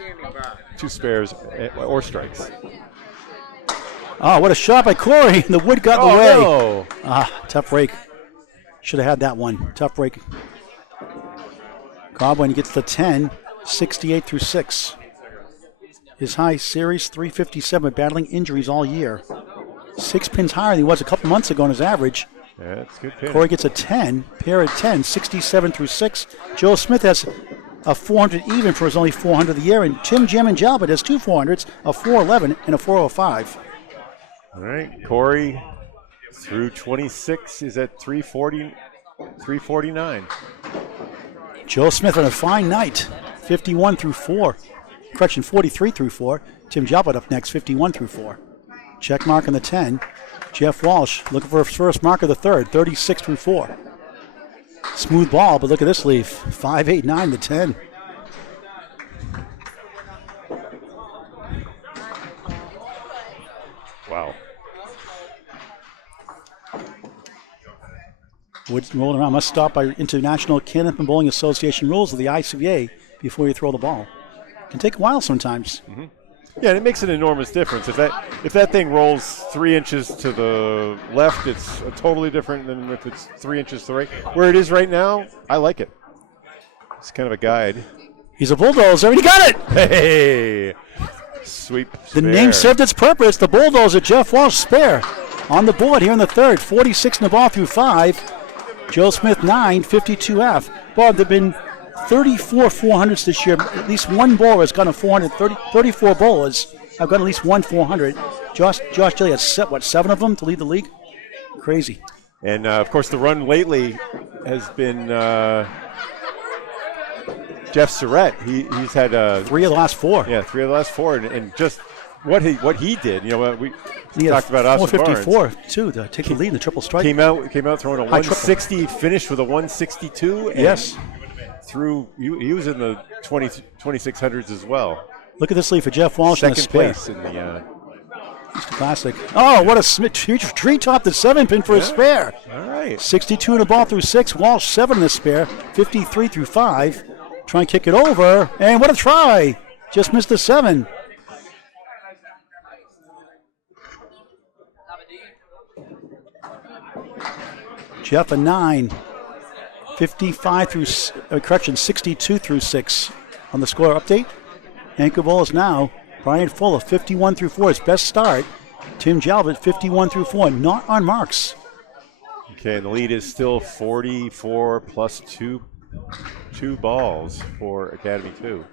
2 spares or strikes. Oh, what a shot by Cory. The wood got in the way. No. Tough break. Should have had that one. Tough break. Godwin gets the 10, 68 through 6. His high series, 357, battling injuries all year. 6 pins higher than he was a couple months ago on his average. Yeah, that's good pin. Cory gets a 10, pair of 10, 67 through 6. Joe Smith has a 400 even for his only 400 of the year, and Tim Jam and Jalbert has 2 400s, a 411 and a 405. All right, Cory through 26 is at 349. Joe Smith on a fine night, 51 through 4. Correction, 43 through 4. Tim Jalbert up next, 51 through 4. Check mark on the 10. Jeff Walsh looking for his first mark of the third, 36 through 4. Smooth ball, but look at this leaf, 5, 8, 9 to 10. Wow. Woods rolling around. Must stop by International Candlepin Bowling Association rules of the ICVA before you throw the ball. Can take a while sometimes. Mm-hmm. Yeah, and it makes an enormous difference. If that thing rolls 3 inches to the left, it's totally different than if it's 3 inches to the right. Where it is right now, I like it. It's kind of a guide. He's a bulldozer, and he got it! Hey! Sweep The spare. name served its purpose. The bulldozer, Jeff Walsh, spare. On the board here in the third, 46 in the ball through 5. Joe Smith, 9, 52 half. Bob, there have been 34 400s this year. At least one bowler has gotten a 400. 34 bowlers have gotten at least one 400. Josh Gilly has 7 of them to lead the league. Crazy. And, of course, the run lately has been Jeff Surratt. He's had 3 of the last 4. Yeah, 3 of the last 4. And just what he did, we he talked about Austin 454 Barnes. too to take the lead in the triple strike. Came out throwing a High 160, finished with a 162. And yes. He was in the 2600s as well. Look at this lead for Jeff Walsh. Second in the spare. place in the Classic. Oh, what a tree top the 7-pin for a spare. All right. 62 in the ball through 6. Walsh 7 in the spare. 53 through 5. Try and kick it over. And what a try. Just missed the 7. Jeff a 9. 55 through, 62 through 6 on the score update. Anchor ball is now Brian Fuller, 51 through 4, his best start. Tim Jalbert, 51 through 4, not on marks. Okay, and the lead is still 44 plus two balls for Academy 2.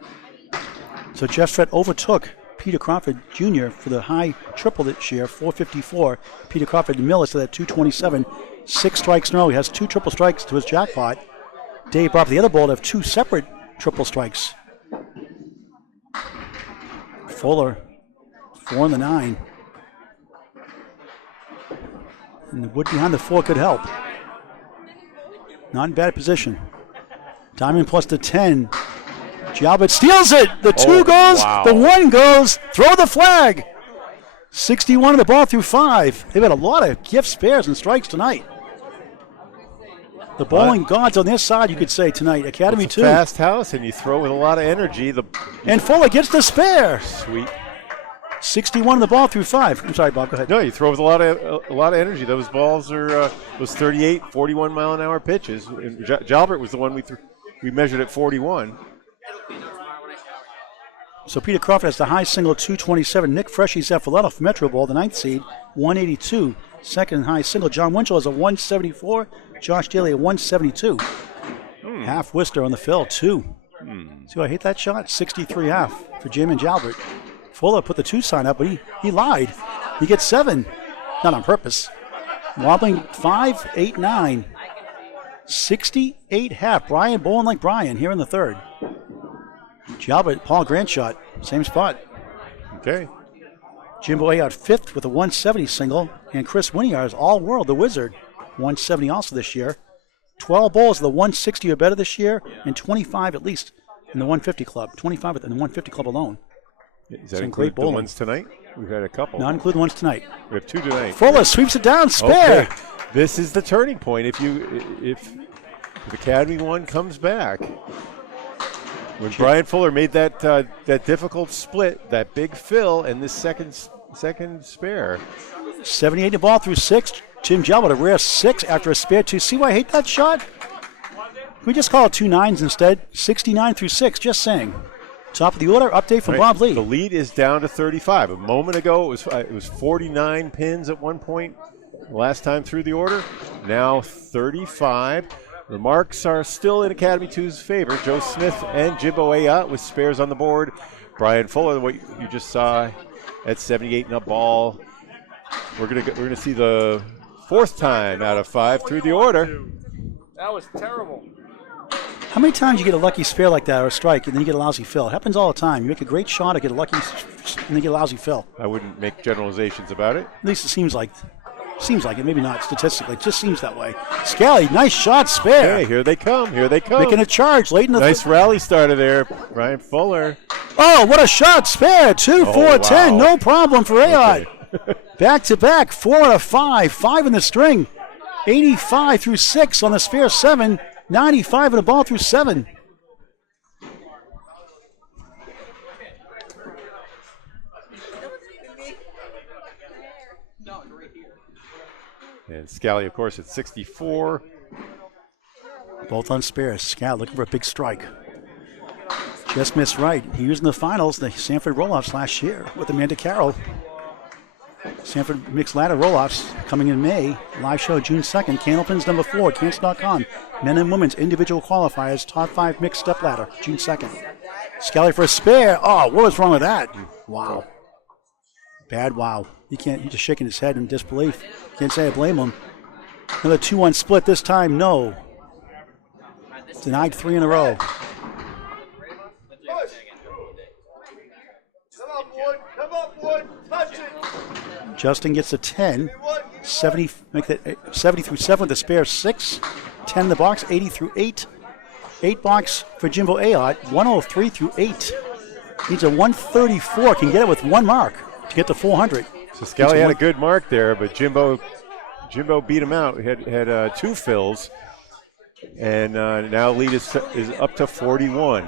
So Jeff Fett overtook Peter Crawford Jr. for the high triple this year, 454. Peter Crawford and Millis to that 227. 6 strikes in a row. He has 2 triple strikes to his jackpot. Dave Barber, the other ball, have 2 separate triple strikes. Fuller, 4 in the 9. And the wood behind the 4 could help. Not in bad position. Diamond plus the 10. Jalbert steals it. The 2 goes. Wow. The 1 goes. Throw the flag. 61 of the ball through 5. They've had a lot of gift spares and strikes tonight. The bowling gods on their side, you could say, tonight. Academy It's a 2. fast house, and you throw with a lot of energy. And Fuller gets the spare. Sweet. 61 of the ball through 5. I'm sorry, Bob, go ahead. No, you throw with a lot of energy. Those balls are those 38, 41 mile an hour pitches. And Jalbert was the one we measured at 41. So Peter Crawford has the high single, 227. Nick Freshy Zeffaletta for Metro Bowl, the 9th seed, 182. Second high single, John Winchell has a 174. Josh Daly a 172. Half Worcester on the fill, 2. See, I hate that shot. 63 half for Jim and Jalbert. Fuller put the 2 sign up, but he lied. He gets 7. Not on purpose. Wobbling 5, 8, 9. 68 half. Brian bowling like Brian here in the 3rd. Jalbert, Paul Grant shot. Same spot. Okay. Jimbo Ayotte 5th with a 170 single. And Chris Winiar is all world, the wizard. 170 also this year. 12 bowls of the 160 or better this year, and 25 at least in the 150 club. 25 in the 150 club alone. Does that Some include great the bowling. ones tonight? We've had a couple. Not including ones tonight. We have 2 tonight. Fuller sweeps it down, spare. Okay. This is the turning point. If Academy 1 comes back. When Brian Fuller made that difficult split, that big fill, and this second spare. 78 the ball through 6. Jim Jalbert a rare 6 after a spare 2. See why I hate that shot? Can we just call it 2 9s instead? 69 through 6, just saying. Top of the order, update from Bob Lee. The lead is down to 35. A moment ago, it was 49 pins at one point last time through the order. Now 35. Remarks are still in Academy 2's favor. Joe Smith and Jimbo Ayotte with spares on the board. Brian Fuller, what you just saw at 78 and a ball. We're gonna see the 4th time out of 5 through the order. That was terrible. How many times you get a lucky spare like that or a strike and then you get a lousy fill? It happens all the time. You make a great shot or get a lucky and then get a lousy fill. I wouldn't make generalizations about it. At least it seems like it. Maybe not statistically. It just seems that way. Scali, nice shot, spare. Okay, here they come. Making a charge late in the Nice rally starter there, Brian Fuller. Oh, what a shot, spare. 2, 4, 10. wow. No problem for Ayotte. Okay. Back to back, 4 out of 5. 5 in the string. 85 through 6 on the spare 7. 95 in the ball through 7. And Scali, of course, at 64. Both on spares. Scali looking for a big strike. Just missed right. He used in the finals the Sanford roll-offs last year with Amanda Carroll. Sanford Mixed Ladder Roll-Offs coming in May. Live show June 2nd. Candlepin's number 4, Cancel.com. Men and women's individual qualifiers, top 5 mixed step ladder, June 2nd. Scali for a spare. Oh, what was wrong with that? Wow. Bad wow. He's just shaking his head in disbelief. Can't say I blame him. Another 2-1 split this time, no. Denied 3 in a row. Come on, boy. Touch it. Justin gets a 10. 70, make that 70 through 7 with the spare 6. 10 in the box, 80 through 8. 8 box for Jimbo Ayotte, 103 through 8. Needs a 134, can get it with 1 mark to get to 400. So Scali had a good mark there, but Jimbo beat him out. He had 2 fills, and now lead is up to 41.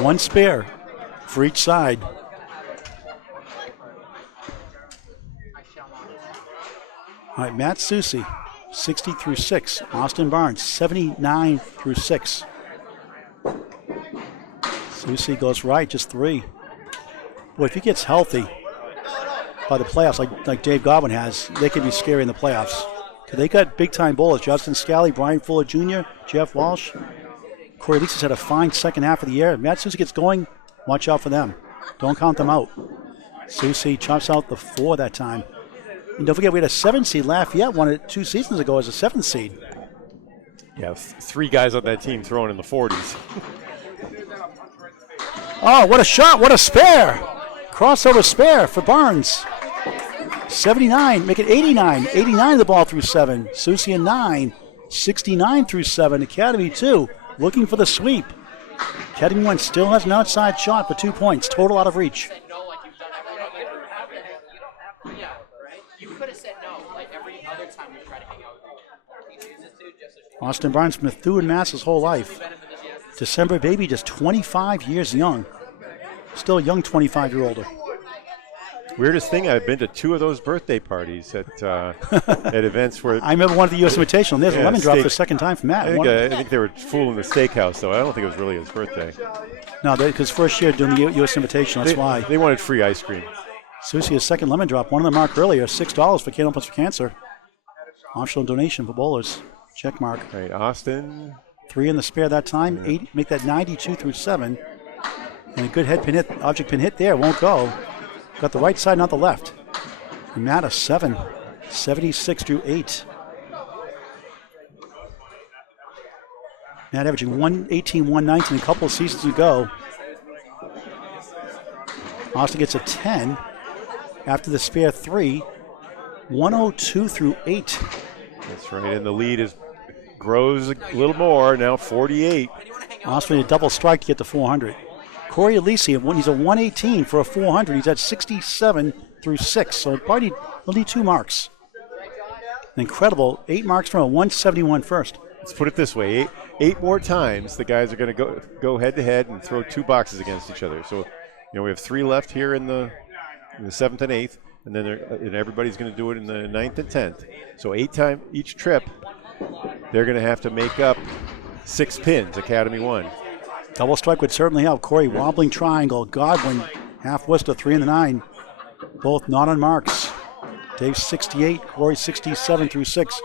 1 spare for each side. All right, Matt Soucy, 60 through 6. Austin Barnes, 79 through 6. Soucy goes right, just 3. Boy, if he gets healthy by the playoffs, like Dave Godwin has, they could be scary in the playoffs. Because they got big-time bowlers. Justin Scali, Brian Fuller Jr., Jeff Walsh. Cory Lisa's had a fine second half of the year. If Matt Soucy gets going, watch out for them. Don't count them out. Soucy chops out the 4 that time. And don't forget, we had a 7 seed. Lafayette won it 2 seasons ago as a 7 seed. Yeah, 3 guys on that team throwing in the 40s. Oh, what a shot. What a spare. Crossover spare for Barnes. 79, make it 89. 89 the ball through 7. Soucy a 9. 69 through 7. Academy 2 looking for the sweep. Academy 1 still has an outside shot for 2 points. Total out of reach. Austin Barnes from Methuen, Mass. his whole life. December baby, just 25 years young. Still a young 25-year-older. Weirdest thing, I've been to 2 of those birthday parties at at events where I remember one of the U.S. Invitational. There's a lemon drop for the second time from Matt. I think they were fooling the steakhouse, though. I don't think it was really his birthday. No, because first year doing the U.S. Invitational, that's why. They wanted free ice cream. Soucy, a second lemon drop. One of them marked earlier, $6 for Candlepin for Cancer. Optional donation for bowlers. Check mark. All right, Austin. 3 in the spare that time. 8, make that 92 through 7. And a good head pin hit, object pin hit there, won't go. Got the right side, not the left. And Matt a 7, 76 through 8. Matt averaging 118, 119 a couple of seasons ago. Austin gets a 10 after the spare 3, 102 through 8. That's right, and the lead grows a little more, now 48. Austin a double strike to get to 400. Cory Aleci, he's a 118 for a 400. He's at 67 through 6, so probably only 2 marks. Incredible, 8 marks from a 171 first. Let's put it this way, eight more times the guys are going to go head-to-head and throw 2 boxes against each other. So, we have 3 left here in the 7th and 8th, and then and everybody's going to do it in the 9th and 10th. So 8 times each trip, they're going to have to make up 6 pins, Academy1. Double strike would certainly help. Cory wobbling triangle. Godwin half Worcester, 3 in the 9. Both not on marks. Dave 68, Cory 67 through 6.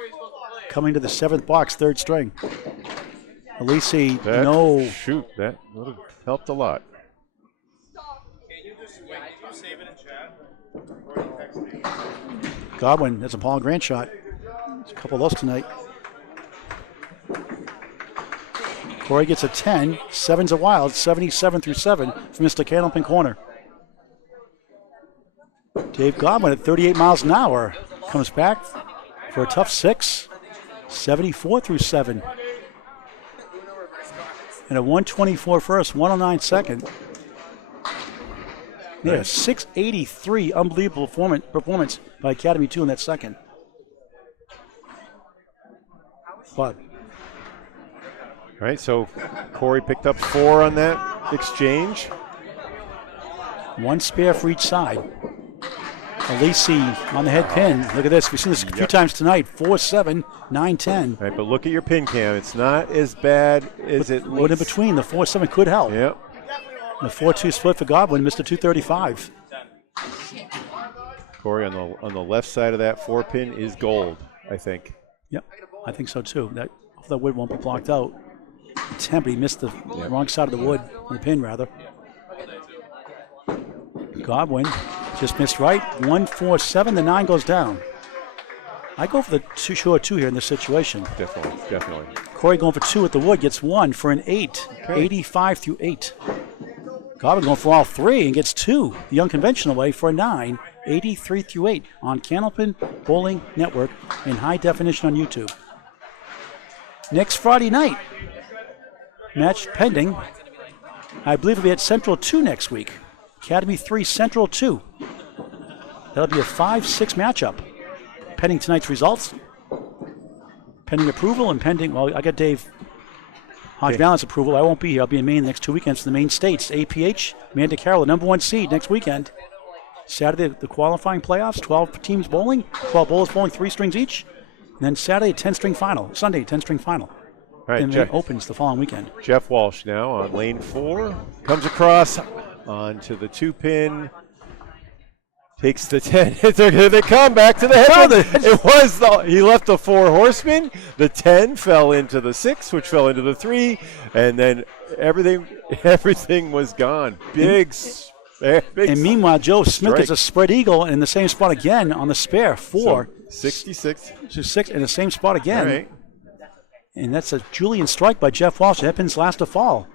Coming to the 7th box, 3rd string. Aleci, no. Shoot, that would have helped a lot. Godwin, that's a Paul Grant shot. There's a couple of those tonight. Cory gets a 10. 7's a wild. 77 through 7 from Mr. Candlepin corner. Dave Godwin at 38 miles an hour comes back for a tough 6. 74 through 7. And a 124 first, 109 second. Yeah, 683. Unbelievable performance by Academy2 in that second. But All right, so Cory picked up 4 on that exchange. 1 spare for each side. Aleci on the head pin. Look at this. We've seen this a few times tonight. 4-7, 9-10. All right, but look at your pin cam. It's not as bad as it looks. But in between, the 4-7 could help. Yep. The 4-2 split for Godwin, Mr. 235. Cory on the left side of that 4-pin is gold, I think. Yep, I think so too. That wood won't be blocked out. 10, but he missed the wrong side of the wood, the pin rather. Godwin just missed right. 1-4-7, the 9 goes down. I go for the short 2 here in this situation. Definitely. Cory going for 2 at the wood, gets 1 for an 8. Okay. 85 through 8. Godwin going for all 3 and gets 2 the unconventional way for a 9. 83 through 8 on Candlepin Bowling Network in high definition on YouTube. Next Friday night, match pending. I believe it'll be at Central 2 next week. Academy 3, Central 2. That'll be a 5-6 matchup. Pending tonight's results. Pending approval and pending, well, I got Dave Hodge Balance approval. I won't be here. I'll be in Maine the next 2 weekends for the Maine States. APH, Amanda Carroll, the number 1 seed next weekend. Saturday, the qualifying playoffs, 12 teams bowling, 12 bowlers bowling 3 strings each. And then Saturday, a 10-string final. Sunday, 10-string final. All right, and then it opens the following weekend. Jeff Walsh now on lane 4. Comes across onto the 2-pin. Takes the 10. Here they come back to the head. He left the 4 horsemen. The 10 fell into the 6, which fell into the 3, and then everything was gone. Big. And meanwhile, Joe Smith gets a spread eagle in the same spot again on the spare 4. So 66 to 6 in the same spot again. All right. And that's a Julian strike by Jeff Walsh. Headpins last to fall.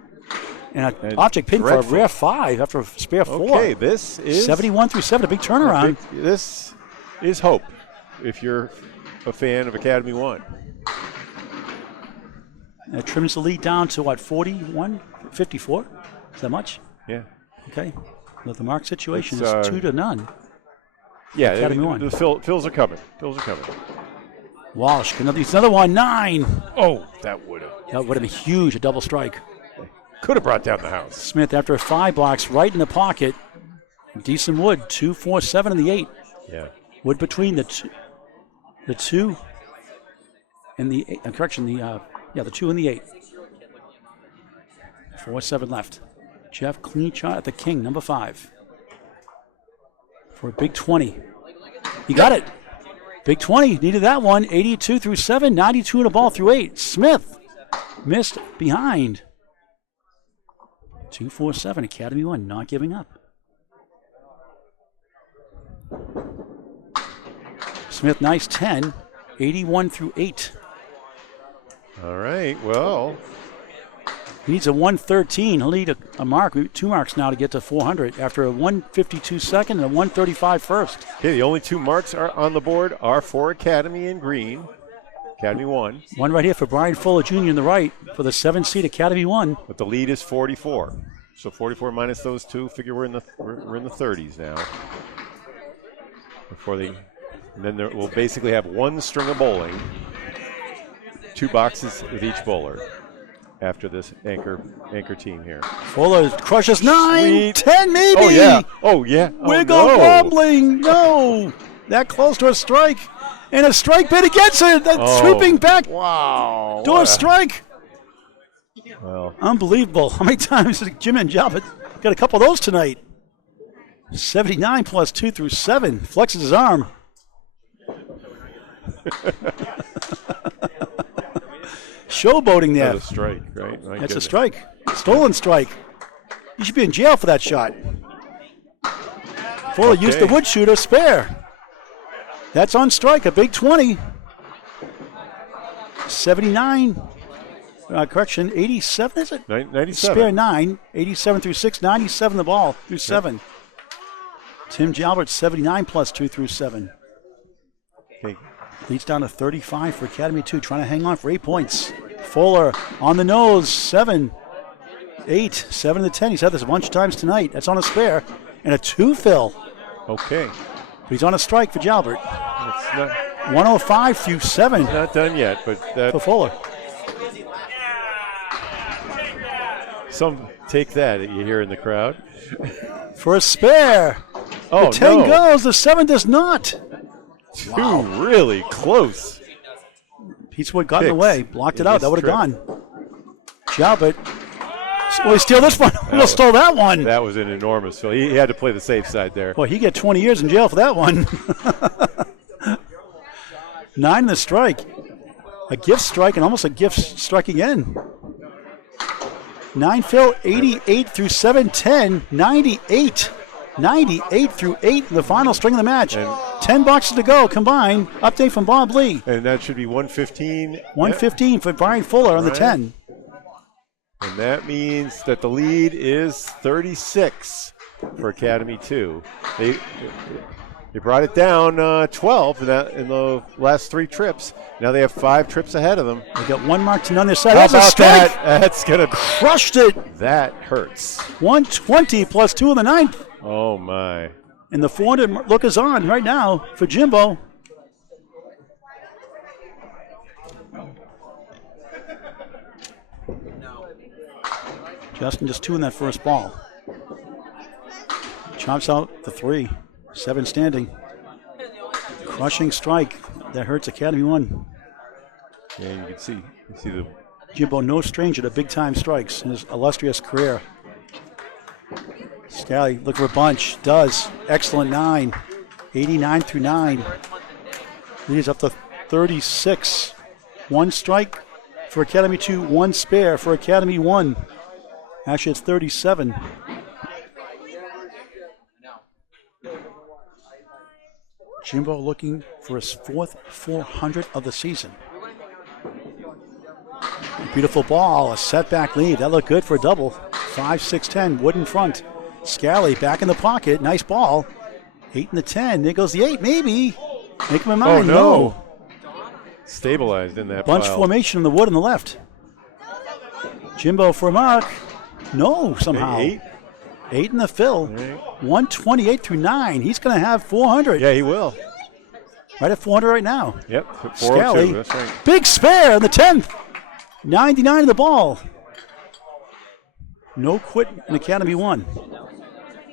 And an object pin for a rare 5 after a spare 4. Okay, this is 71 through 7, a big turnaround. This is hope if you're a fan of Academy1. That trims the lead down to what, 41, 54? Is that much? Yeah. Okay. Well, the mark situation is 2-0. Yeah, Academy1. the fills are coming. Walsh can use another one. 9. Oh, that would have. That would have been huge, a double strike. Could have brought down the house. Smith, after a 5 blocks, right in the pocket. Decent wood, 2, 4, 7, and the 8. Yeah. Wood between the 2 and the 8. The 2 and the 8. 4-7 left. Jeff, clean shot at the king, number 5. For a big 20. He got it. Big 20, needed that one. 82 through 7, 92 in the ball through 8. Smith missed behind. 2-4-7, Academy 1, not giving up. Smith, nice 10, 81 through 8. All right, well. He needs a 113. He'll need a mark, 2 marks now to get to 400 after a 152 second and a 135 first. Okay, the only 2 marks are on the board are for Academy in green. Academy 1. One right here for Brian Fuller Jr. in the right for the 7-seed Academy 1. But the lead is 44. So 44 minus those 2, figure we're in the 30s now. And then we'll basically have 1 string of bowling, 2 boxes with each bowler after this anchor team here. Fuller crushes 9, Sweet. 10 maybe. Oh yeah. Oh yeah. Oh, Wiggle no. wobbling. No. That close to a strike. And a strike bid against it. Swooping back. Wow. To a strike. Well, Unbelievable. How many times did Jim and Jalbert got a couple of those tonight? 79 plus 2 through 7. Flexes his arm. Showboating there. that's a strike, right? My That's goodness. a strike. Stolen strike. You should be in jail for that shot. Fuller used the wood shooter spare. That's on strike, a big 20. 79. 87 is it? 97. Spare 9. 87 through 6. 97 the ball through 7. Tim Jalbert 79 plus 2 through 7. Okay. Leads down to 35 for Academy 2, trying to hang on for 8 points. Fuller on the nose, 7, 8, 7 to 10. He's had this a bunch of times tonight. That's on a spare. And a 2 fill. Okay. But he's on a strike for Jalbert. It's not 105 through 7 done yet, but that for Fuller. some take that you hear in the crowd. For a spare. Oh, the 10 no. goes, the 7 does not. 2 really close. Piece of wood got in the Picks. way. Blocked it He out. That just would have gone. Jalbert. Will he steal this one? We'll stole that one. That was an enormous fill. He had to play the safe side there. Boy, he get 20 years in jail for that one. 9 in the strike. A gift strike and almost a gift strike again. 9 fill, 88 through 710, 98. 98 through 8 in the final string of the match. And 10 boxes to go combined. Update from Bob Lee. And that should be 115. 115 for Brian Fuller on the 10. And that means that the lead is 36 for Academy 2. They brought it down 12 in the last 3 trips. Now they have 5 trips ahead of them. They got 1 mark to none their side. How That's a about strike. that? That's going to Crushed it. That hurts. 120 plus 2 in the 9th. Oh, my. And the 400 look is on right now for Jimbo. Justin just 2 in that first ball. Chops out the 3. 7 standing. Crushing strike. That hurts Academy 1. Yeah, you can see the Jimbo, no stranger to big-time strikes in his illustrious career. Scali, look for a bunch. Does. Excellent 9. 89 through 9. Leads up to 36. 1 strike for Academy 2. 1 spare for Academy 1. Actually, it's 37. Jimbo looking for his 4th 400 of the season. Beautiful ball, a setback lead. That looked good for a double. 5, 6, 10, wood in front. Scali back in the pocket. Nice ball. 8 and the 10. There goes the 8, maybe. Make him a mind. no. Stabilized in that Bunch pile. formation in the wood on the left. Jimbo for a mark. No, somehow. 8. 8 in the fill. Right. 128 through 9. He's going to have 400. Yeah, he will. Right at 400 right now. Yep, Scali, 402. That's right. big spare in the 10th. 99 in the ball. No quit in Academy 1.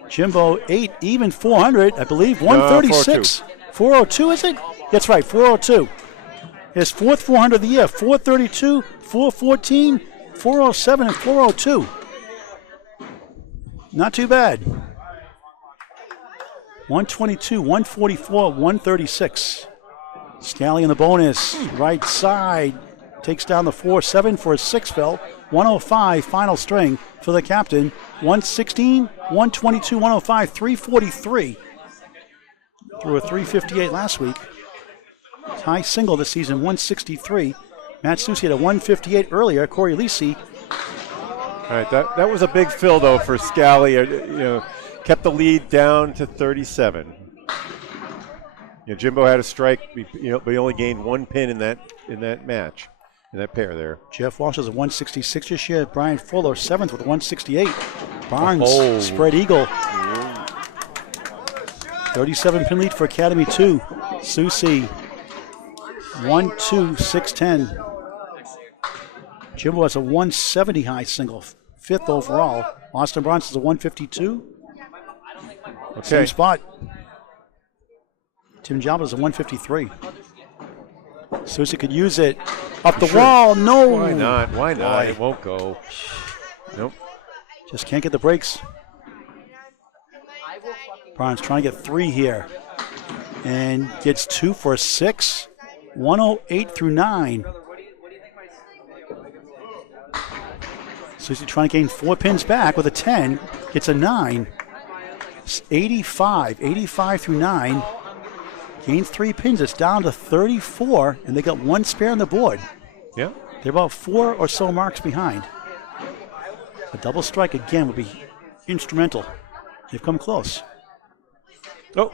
Jimbo 8, even 400, I believe. 136. 402, is it? That's right, 402. His fourth 400 of the year. 432, 414, 407, and 402. Not too bad. 122, 144, 136. Scali in the bonus. Right side. Takes down the 4-7 for a 6 fill. 105 final string for the captain. 116, 122, 105, 343. Threw a 358 last week. High single this season, 163. Matt Soucy had a 158 earlier. Cory Aleci. All right, that was a big fill though for Scali. Kept the lead down to 37. Jimbo had a strike, but he only gained 1 pin in that match, in that pair there. Jeff Walsh has a 166 this year. Brian Fuller 7th with a 168. Barnes spread eagle. 37 pin lead for Academy 2. Soucy 1-2, 610. Jimbo has a 170 high single, 5th overall. Austin Barnes has a 152. Okay. Same spot. Tim Jalbert is a 153. Soucy could use it. Up the wall, no. Why not? Why not? It won't go. Nope. Just can't get the breaks. Barnes trying to get 3 here. And gets 2 for a 6. 108 through 9. Soucy trying to gain 4 pins back with a 10. Gets a 9. 85 through 9. Gained 3 pins. It's down to 34, and they got 1 spare on the board. Yeah. They're about 4 or so marks behind. A double strike again would be instrumental. They've come close. Oh.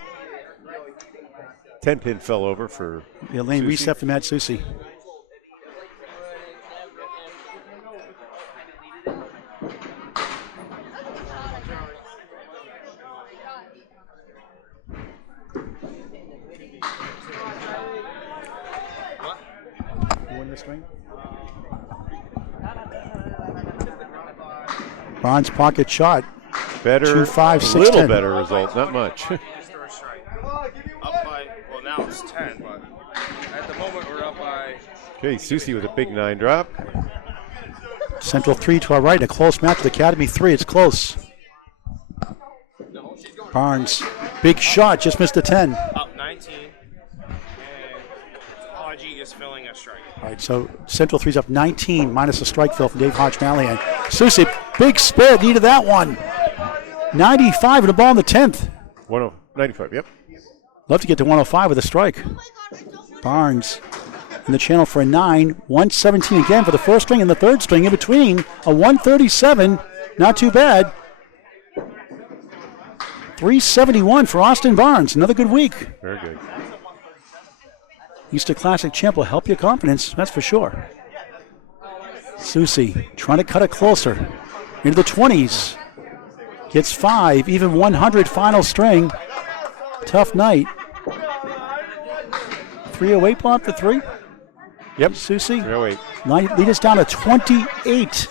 10 pin fell over for The lane Soucy. reset for Matt Soucy. Barnes pocket shot. Better, 2-5, a little 6-10. better result, not much. Up by, well, now it's 10, but at the moment we're up by. Okay, Soucy with a big 9 drop. Central 3 to our right. A close match with Academy 3. It's close. Barnes, big shot, just missed a 10. Up 19, and Haji is filling a strike. All right, so Central 3's up 19, minus a strike fill from Dave Hodge-Malian. Soucy, big spare, needed that one. 95 and a ball in the 10th. 95, yep. Love to get to 105 with a strike. Barnes in the channel for a 9. 117 again for the first string and the third string in between. A 137, not too bad. 371 for Austin Barnes. Another good week. Very good. Easter Classic champ will help your confidence, that's for sure. Soucy trying to cut it closer. Into the 20s. Gets 5, even 100 final string. Tough night. 308 block for 3. Yep. Soucy. 308. Lead us down to 28.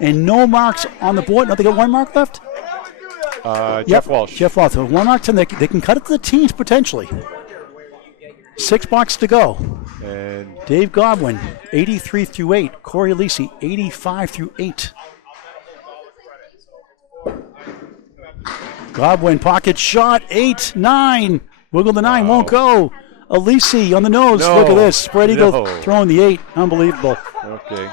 And no marks on the board. No, they got 1 mark left? Jeff Walsh. Jeff Walsh. 1 mark 10. They can cut it to the teens potentially. 6 blocks to go. And Dave Godwin, 83 through 8. Cory Aleci, 85 through 8. Godwin, pocket shot, 8, 9. Wiggle the 9, won't go. Aleci on the nose. No. Look at this. Spread eagle No. throwing the 8. Unbelievable. okay.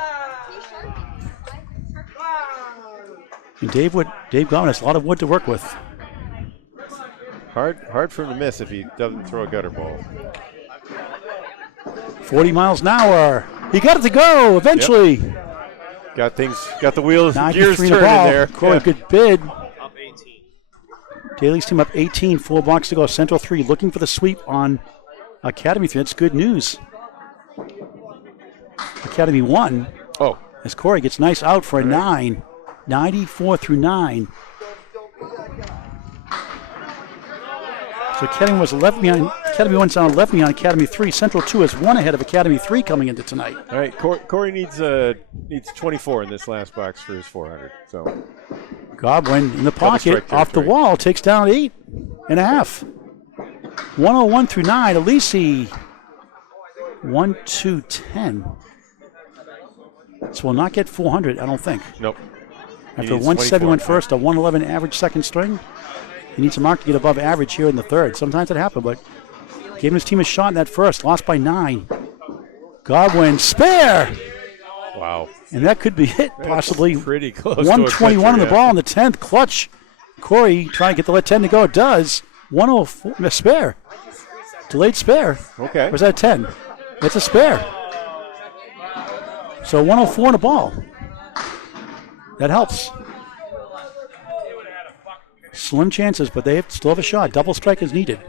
And Dave Godwin has a lot of wood to work with. Hard for him to miss if he doesn't throw a gutter ball. 40 miles an hour. He got it to go eventually. Got the wheels, 93 gears in the turning ball. there. Cory, Yeah. good bid. Up 18. Daly's team up 18, 4 blocks to go. Central 3 looking for the sweep on Academy 3. That's good news. Academy 1, Oh, as Cory gets nice out for a 9. 94 through 9. So Academy was 11 behind Academy 1's down 11 on Academy 3. Central 2 is 1 ahead of Academy 3 coming into tonight. All right, Cory needs 24 in this last box for his 400. So Godwin in the pocket, off the wall, takes down 8.5. 101 through 9. Aleci, 1, 2, 10. So will not get 400, I don't think. Nope. After 171 first, a 111 average second string. He needs a mark to get above average here in the third. Sometimes it happened, but gave his team a shot in that first. Lost by 9. Godwin, spare! Wow. And that could be it, possibly. Pretty close. 121 on the ball in the 10th. Clutch. Cory trying to get the let 10 to go. It does. 104. A spare. Delayed spare. Okay. Or is that a 10? It's a spare. So 104 on the ball. That helps. Slim chances, but they still have a shot. Double strike is needed.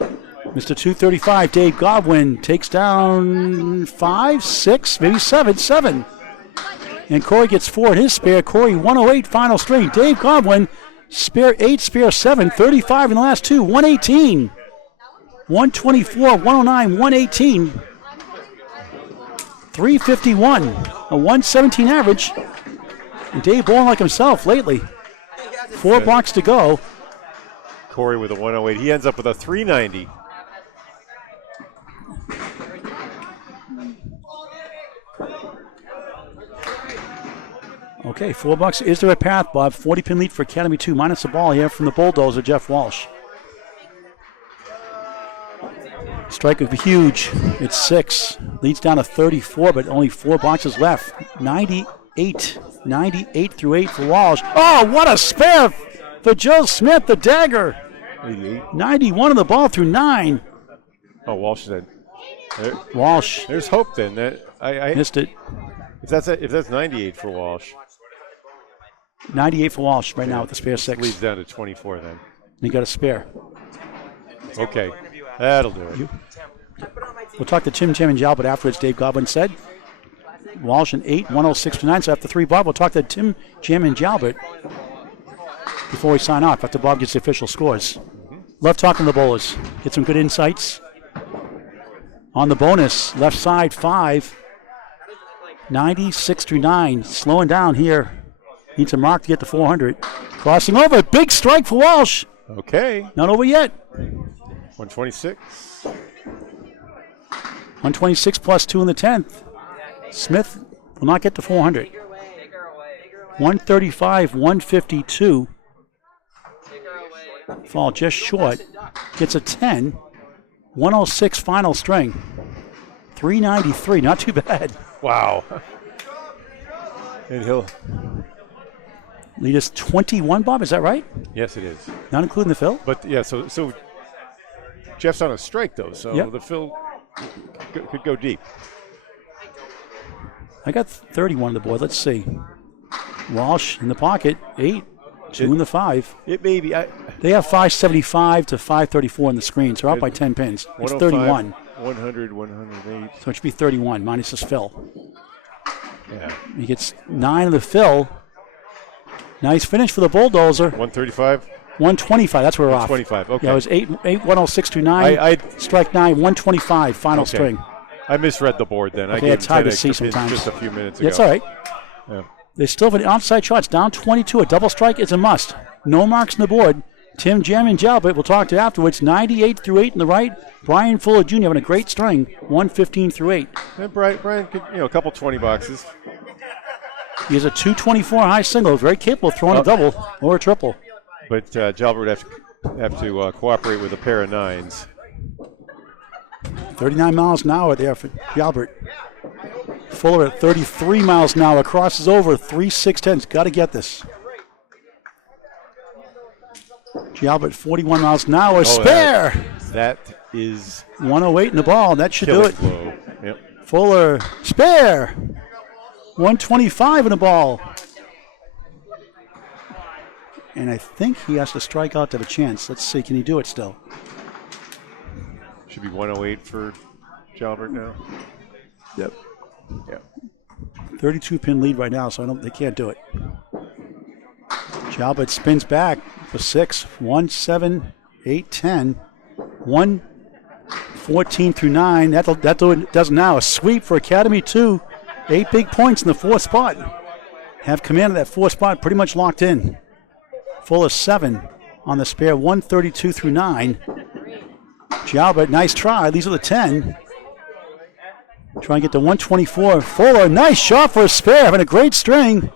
Mr. 235, Dave Godwin takes down 5, 6, maybe 7. And Cory gets 4 in his spare. Cory 108 final string. Dave Godwin, spare 8, spare 7, 35 in the last 2, 118. 124, 109, 118. 351, a 117 average. And Dave bowling like himself lately. 4 blocks to go. Cory with a 108. He ends up with a 390. Okay, $4. Is there a path, Bob? 40-pin lead for Academy 2, minus the ball here from the bulldozer, Jeff Walsh. Strike would be huge. It's 6. Leads down to 34, but only 4 boxes left. 98 through 8 for Walsh. Oh, what a spare for Joe Smith, the dagger. 91 on the ball through 9. Oh, Walsh said. Walsh. There's hope then. I missed it. If that's 98 for Walsh. 98 for Walsh right now with the spare 6. Leads down to 24 then. He got a spare. Okay, that'll do it. We'll talk to Tim, Jim, and Jalbert afterwards, Dave Godwin said. Walsh an 8, 106 to 9. So after 3, Bob, we'll talk to Tim, Jim, and Jalbert before we sign off, after Bob gets the official scores. Love talking to the bowlers. Get some good insights. On the bonus, left side 5, 96 through 9. Slowing down here. Needs a mark to get to 400. Crossing over. Big strike for Walsh. Okay. Not over yet. 126. 126 plus 2 in the 10th. Smith will not get to 400. 135, 152. Fall just short. Gets a 10. 106 final string. 393. Not too bad. Wow. And he'll lead us 21, Bob. Is that right? Yes, it is. Not including the fill? But yeah, so Jeff's on a strike though, so yep. The fill could go deep. I got 31 on the board. Let's see. Walsh in the pocket, 8. 2 in the 5. It may be. They have 575 to 534 on the screen, so they're out by 10 pins. It's 31. 100, 108. So it should be 31 minus his fill. Yeah. He gets 9 of the fill. Nice finish for the bulldozer. 135? 125. That's where we're off. 125. Okay. Yeah, it was 8 106 to 9. Strike 9, 125 final string. I misread the board then. Okay, it's hard to see sometimes. Just a few minutes ago. Yeah, it's all right. Yeah. They still have an outside shot. It's down 22. A double strike is a must. No marks on the board. Tim, Jam, and Jalbert we'll talk to afterwards. 98 through 8 on the right. Brian Fuller Jr. having a great string. 115 through 8. And Brian could, a couple 20 boxes. He has a 224 high single. Very capable of throwing a double or a triple. But Jalbert have to cooperate with a pair of 9s. 39 miles an hour there for Jalbert. Fuller at 33 miles an hour. Crosses over 3.610. Got to get this. Jalbert 41 miles an hour. Spare. That is 108 in the ball. That should do it. Flow. Yep. Fuller spare. 125 in the ball. And I think he has to strike out to have a chance. Let's see. Can he do it still? Should be 108 for Jalbert now. Yep. Yeah. 32-pin lead right now, so they can't do it. Jalbert spins back for 6. 1, 7, 8-10. 1-14 through 9. That does now a sweep for Academy 2. 8 big points in the 4th spot. Have command of that 4th spot pretty much locked in. Full of 7 on the spare. 132 through 9. Jalbert, nice try. These are the 10. Try and get to 124. Fuller, nice shot for a spare. Having a great string.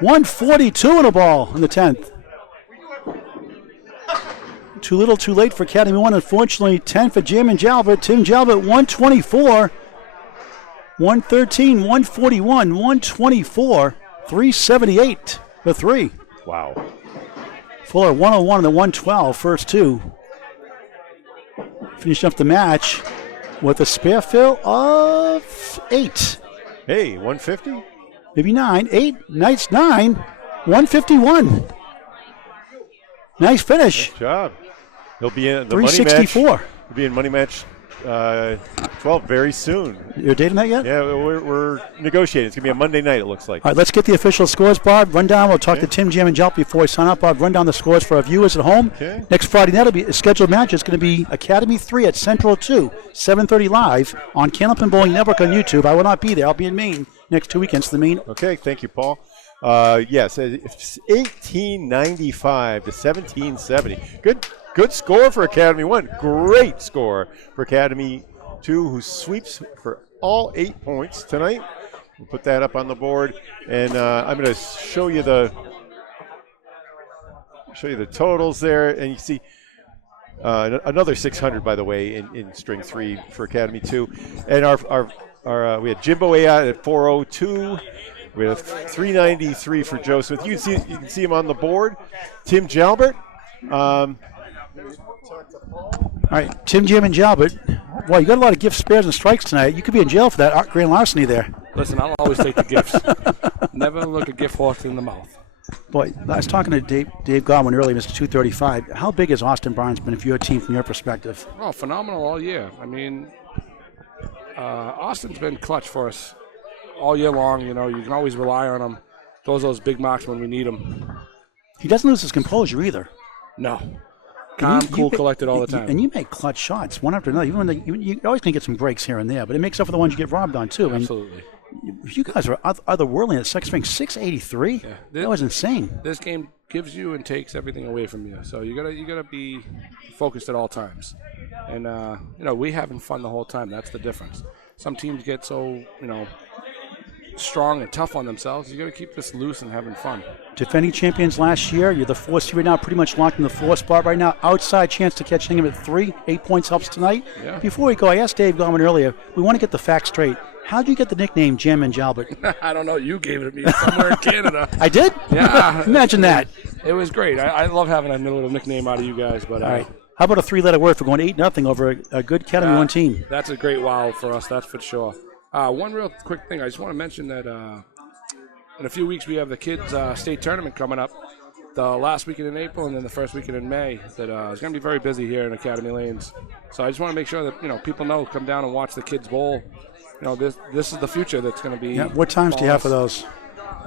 142 in a ball in the 10th. Too little, too late for Academy 1. Unfortunately, 10 for Jim and Jalbert. Tim Jalbert, 124. 113, 141, 124, 378 for 3. Wow. Fuller, 101 and the 112, first 2. Finished up the match with a spare fill of 8. Hey, 150? Maybe 9. 8, nice 9. 151. Nice finish. Good job. He'll be in the 364. money match. He'll be in money match 12 very soon. You're dating that yet? Yeah, we're negotiating. It's going to be a Monday night, it looks like. All right, let's get the official scores, Bob. Run down. We'll talk to Tim, Jim, and Jalp before we sign up. Bob, run down the scores for our viewers at home. Okay. Next Friday night will be a scheduled match. It's going to be Academy 3 at Central 2, 7:30 live on Candlepin Bowling Network on YouTube. I will not be there. I'll be in Maine next 2 weekends to the Maine. Okay, thank you, Paul. Yes, it's 1895 to 1770. Good score for Academy 1. Great score for Academy 2, who sweeps for all 8 points tonight. We'll put that up on the board, and I'm going to show you the totals there, and you see another 600, by the way, in string 3 for Academy 2, and our we had Jimbo Ayotte at 402. We have 393 for Joe Smith. You can see him on the board. Tim Jalbert. All right, Tim, Jim, and Jalbert. Well, you got a lot of gift spares and strikes tonight. You could be in jail for that grand larceny there. Listen, I'll always take the gifts. Never look a gift horse in the mouth. Boy, I was talking to Dave Godwin earlier, Mr. 235. How big has Austin Barnes been for your team from your perspective? Oh, phenomenal all year. I mean, Austin's been clutch for us all year long. You know, you can always rely on him. Those big marks when we need them. He doesn't lose his composure either. No. Calm, cool, collected all the time. And you make clutch shots, one after another. Even when you're always going to get some breaks here and there, but it makes up for the ones you get robbed on, too. Absolutely. And you guys are otherworldly at second string. 683? Yeah. That was insane. This game gives you and takes everything away from you. So you gotta be focused at all times. And, we having fun the whole time. That's the difference. Some teams get so, strong and tough on themselves. You got to keep this loose and having fun. Defending champions last year. You're the 4th seed right now, pretty much locked in the 4th spot right now. Outside chance to catch Hingham at 3. 8 points helps tonight. Yeah. Before we go, I asked Dave Gorman earlier, we want to get the facts straight. How did you get the nickname Jim and Jalbert? I don't know. You gave it to me somewhere in Canada. I did? Yeah. Imagine that. It was great. I love having a little nickname out of you guys. But all right. How about a 3-letter word for going 8-0 over a good Academy 1 team? That's a great wow for us. That's for sure. One real quick thing. I just want to mention that in a few weeks we have the kids' state tournament coming up. The last weekend in April and then the first weekend in May. That is going to be very busy here in Academy Lanes. So I just want to make sure that people know, come down and watch the kids bowl. This is the future that's going to be. Yeah. What times do you have for those?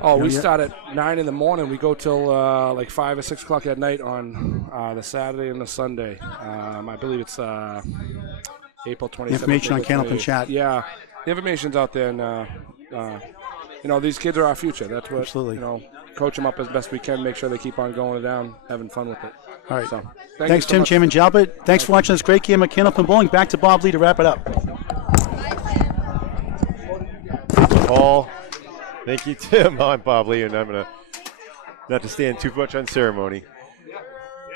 Oh, we start at 9 in the morning. We go till like 5 or 6 o'clock at night on the Saturday and the Sunday. I believe it's April 27th. Information on Candlepin Chat. Yeah, the information's out there, and these kids are our future. That's what. Absolutely. Coach them up as best we can. Make sure they keep on going down, having fun with it. All right. So, thanks, Tim, Jim, and Jalbert. Thanks for watching this great game at Candlepin Bowling. Back to Bob Lee to wrap it up. Paul. Thank you, Tim. I'm Bob Lee, and I'm going to not to stand too much on ceremony.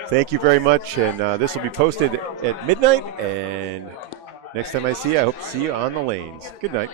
Thank you very much, and this will be posted at midnight, and next time I see you, I hope to see you on the lanes. Good night.